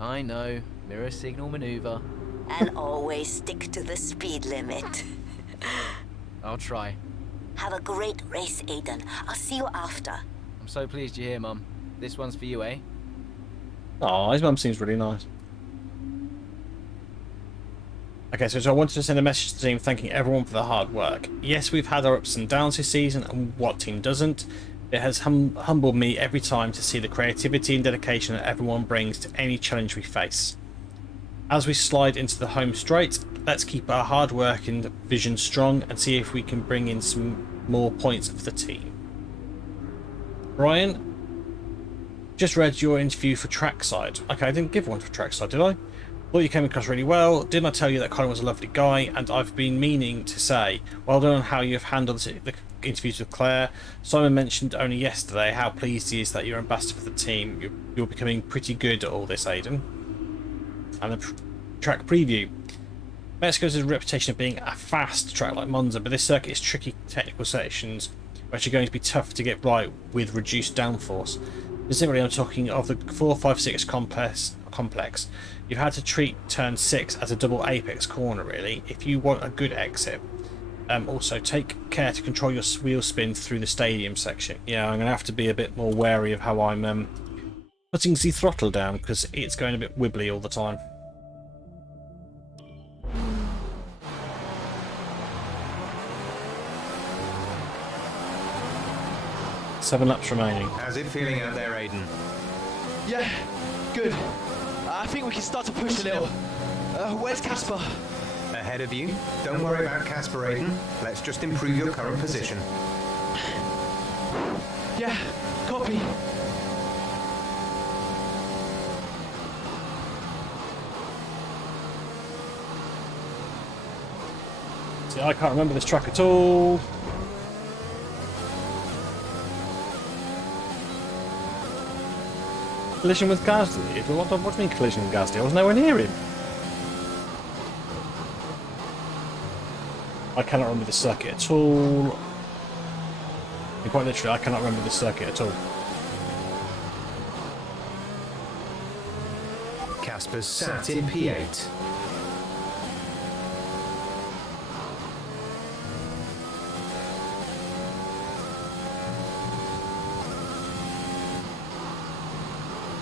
I know. Mirror signal maneuver. And always stick to the speed limit. I'll try. Have a great race, Aiden. I'll see you after. I'm so pleased you're here, Mum. This one's for you, eh? Oh, his mum seems really nice. Okay, so I wanted to send a message to the team thanking everyone for the hard work. Yes, we've had our ups and downs this season, and what team doesn't? It has humbled me every time to see the creativity and dedication that everyone brings to any challenge we face. As we slide into the home straight, let's keep our hard work and vision strong and see if we can bring in some more points for the team. Brian, just read your interview for Trackside. Okay, I didn't give one for Trackside, did I? Thought you came across really well. Didn't I tell you that Colin was a lovely guy? And I've been meaning to say, well done on how you've handled the interviews with Claire. Simon mentioned only yesterday how pleased he is that you're ambassador for the team. You're becoming pretty good at all this, Aiden. And a track preview. Mexico has a reputation of being a fast track like Monza, but this circuit is tricky technical sections, which are going to be tough to get right with reduced downforce. Specifically, I'm talking of the 456 complex. You've had to treat turn 6 as a double apex corner, really, if you want a good exit. Also, take care to control your wheel spin through the stadium section. Yeah, I'm going to have to be a bit more wary of how I'm putting the throttle down, because it's going a bit wibbly all the time. Seven laps remaining. How's it feeling out there, Aiden? Yeah, good. I think we can start to push a little. Where's Casper? Ahead of you. Don't worry about Casper, Aiden. Let's just improve your current position. Yeah, copy. See, I can't remember this track at all. Collision with Gasly? What do you mean collision with Gasly? I was nowhere near him. I cannot remember the circuit at all. And quite literally, I cannot remember the circuit at all. Casper's sat in P8.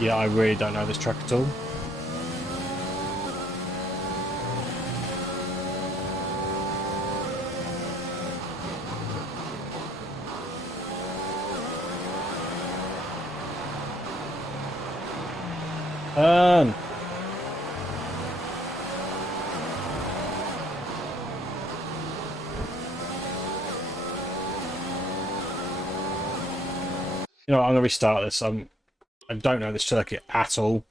Yeah, I really don't know this track at all. Turn. You know what, I'm gonna restart this. I don't know this circuit at all.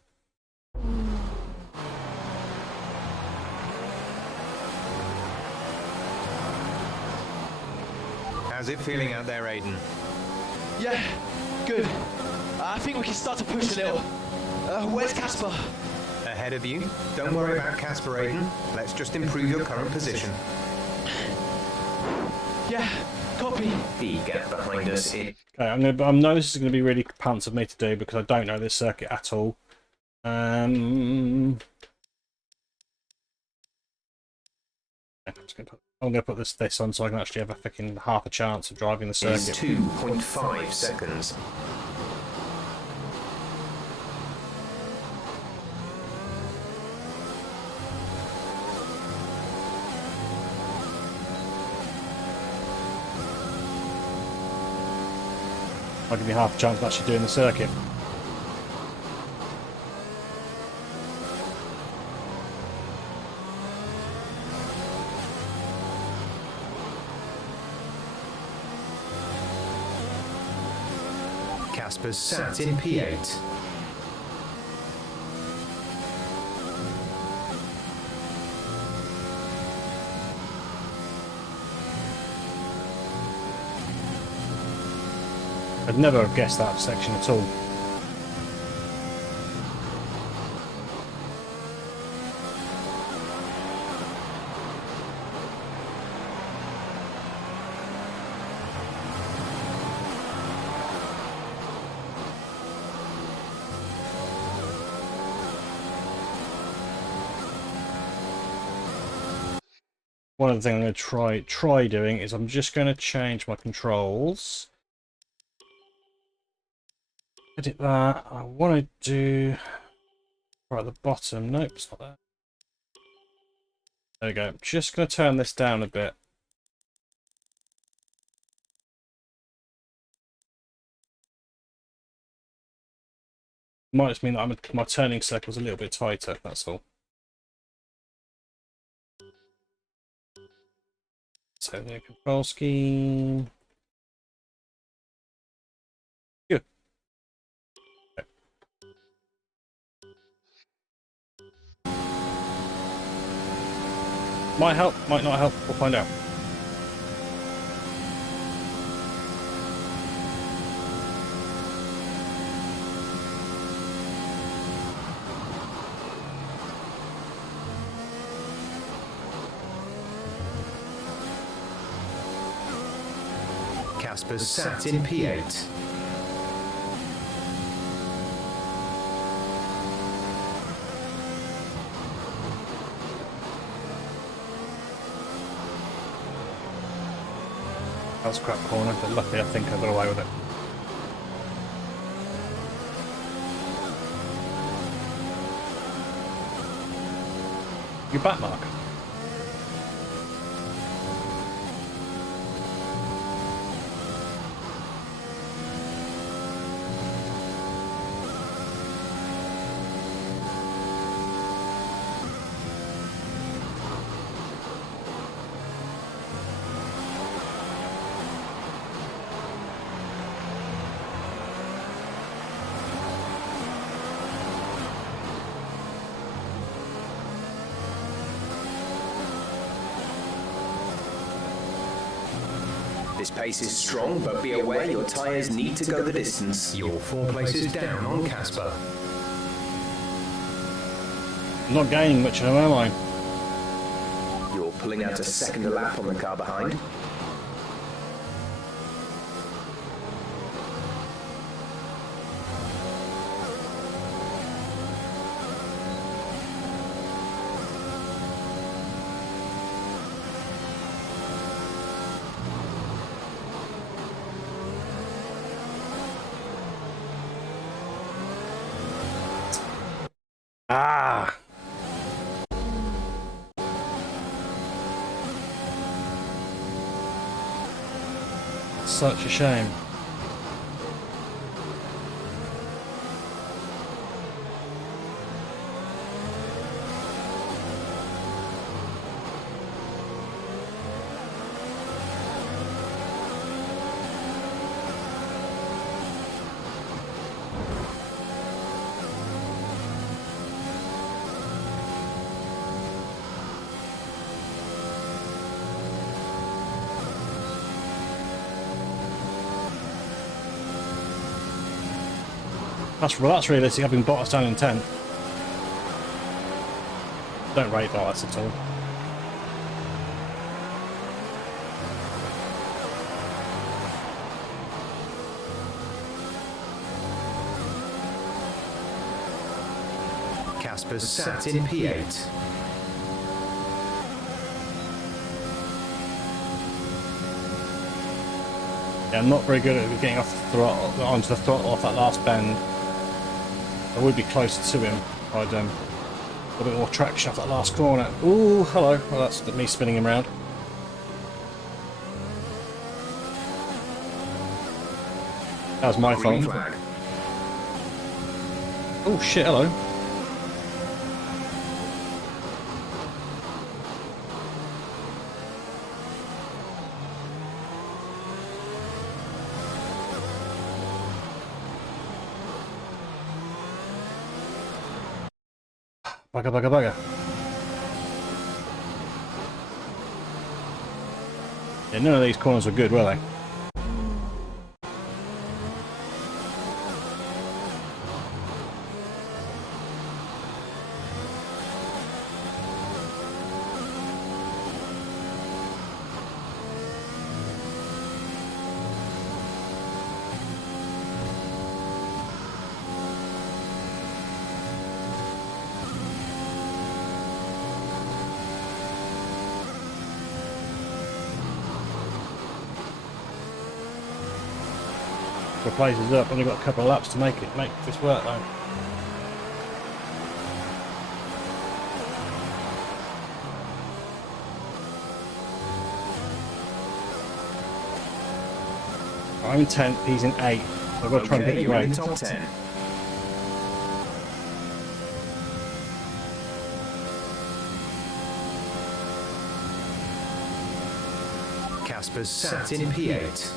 How's it feeling out there, Aiden? Yeah, good. I think we can start to push a little. Where's Casper? Ahead of you. Don't worry about Casper, Aiden. Let's just improve your current position. Yeah, copy. He gets behind us. Okay, I know this is gonna be really pants of me to do because I don't know this circuit at all. I'm gonna put this on so I can actually have a fucking half a chance of driving the circuit. It's 2.5 seconds. I'll give me half a chance of actually doing the circuit. Casper's sat in P8. I'd never have guessed that section at all. One of the things I'm going to try doing is I'm just going to change my controls. Edit that. I want to do right at the bottom. Nope, it's not there. There we go. Just going to turn this down a bit. Might just mean that my turning circle's a little bit tighter. That's all. So the control scheme. Good. Okay. Might help, might not help. We'll find out. Casper's sat in P8. That was a crap corner, but luckily I think I got away with it. Your back mark. This pace is strong, but be aware your tyres need to go the distance. You're 4 places down on Casper. I'm not gaining much, am I? You're pulling out a second a lap on the car behind. Ah! Such a shame. That's realistic, having Bottas down in 10th. Don't rate Bottas at all. Casper's sat in P8. Yeah, I'm not very good at getting off the throttle, onto the throttle off that last bend. I would be closer to him. I'd a bit more traction off that last corner. Ooh, hello. Well, that's me spinning him round. That was my fault. Oh shit! Hello. Bugger, bugger, bugger. Yeah, none of these corners were good, were they? Places up. Only got a couple of laps to make this work though. I'm in 10th, he's in 8th. So I've got to try and get you in top 10. Casper's sat in P8.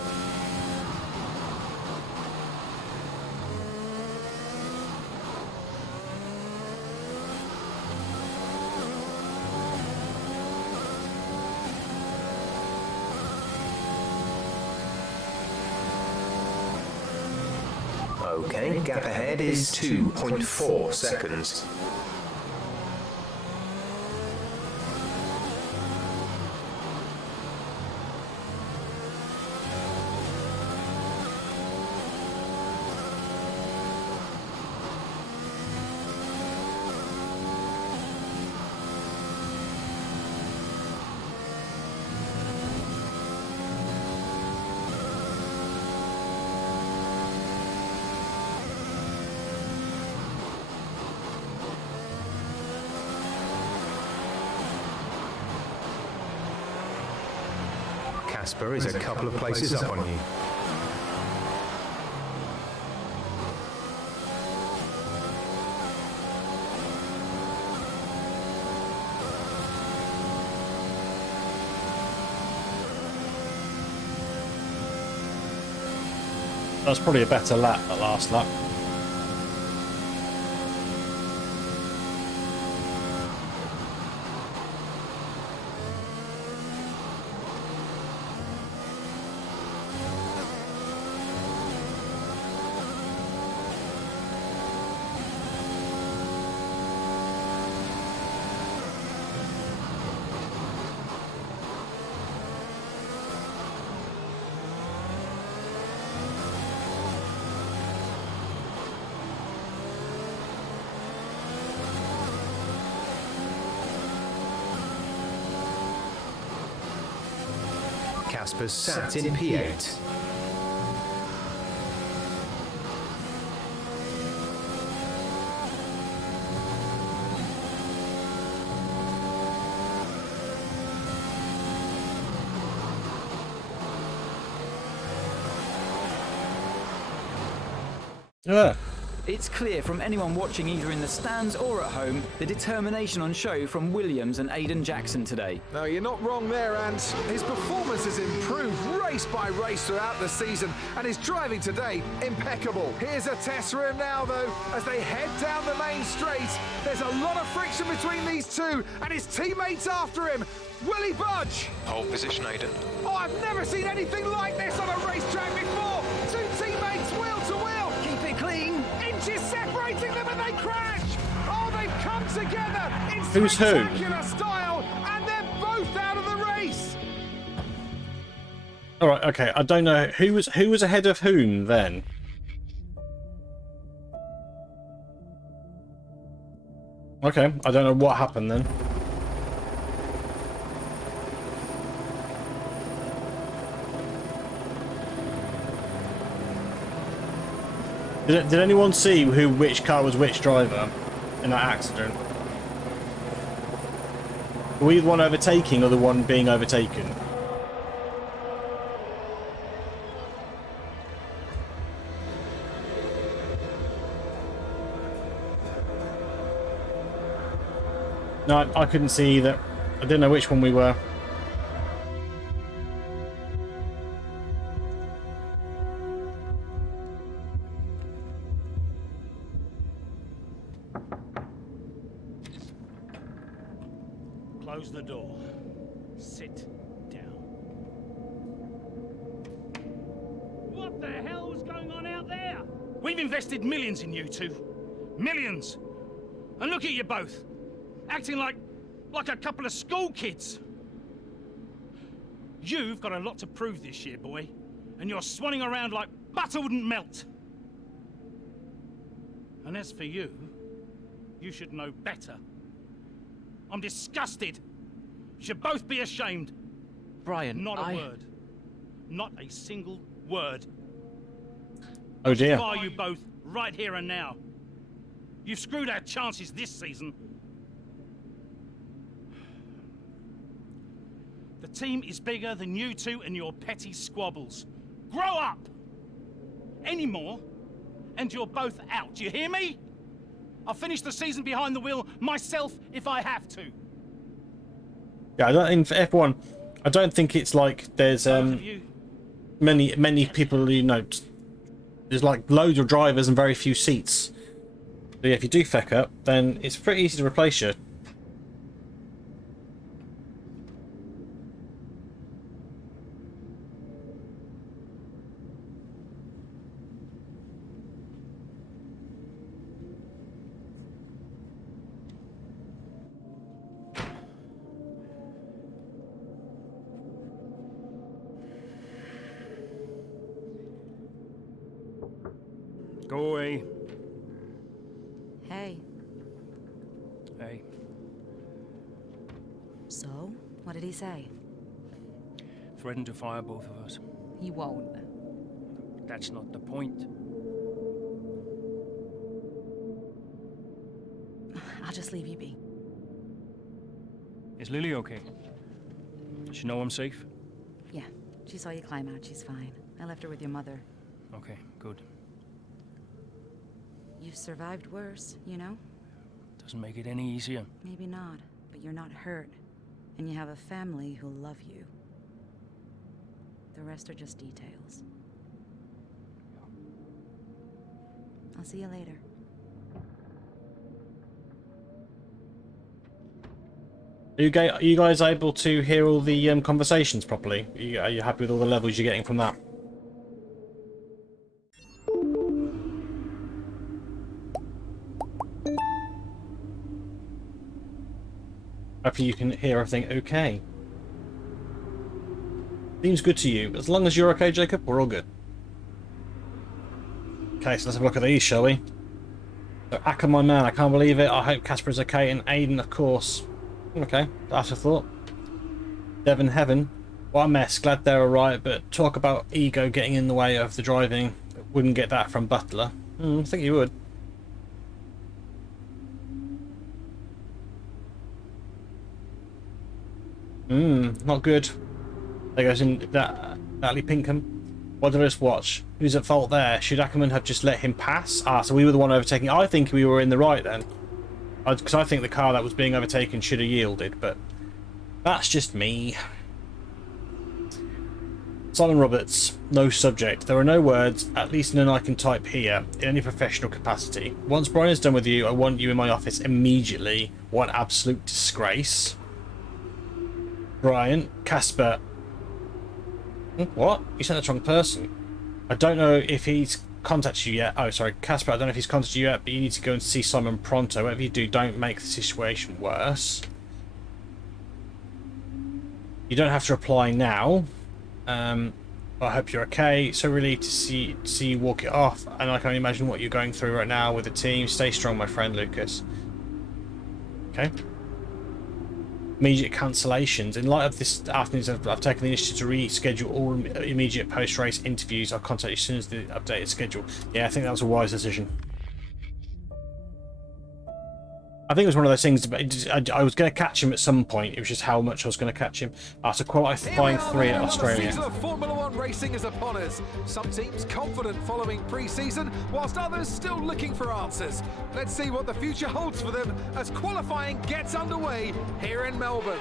Okay, gap ahead is 2.4 seconds. Casper is a couple of places up on you. That's probably a better lap, that last lap. Casper's sat in P8. Yeah. It's clear from anyone watching either in the stands or at home the determination on show from Williams and Aiden Jackson today. No, you're not wrong there, and his performance has improved race by race throughout the season, and his driving today, impeccable. Here's a test for him now, though, as they head down the main straight. There's a lot of friction between these two, and his teammates after him. Will he budge? Hold position, Aiden. Oh, I've never seen anything like this on a racetrack before. Two teammates wheel to wheel. Keep it clean. Inches come together in Who's who? spectacular style, and they're both out of the race. All right, okay. I don't know who was ahead of whom then. Okay, I don't know what happened then. Did anyone see which car was which driver in that accident? Were we the one overtaking or the one being overtaken? No, I couldn't see either. I didn't know which one we were. Close the door. Sit down. What the hell is going on out there? We've invested millions in you two. Millions. And look at you both. Acting like a couple of school kids. You've got a lot to prove this year, boy. And you're swanning around like butter wouldn't melt. And as for you, you should know better. I'm disgusted. You should both be ashamed. Brian, Not a word. Not a single word. Oh dear. Fire you both right here and now. You've screwed our chances this season. The team is bigger than you two and your petty squabbles. Grow up! Any more, and you're both out. You hear me? I'll finish the season behind the wheel myself if I have to. Yeah, in F1, I don't think it's like there's many people, you know. There's like loads of drivers and very few seats. So yeah, if you do feck up, then it's pretty easy to replace you. Go away. Hey. Hey. So, what did he say? Threatened to fire both of us. He won't. That's not the point. I'll just leave you be. Is Lily okay? Does she know I'm safe? Yeah, she saw you climb out. She's fine. I left her with your mother. Okay, good. You've survived worse, you know? Doesn't make it any easier. Maybe not, but you're not hurt. And you have a family who love you. The rest are just details. I'll see you later. Are you guys able to hear all the conversations properly? Are you happy with all the levels you're getting from that? Hopefully you can hear everything okay. Seems good to you. As long as you're okay, Jacob, we're all good. Okay, so let's have a look at these, shall we? So, Acker, my man, I can't believe it. I hope Casper is okay, and Aiden, of course. Okay, that's a thought. Devon Heaven. What a mess. Glad they're alright, but talk about ego getting in the way of the driving. Wouldn't get that from Butler. I think you would. Not good. There goes in that Natalie Pinkham. What did I just watch? Who's at fault there? Should Ackerman have just let him pass? Ah, so we were the one overtaking. I think we were in the right then. Because I think the car that was being overtaken should have yielded, but that's just me. Simon Roberts, no subject. There are no words, at least none I can type here, in any professional capacity. Once Brian is done with you, I want you in my office immediately. What an absolute disgrace. Brian, Casper. What? You sent the wrong person. I don't know if he's contacted you yet. Oh, sorry, Casper, I don't know if he's contacted you yet, but you need to go and see Simon pronto. Whatever you do, don't make the situation worse. You don't have to reply now. I hope you're okay. So really to see you walk it off, and I can only imagine what you're going through right now with the team. Stay strong, my friend Lucas. Okay. Immediate cancellations. In light of this afternoon's, I've taken the initiative to reschedule all immediate post-race interviews. I'll contact you as soon as the updated schedule. Yeah, I think that was a wise decision. I think it was one of those things, but I was going to catch him at some point. It was just how much I was going to catch him. After qualifying 3 at Australia. The season of Formula One racing is upon us. Some teams confident following pre-season, whilst others still looking for answers. Let's see what the future holds for them as qualifying gets underway here in Melbourne.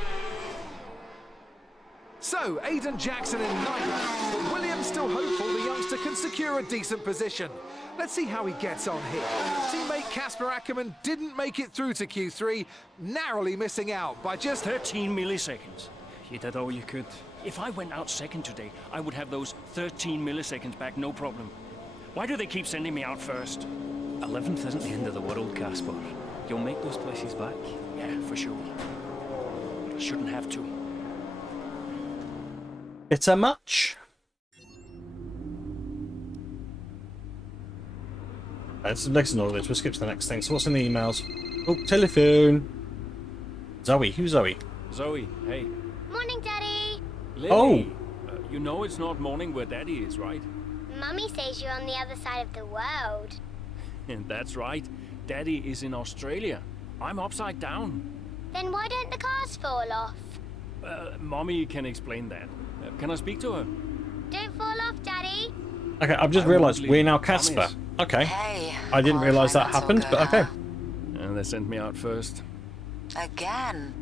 So, Aiden Jackson in 9th, but Williams still hopeful the youngster can secure a decent position. Let's see how he gets on here. Teammate Casper Ackerman didn't make it through to Q3, narrowly missing out by just 13 milliseconds. You did all you could. If I went out second today, I would have those 13 milliseconds back, no problem. Why do they keep sending me out first? 11th isn't the end of the world, Casper. You'll make those places back. Yeah, for sure. But I shouldn't have to. It's a much. Let's ignore this. We'll skip to the next thing. So what's in the emails? Oh, telephone. Zoe. Who's Zoe? Zoe, hey. Morning, Daddy. Lily, oh. You know it's not morning where Daddy is, right? Mummy says you're on the other side of the world. And that's right. Daddy is in Australia. I'm upside down. Then why don't the cars fall off? Mommy can explain that. Can I speak to her? Don't fall off, Daddy. Okay, I've just realised we're now Casper. Okay. Hey, I didn't realise that happened, but okay. And they sent me out first. Again?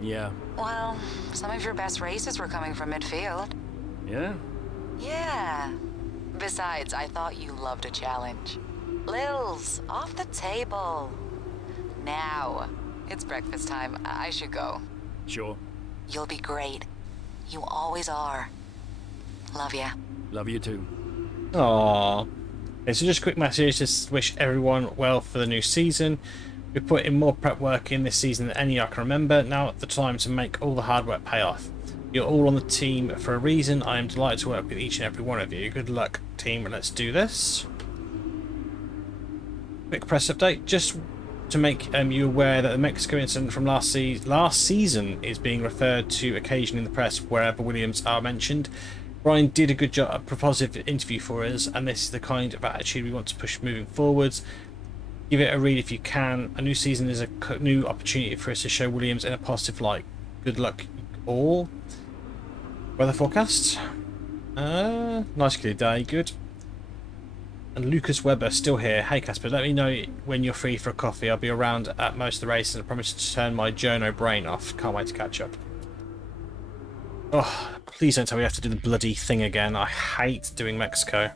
Yeah. Well, some of your best races were coming from midfield. Yeah? Yeah. Besides, I thought you loved a challenge. Lils, off the table. Now, it's breakfast time. I should go. Sure. You'll be great. You always are. Love ya. Love you too. Aww. Okay, so just a quick message to wish everyone well for the new season. We put in more prep work in this season than any I can remember. Now at the time to make all the hard work pay off. You're all on the team for a reason. I am delighted to work with each and every one of you. Good luck, team. Let's do this. Quick press update. Just to make you aware that the Mexico incident from last season is being referred to occasionally in the press wherever Williams are mentioned. Brian did a good job, a positive interview for us, and this is the kind of attitude we want to push moving forwards. Give it a read if you can. A new season is a new opportunity for us to show Williams in a positive light. Good luck all. Weather forecast. Nice clear day, good. And Lucas Webber still here. Hey Casper, let me know when you're free for a coffee. I'll be around at most of the races and I promise to turn my journo brain off. Can't wait to catch up. Oh, please don't tell me I have to do the bloody thing again. I hate doing Mexico.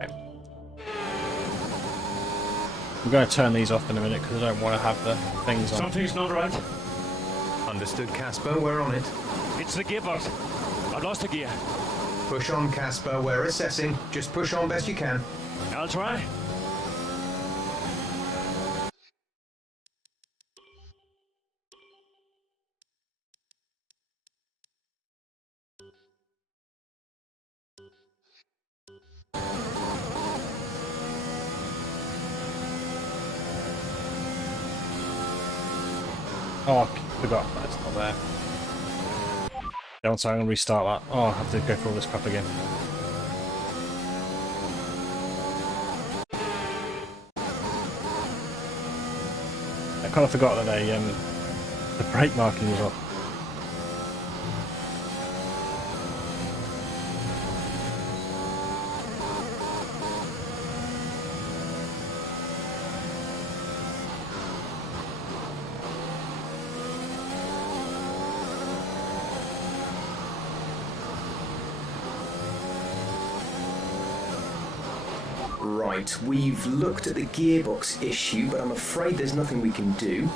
Okay. I'm going to turn these off in a minute because I don't want to have the things on. Something's not right. Understood, Casper. We're on it. It's the gearbox. I've lost the gear. Push on, Casper. We're assessing. Just push on best you can. I'll try. Oh, I forgot that's not there. Don't say I'm going to restart that. Oh, I have to go through all this crap again. I kind of forgot that the brake marking was off. Right, we've looked at the gearbox issue, but I'm afraid there's nothing we can do.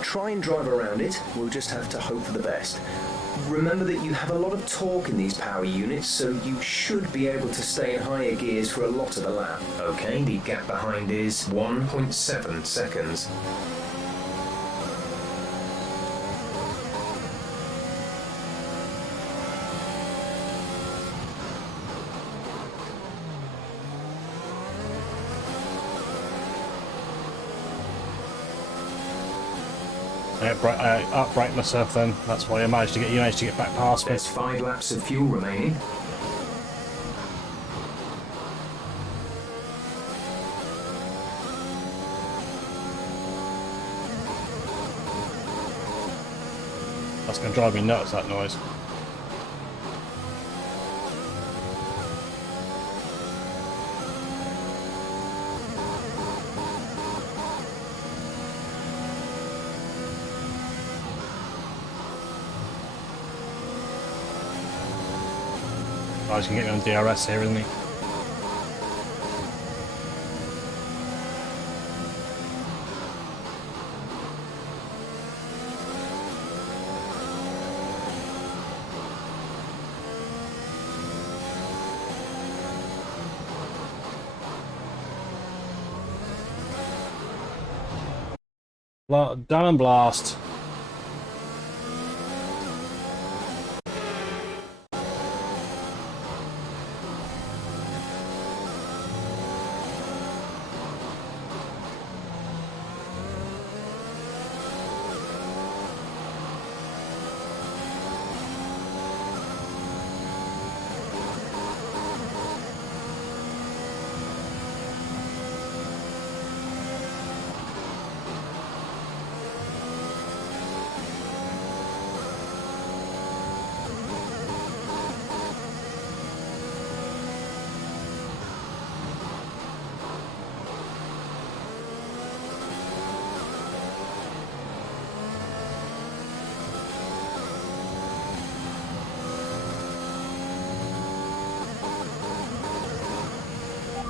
Try and drive around it, we'll just have to hope for the best. Remember that you have a lot of torque in these power units, so you should be able to stay in higher gears for a lot of the lap. Okay, the gap behind is 1.7 seconds. Upbrake myself then. That's why you managed to get back past me. There's 5 laps of fuel remaining. That's going to drive me nuts, that noise. Oh, he's going to get me on DRS here, isn't he? Down and blast.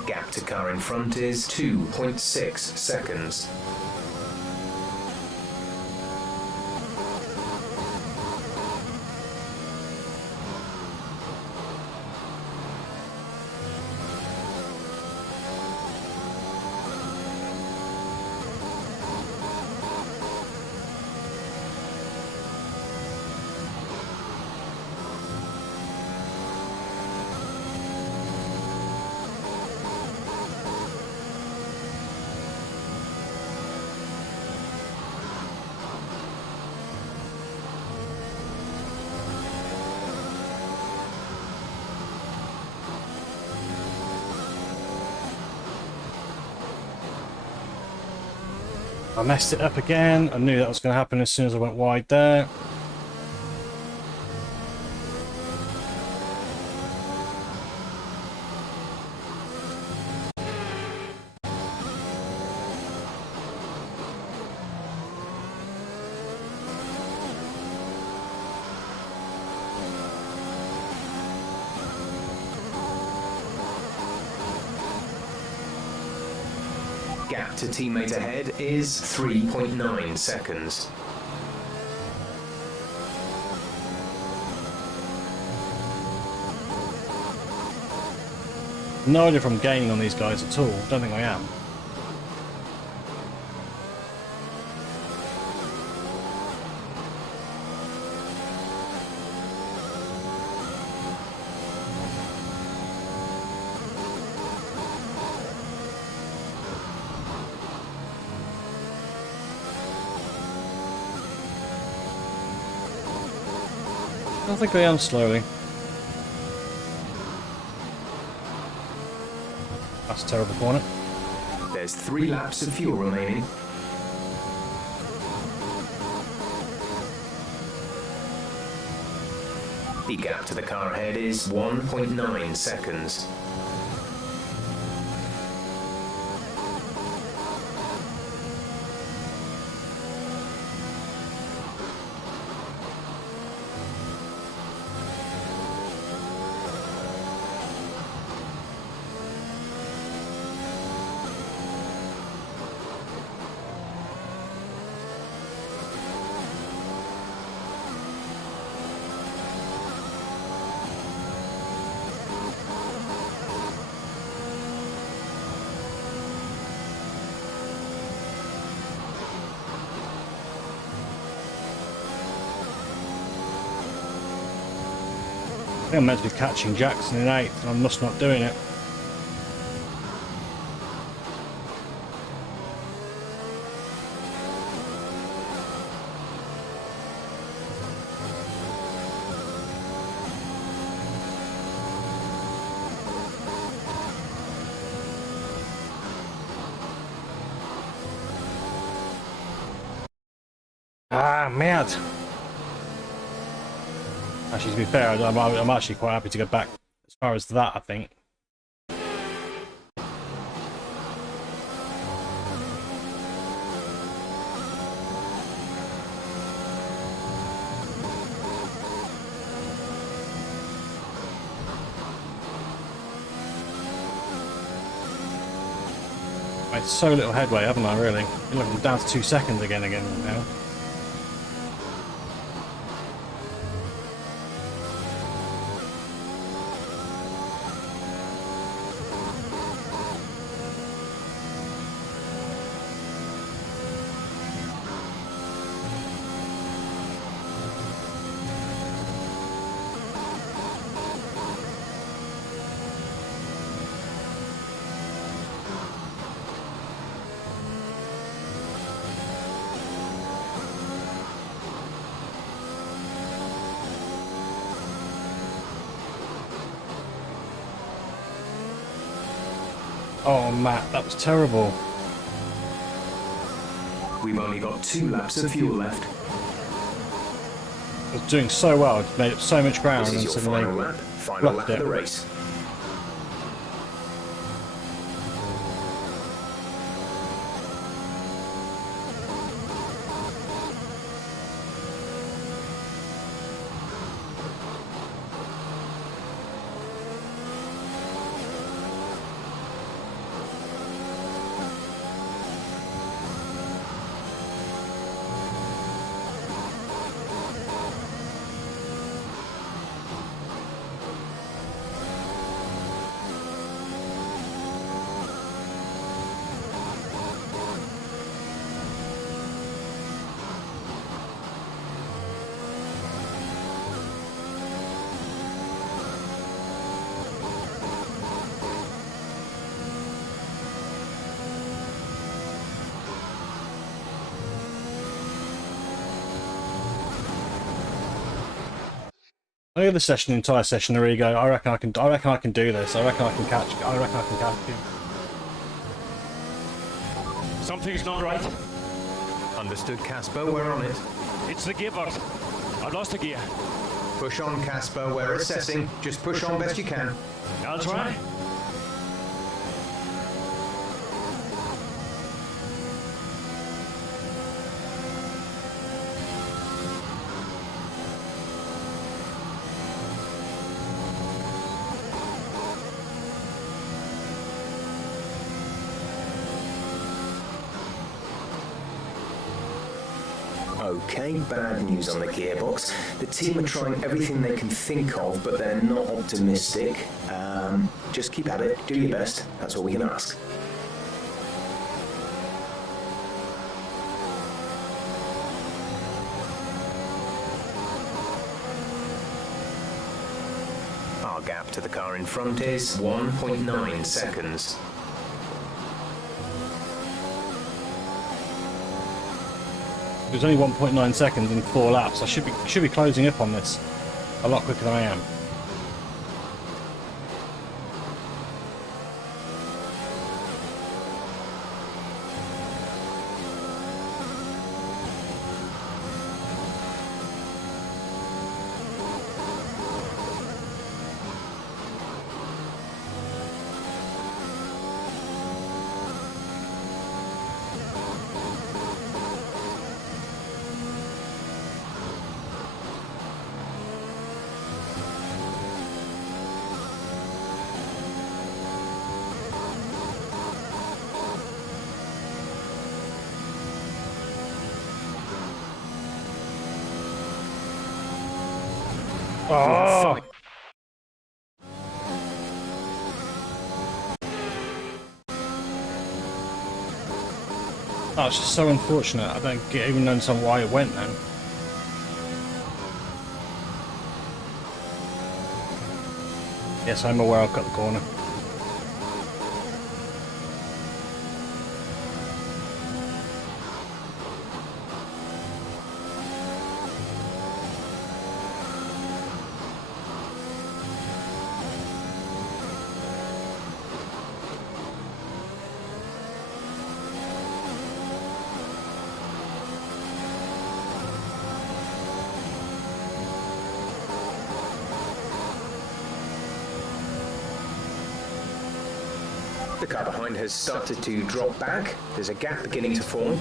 Gap to car in front is 2.6 seconds. I messed it up again. I knew that was going to happen as soon as I went wide there. Gap to teammate ahead is 3.9 seconds. No idea if I'm gaining on these guys at all. Don't think I am. I think I am slowly. That's a terrible corner. There's 3 laps of fuel remaining. The gap to the car ahead is 1.9 seconds. think I'm meant to be catching Jackson in 8th, and I'm just not doing it. Ah, mad. Actually, to be fair, I'm actually quite happy to go back as far as that, I think. Made so little headway, haven't I, really? Look, I'm down to 2 seconds again now. Oh, Matt, that was terrible. We've only got 2 laps of fuel left. I was doing so well, I'd made up so much ground, This is and your suddenly final lap of the race. I give the session, the entire session, there you go. I reckon I can do this. I reckon I can catch him. Something's not right. Understood, Casper. We're on it. It's the gearbox. I've lost a gear. Push on, Casper. We're assessing. Just push on best you can. I'll try. Okay, bad news on the gearbox. The team are trying everything they can think of, but they're not optimistic. Just keep at it, do your best, that's all we can ask. Our gap to the car in front is 1.9 seconds. It was only 1.9 seconds in 4 laps. I should be closing up on this a lot quicker than I am. Oh! Oh, it's just so unfortunate. I don't even understand why it went then. Yes, I'm aware I've cut the corner. The car behind has started to drop back. There's a gap beginning to form.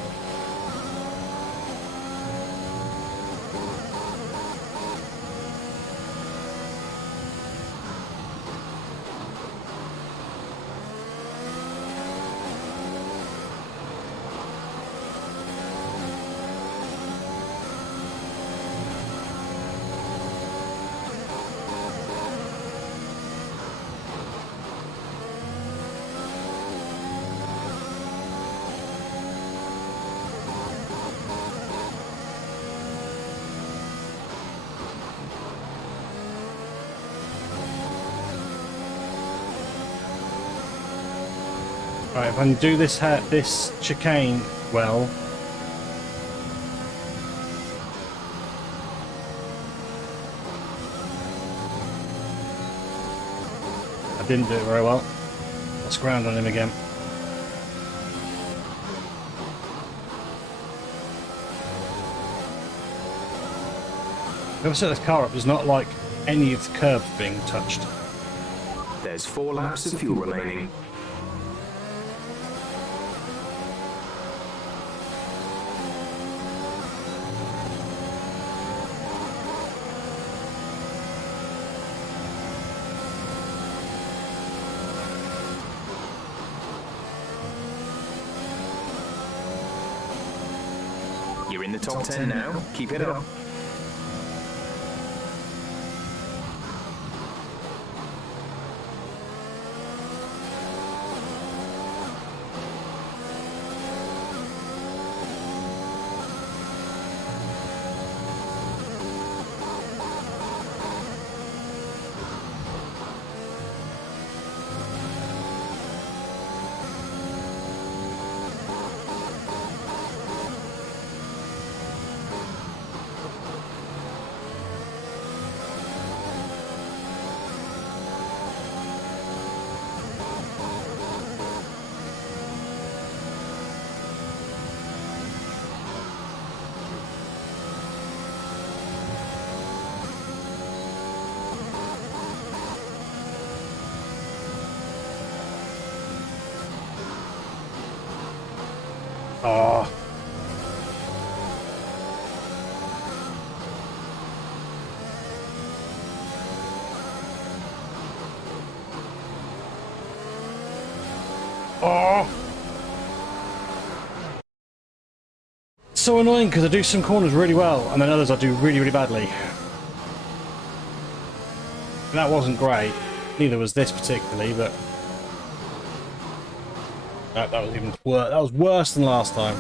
Right, if I can do this chicane well. I didn't do it very well. Let's ground on him again. Whoever set this car up does not like any of the curbs being touched. There's 4 laps of fuel remaining. You're in the top 10 now. Keep it up. Oh. Oh. So annoying because I do some corners really well and then others I do really, really badly. And that wasn't great. Neither was this particularly, but that was even worse. That was worse than last time.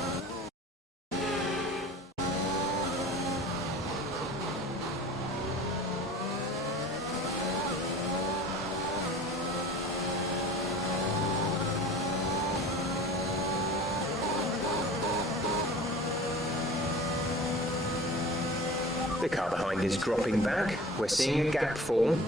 The car behind is dropping back. We're seeing a gap form.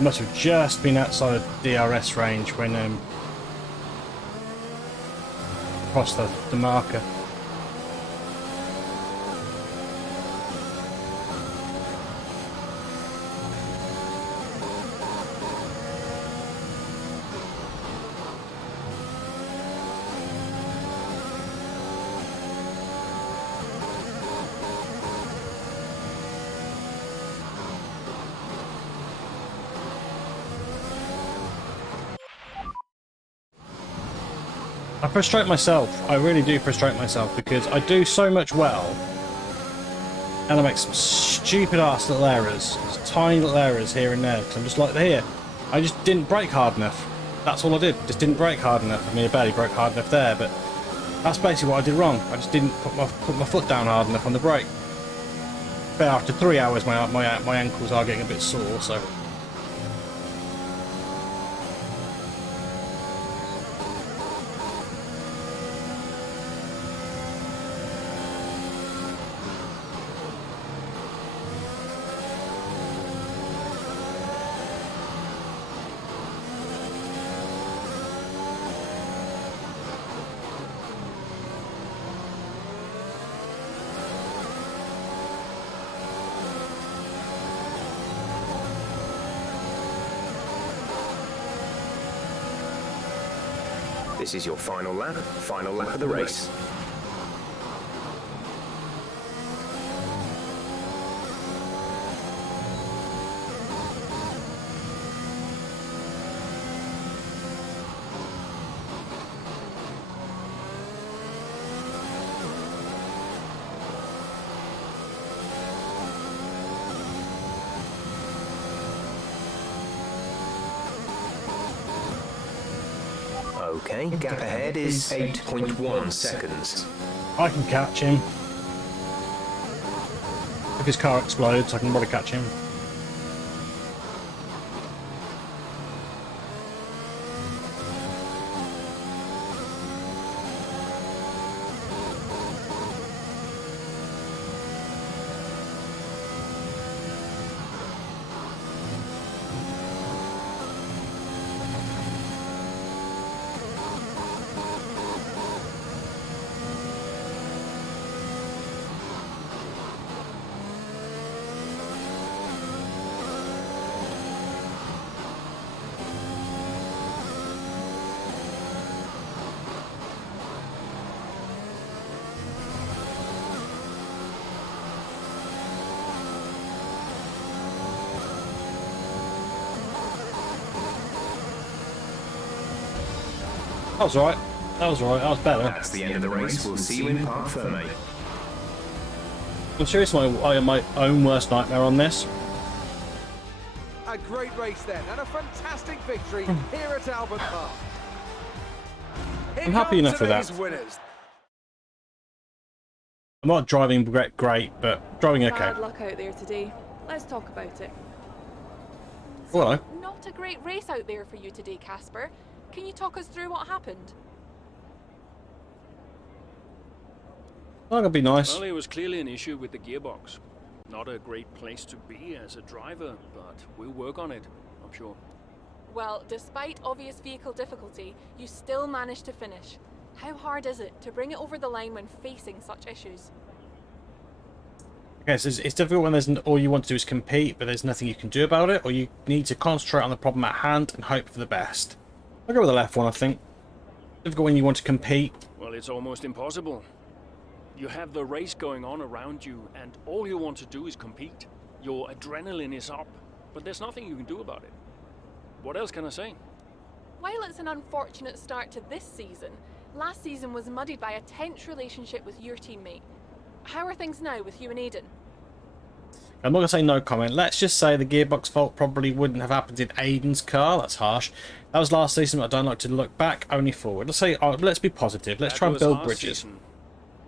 Must have just been outside of DRS range when crossed the marker. I frustrate myself. I really do frustrate myself because I do so much well and I make some stupid ass little errors, tiny little errors here and there because I'm just like, here, I just didn't brake hard enough. That's all I did, just didn't brake hard enough. I mean, I barely broke hard enough there, but That's basically what I did wrong. I just didn't put my foot down hard enough on the brake. But after 3 hours, my ankles are getting a bit sore, so. This is your final lap of the race. Okay, gap ahead is 8.1 seconds. I can catch him. If his car explodes, I can probably catch him. That was right. That was right. That was better. That's the end of the race. We'll see you in Parc Ferme. I'm serious. I am my own worst nightmare on this. A great race then, and a fantastic victory here at Albert Park. I'm happy enough with that. Winners. I'm not driving great, but driving okay. Bad luck out there today. Let's talk about it. Hello. Not a great race out there for you today, Casper. Can you talk us through what happened? That'll be nice. Well, it was clearly an issue with the gearbox. Not a great place to be as a driver, but we'll work on it, I'm sure. Well, despite obvious vehicle difficulty, you still managed to finish. How hard is it to bring it over the line when facing such issues? Okay, so it's difficult when there's all you want to do is compete, but there's nothing you can do about it, or you need to concentrate on the problem at hand and hope for the best. I'll go with the left one, I think. Difficult when you want to compete. Well, it's almost impossible. You have the race going on around you, and all you want to do is compete. Your adrenaline is up, but there's nothing you can do about it. What else can I say? While it's an unfortunate start to this season, last season was muddied by a tense relationship with your teammate. How are things now with you and Aiden? I'm not going to say no comment. Let's just say the gearbox fault probably wouldn't have happened in Aiden's car. That's harsh. That was last season, but I don't like to look back, only forward. Let's say, let's be positive. Let's try and build bridges. Season.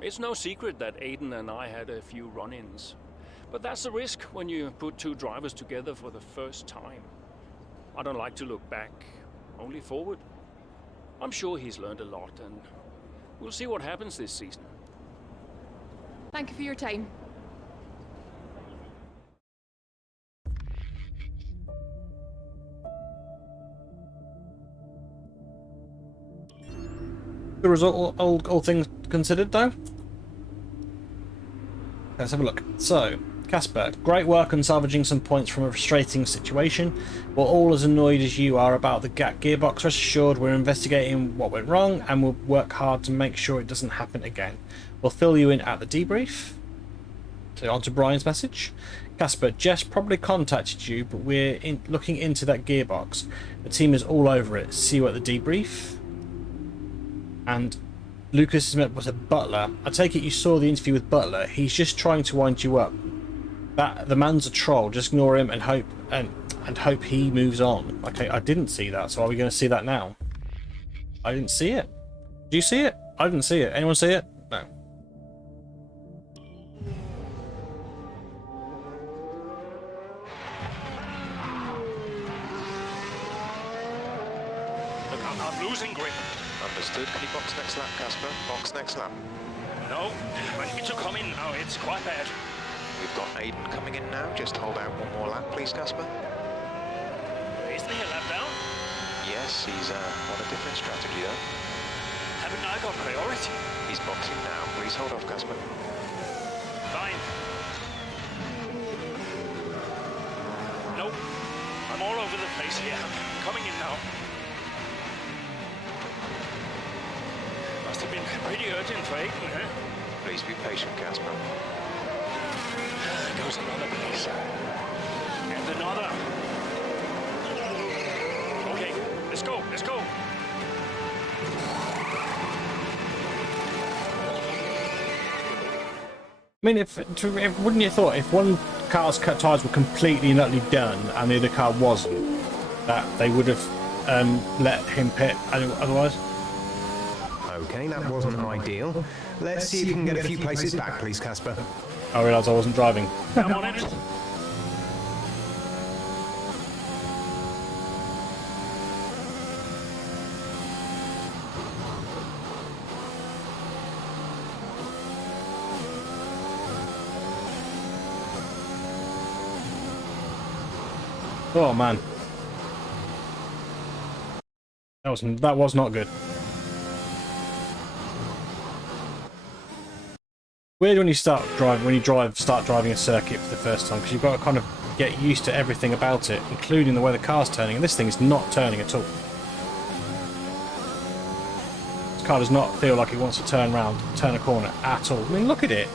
It's no secret that Aiden and I had a few run-ins. But that's the risk when you put two drivers together for the first time. I don't like to look back, only forward. I'm sure he's learned a lot, and we'll see what happens this season. Thank you for your time. Good result, all things considered, though. Let's have a look. So, Casper, great work on salvaging some points from a frustrating situation. We're all as annoyed as you are about the gearbox. Rest assured, we're investigating what went wrong, and we'll work hard to make sure it doesn't happen again. We'll fill you in at the debrief. So, on to Brian's message. Casper, Jess probably contacted you, but we're looking into that gearbox. The team is all over it. See you at the debrief. And Lucas Smith was a Butler. I take it you saw the interview with Butler. He's just trying to wind you up. That the man's a troll. Just ignore him and hope he moves on. Okay, I didn't see that, so are we going to see that now? I didn't see it. Do you see it? I didn't see it. Anyone see it? No. Look, I'm losing grip. Understood. Can you box next lap, Casper? Box next lap. No, I need to come in now. It's quite bad. We've got Aiden coming in now. Just hold out one more lap, please, Casper. Isn't he a lap down? Yes, he's on a different strategy, though. Haven't I got priority? He's boxing now. Please hold off, Casper. Fine. No, I'm all over the place here. I'm coming in now. Must have been pretty urgent for Aiden, huh? Please be patient, Casper. There goes another place. And another. Okay, let's go, let's go. I mean, if wouldn't you thought if one car's tyres were completely and utterly done and the other car wasn't, that they would have let him pit otherwise? Okay, that wasn't ideal. Let's see if you can get a few places back, please, Casper. I realised I wasn't driving. Come on in. Oh man, that was not good. Weird when you start driving a circuit for the first time, because you've got to kind of get used to everything about it, including the way the car's turning. And this thing is not turning at all. This car does not feel like it wants to turn a corner at all. I mean, look at it.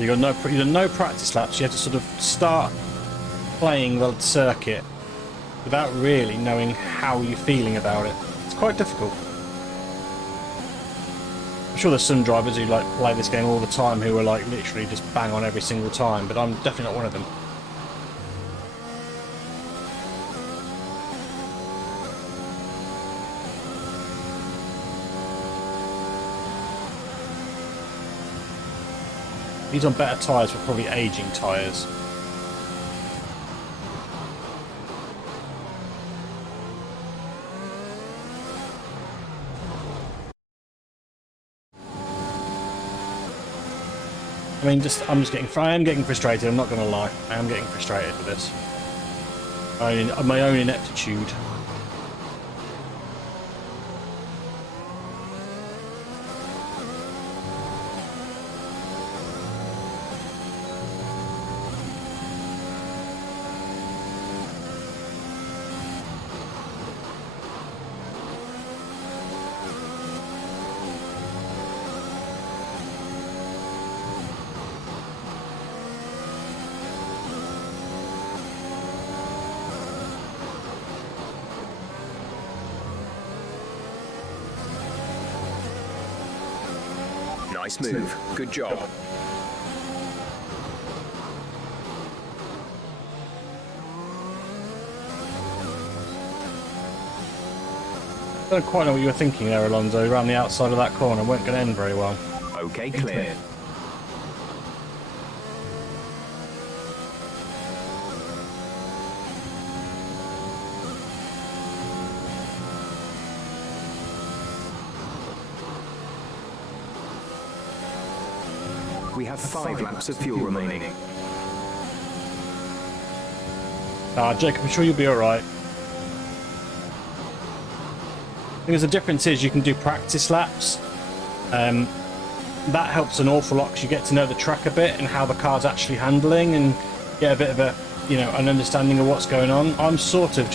You got no practice laps. You have to sort of start playing the circuit without really knowing how you're feeling about it. It's quite difficult. I'm sure there's some drivers who like play this game all the time who are like literally just bang on every single time, but I'm definitely not one of them. He's on better tyres, but probably aging tyres. I mean, I am getting frustrated. I'm not going to lie. I am getting frustrated with this. My own ineptitude. Nice move. Good job. I don't quite know what you were thinking there, Alonso. Around the outside of that corner weren't going to end very well. Okay, clear. We have 5 laps of fuel remaining. Jacob, I'm sure you'll be alright. Because the difference is you can do practice laps. That helps an awful lot because you get to know the track a bit and how the car's actually handling and get a bit of an understanding of what's going on. I'm sort of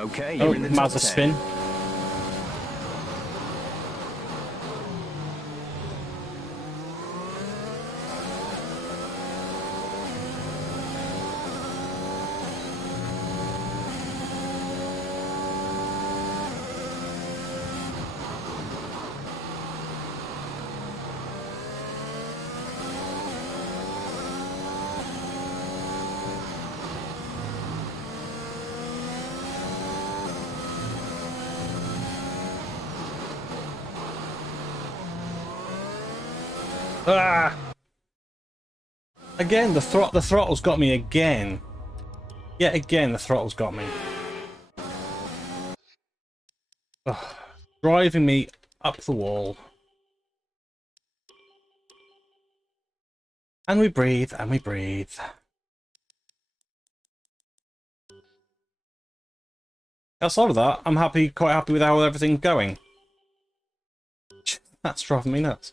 Okay, Oh, you're in the top Mazda 10. spin. Ah! Again, the throttle's got me again. Yet again, the throttle's got me. Ugh. Driving me up the wall. And we breathe, and we breathe. Outside of that, I'm quite happy with how everything's going. That's driving me nuts.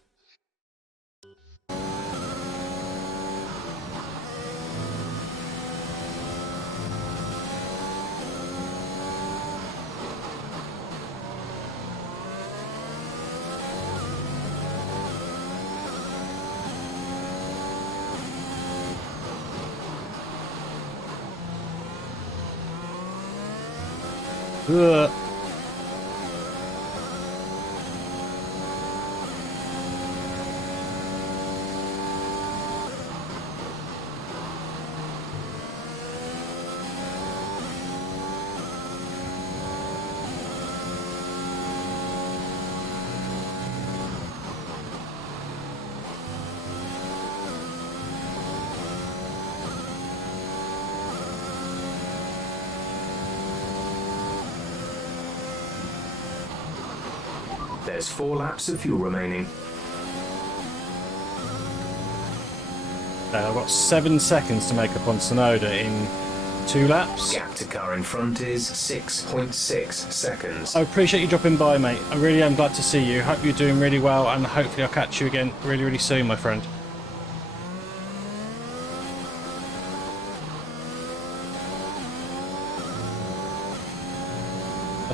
Ugh. There's 4 laps of fuel remaining. I've got 7 seconds to make up on Sonoda in 2 laps. Gap to car in front is 6.6 seconds. I appreciate you dropping by, mate. I really am glad to see you. Hope you're doing really well, and hopefully I'll catch you again really, really soon, my friend.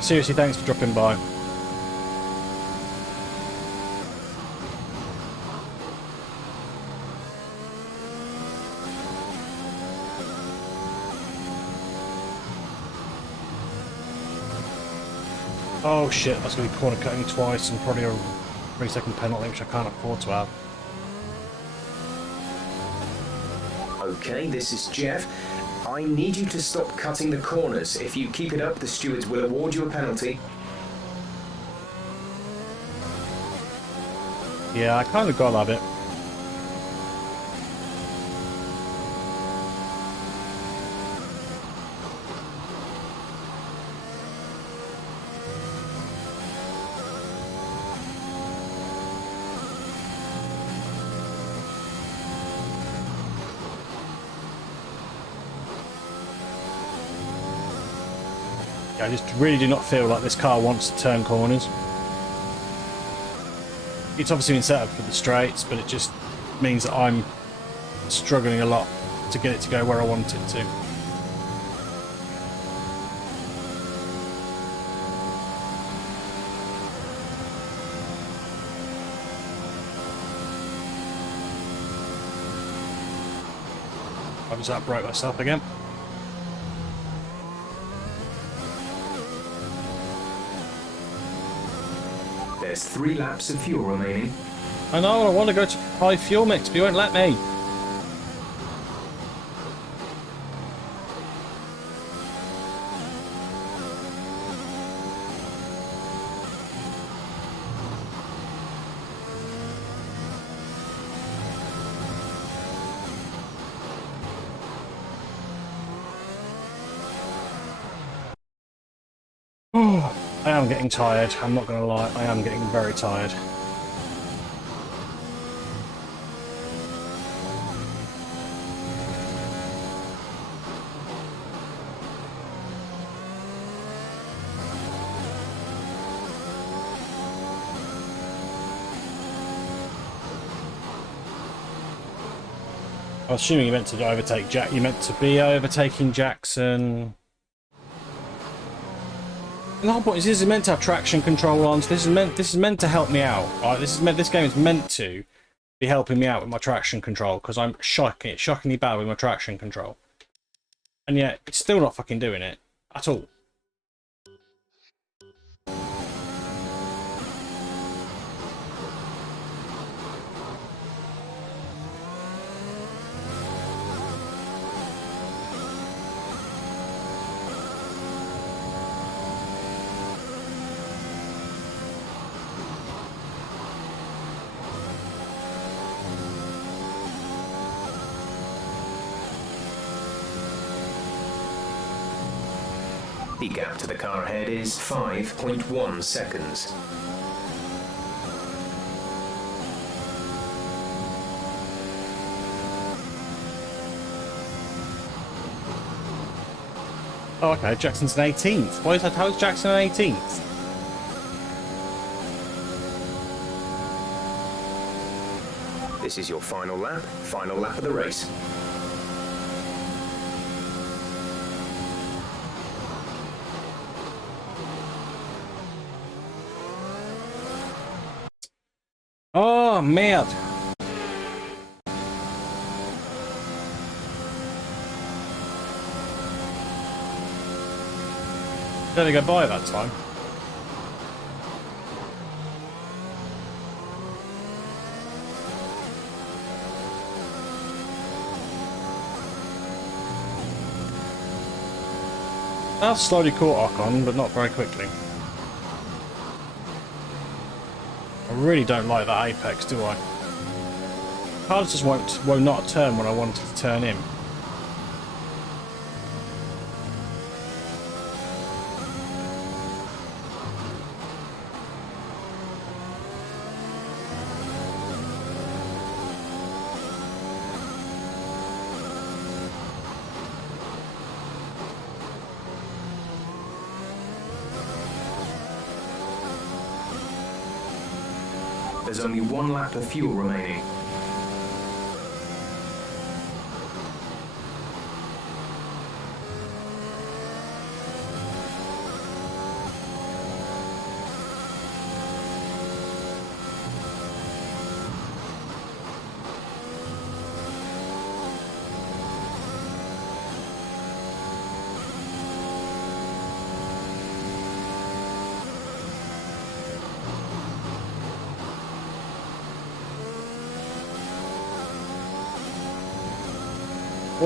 Seriously, thanks for dropping by. Oh shit, that's going to be corner cutting twice and probably a 3-second penalty, which I can't afford to have. Okay, this is Jeff. I need you to stop cutting the corners. If you keep it up, the stewards will award you a penalty. Yeah, I kind of got to have it. I just really do not feel like this car wants to turn corners. It's obviously been set up for the straights, but it just means that I'm struggling a lot to get it to go where I want it to. I've just outbroke myself again. There's 3 laps of fuel remaining. I know, I want to go to high fuel mix, but you won't let me. I am getting tired, I'm not going to lie, I am getting very tired. I was assuming you meant to overtake Jack. You meant to be overtaking Jackson. The whole point is this is meant to have traction control on, so this is meant to help me out. Right? This game is meant to be helping me out with my traction control because I'm shockingly bad with my traction control. And yet it's still not fucking doing it at all. The gap to the car ahead is 5.1 seconds. Oh, okay, Jackson's an 18th. Why is that? How is Jackson an 18th? This is your final lap of the race. Oh, merde. Did I go by that time? I've slowly caught Ocon, but not very quickly. I really don't like that apex, do I? Cars just won't not turn when I wanted to turn in. There's only 1 lap of fuel remaining.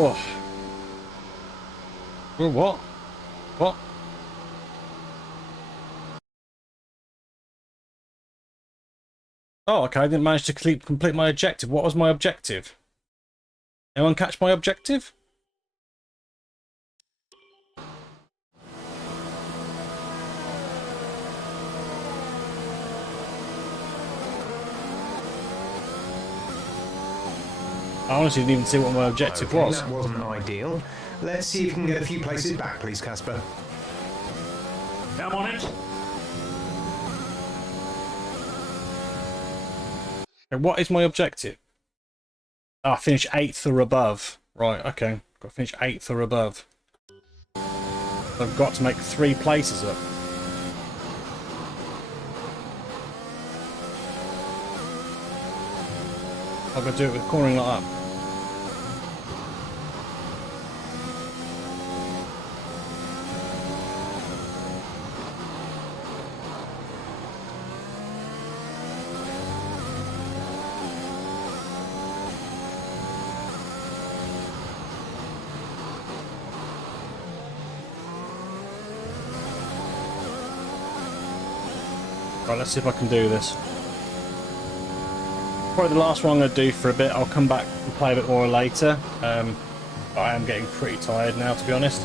Oh. Well, what? What? Oh, okay, I didn't manage to complete my objective. What was my objective? Anyone catch my objective? I honestly didn't even see what my objective was. That wasn't ideal. Let's see if you can get a few places back, please, Casper. I'm on it. Okay, what is my objective? Oh, finish 8th or above. Right, okay. Got to finish 8th or above. I've got to make 3 places up. I've got to do it with cornering like that. Right, let's see if I can do this. Probably the last one I'm going to do for a bit. I'll come back and play a bit more later. But I am getting pretty tired now, to be honest.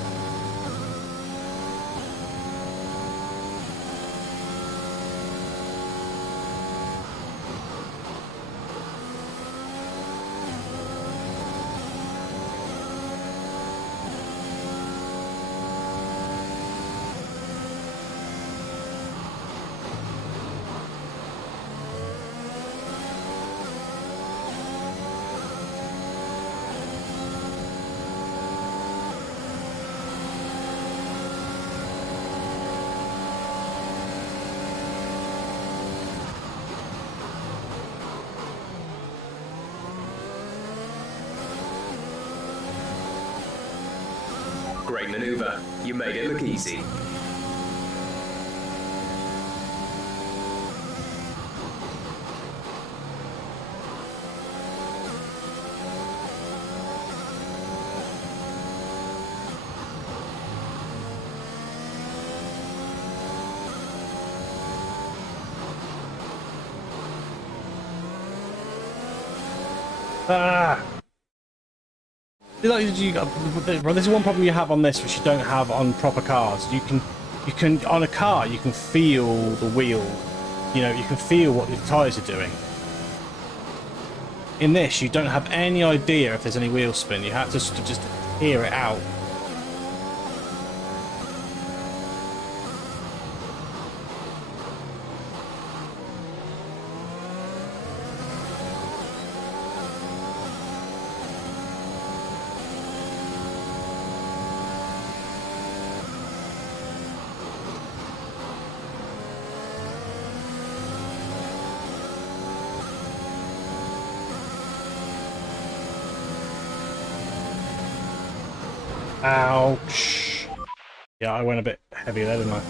Great maneuver. You made it look easy. Ah! This is one problem you have on this, which you don't have on proper cars. You can on a car you can feel the wheel. You know, you can feel what the tyres are doing. In this, you don't have any idea if there's any wheel spin. You have to sort of just hear it out. Ouch. Yeah, I went a bit heavy there, didn't I?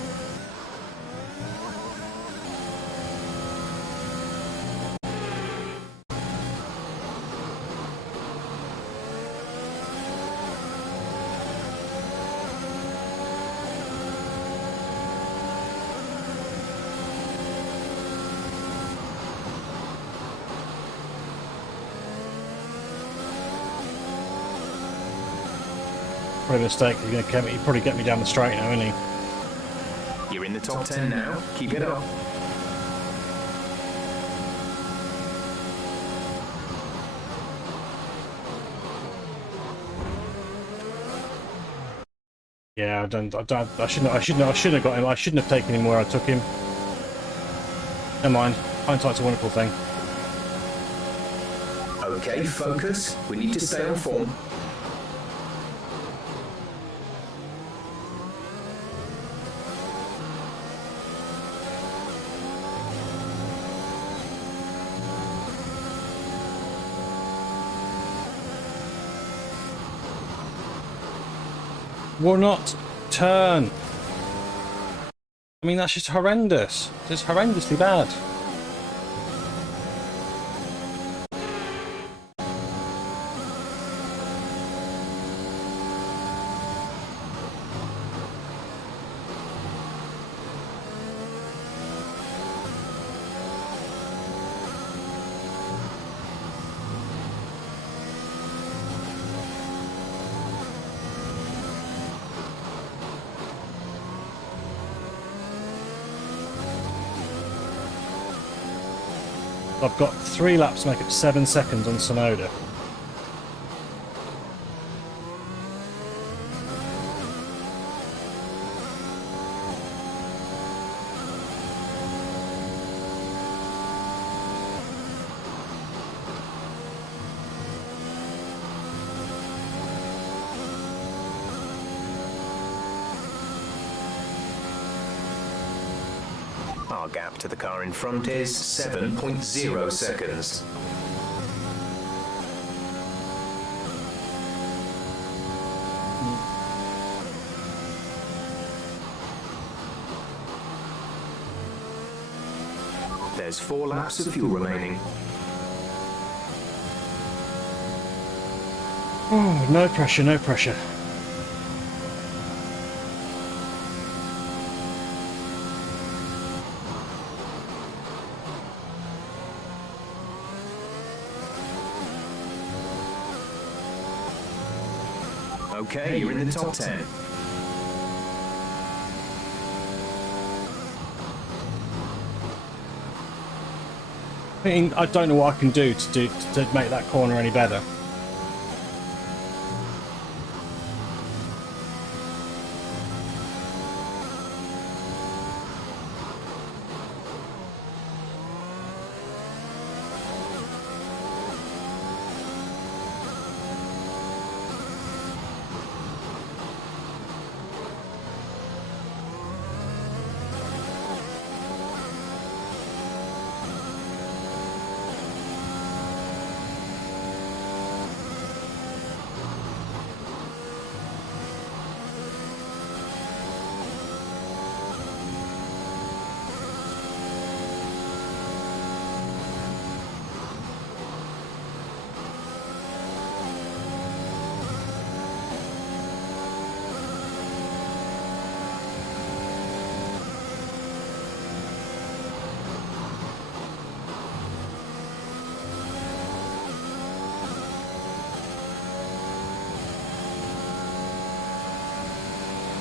Probably a mistake. You're probably get me down the straight now, isn't he? You're in the top 10 now. Keep it up. Yeah, I shouldn't have got him. I shouldn't have taken him where I took him. Never mind. Hindsight's a wonderful thing. Okay, focus. We need to stay on form. Will not turn. I mean, that's just horrendous. Just horrendously bad. I've got 3 laps to make it 7 seconds on Sonoda. Our gap to the car in front is 7.0 seconds. There's 4 laps of fuel remaining. Oh, no pressure, no pressure. Okay, you're in the top 10. I don't know what I can do to make that corner any better.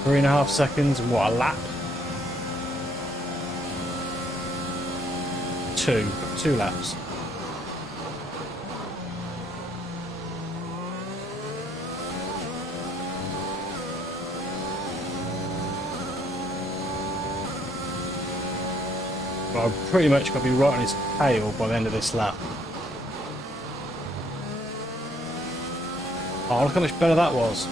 3.5 seconds and what, a lap? 2 laps. But I've pretty much got to be right on his tail by the end of this lap. Oh, look how much better that was.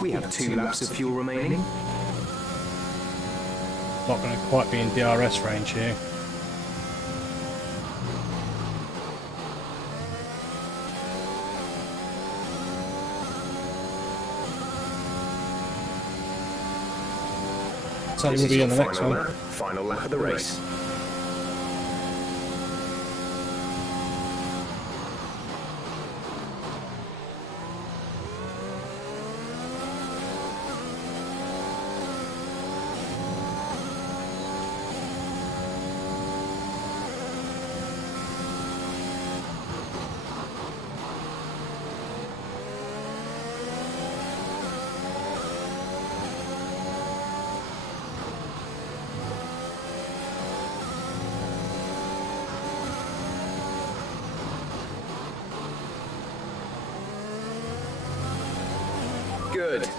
We have 2 laps of fuel remaining. Not going to quite be in DRS range here. Certainly will be on the next one. Final lap of the race.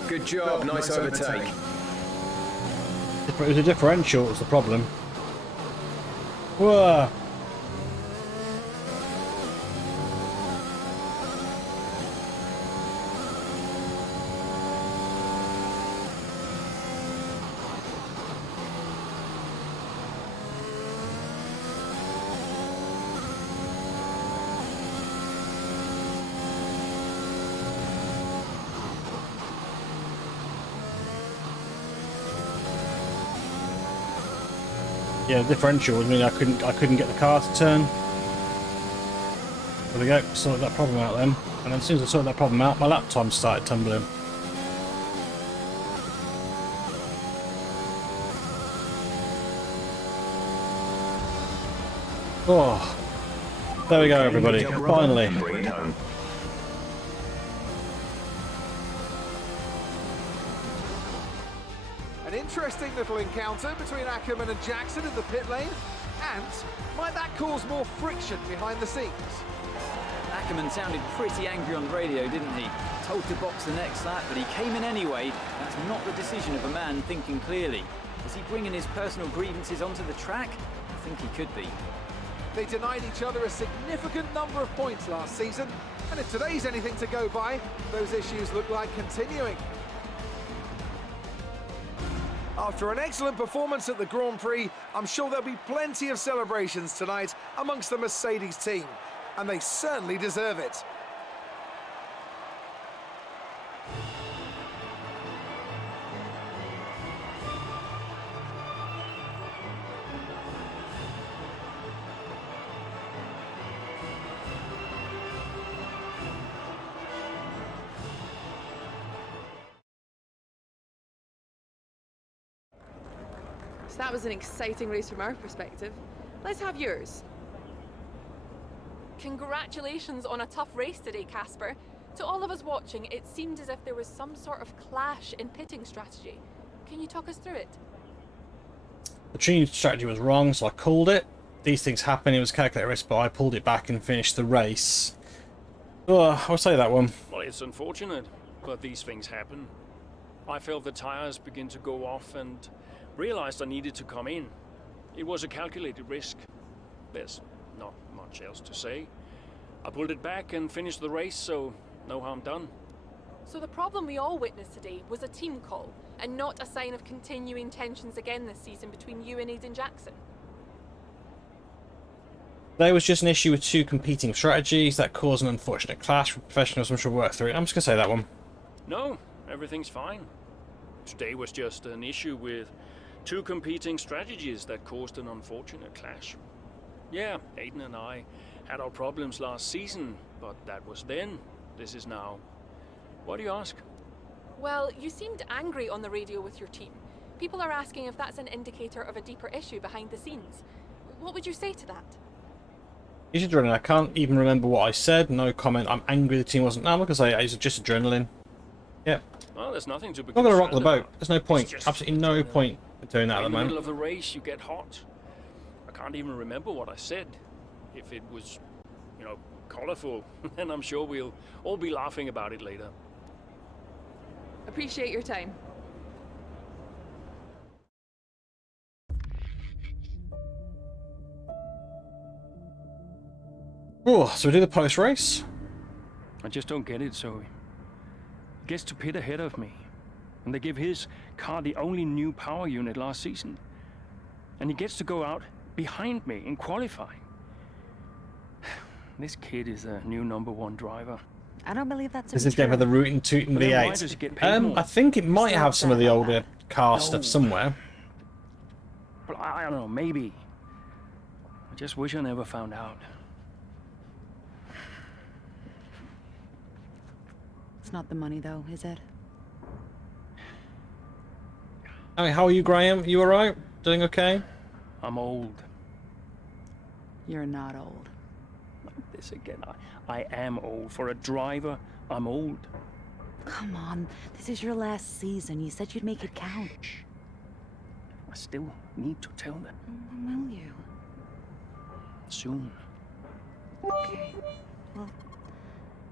Good job, nice overtake. It was a differential, was the problem. Whoa! Yeah, the differential was mean I couldn't get the car to turn. There we go, sorted that problem out then. And then as soon as I sorted that problem out, my lap time started tumbling. Oh, there we go, everybody. Finally. Bring it home. An interesting little encounter between Ackerman and Jackson in the pit lane, and might that cause more friction behind the scenes? Ackerman sounded pretty angry on the radio, didn't he? Told to box the next lap, but he came in anyway. That's not the decision of a man thinking clearly. Is he bringing his personal grievances onto the track? I think he could be. They denied each other a significant number of points last season, and if today's anything to go by, those issues look like continuing. After an excellent performance at the Grand Prix, I'm sure there'll be plenty of celebrations tonight amongst the Mercedes team, and they certainly deserve it. So that was an exciting race from our perspective. Let's have yours. Congratulations on a tough race today, Casper. To all of us watching, it seemed as if there was some sort of clash in pitting strategy. Can you talk us through it? The tuning strategy was wrong, so I called it. These things happen, it was calculated risk, but I pulled it back and finished the race. Oh, I'll say that one. Well, it's unfortunate, but these things happen. I felt the tires begin to go off and realized I needed to come in. It was a calculated risk. There's not much else to say. I pulled it back and finished the race, so no harm done. So the problem we all witnessed today was a team call, and not a sign of continuing tensions again this season between you and Aiden Jackson. There was just an issue with two competing strategies that caused an unfortunate clash with professionals. I'm sure we'll work through it. I'm just going to say that one. No, everything's fine. Today was just an issue with two competing strategies that caused an unfortunate clash. Yeah, Aiden and I had our problems last season, but that was then. This is now. Why do you ask? Well, you seemed angry on the radio with your team. People are asking if that's an indicator of a deeper issue behind the scenes. What would you say to that? It's adrenaline. I can't even remember what I said. No comment. I'm angry the team wasn't. No, I'm not going to say it. It's just adrenaline. Yep. Well, there's nothing to be I'm not going to rock the concerned boat. about. There's no point. It's just Absolutely no point in doing that at the in the middle moment. of the race, you get hot. I can't even remember what I said. If it was, you know, colorful, then I'm sure we'll all be laughing about it later. Appreciate your time. Oh, so we do the post race. I just don't get it, Zoe. He gets to pit ahead of me, and they give his car the only new power unit last season. And he gets to go out behind me in qualifying. This kid is a new #1 driver. I don't believe that's This is game for the Rootin' Tootin' But then why does V8. it get paid more? I think it might Still have some of the upset older about car stuff somewhere. But I don't know, maybe. I just wish I never found out. It's not the money, though, is it? I mean, how are you, Graham? You alright? Doing okay? I'm old. You're not old. This again. I am old. For a driver, I'm old. Come on, this is your last season. You said you'd make it count. I still need to tell them. Will you? Soon. Okay. Well,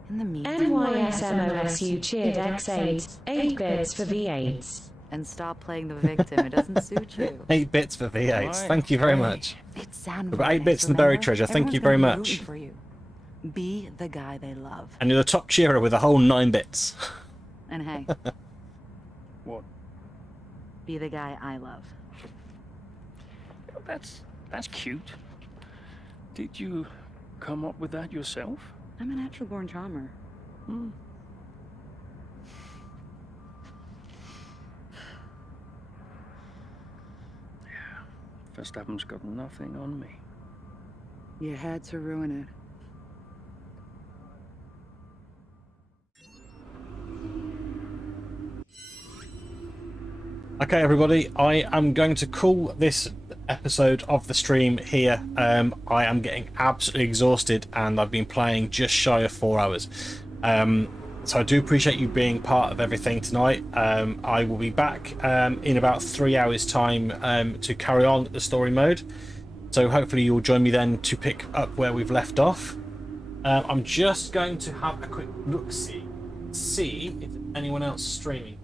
in the meantime... NYSMOSU cheered X8, 8 bits for V8s. And stop playing the victim. It doesn't suit you. 8 bits for V8s. Thank you very much. It's San We've got 8 bits in the buried treasure. Thank you very much. For you. Be the guy they love. And you're the top cheerer with a whole 9 bits. And hey. What? Be the guy I love. That's cute. Did you come up with that yourself? I'm a natural-born charmer. Hmm. Verstappen's got nothing on me. You had to ruin it. Okay, everybody, I am going to call this episode of the stream here. I am getting absolutely exhausted, and I've been playing just shy of 4 hours. So I do appreciate you being part of everything tonight. I will be back in about 3 hours' time to carry on the story mode. So hopefully you'll join me then to pick up where we've left off. I'm just going to have a quick look-see, see if anyone else is streaming.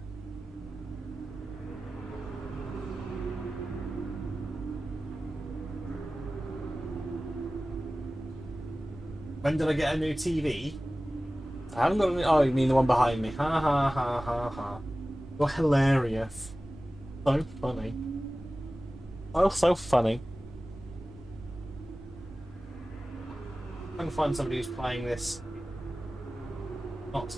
When did I get a new TV? I haven't got any. Oh, you mean the one behind me? Ha ha ha ha ha. You're hilarious. So funny. Oh, so funny. I'm trying to find somebody who's playing this. Not.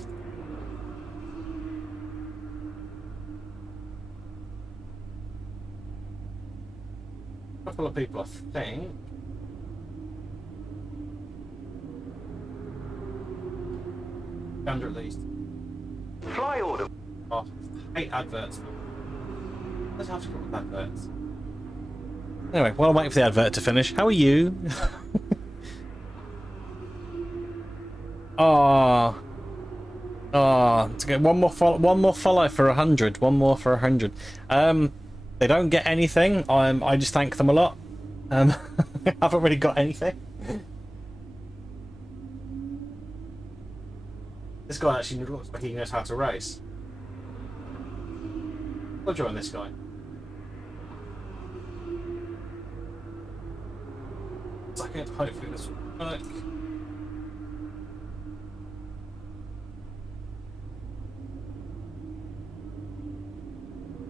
A couple of people, I think. Under at least. Fly order. Oh, I hate adverts. Let's have to come with adverts. Anyway, while I'm waiting for the advert to finish, how are you? To get one more follow for 100. One more for 100. They don't get anything. I just thank them a lot. I haven't really got anything. This guy actually looks like he knows how to race. I'll join this guy. Second, hopefully this will work.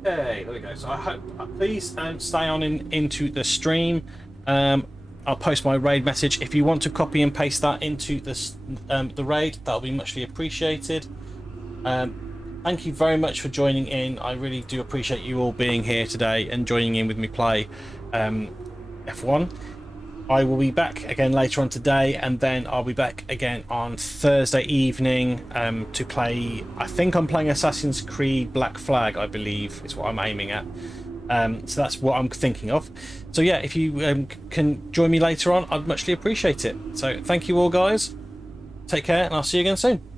Okay, there we go. So I hope, please stay on into the stream. I'll post my raid message. If you want to copy and paste that into this the raid, that'll be muchly appreciated. Thank you very much for joining in. I really do appreciate you all being here today and joining in with me play F1. I will be back again later on today, and then I'll be back again on Thursday evening to play. I think I'm playing Assassin's Creed Black Flag, I believe is what I'm aiming at. So that's what I'm thinking of. So yeah, if you can join me later on, I'd muchly appreciate it. So thank you all, guys. Take care, and I'll see you again soon.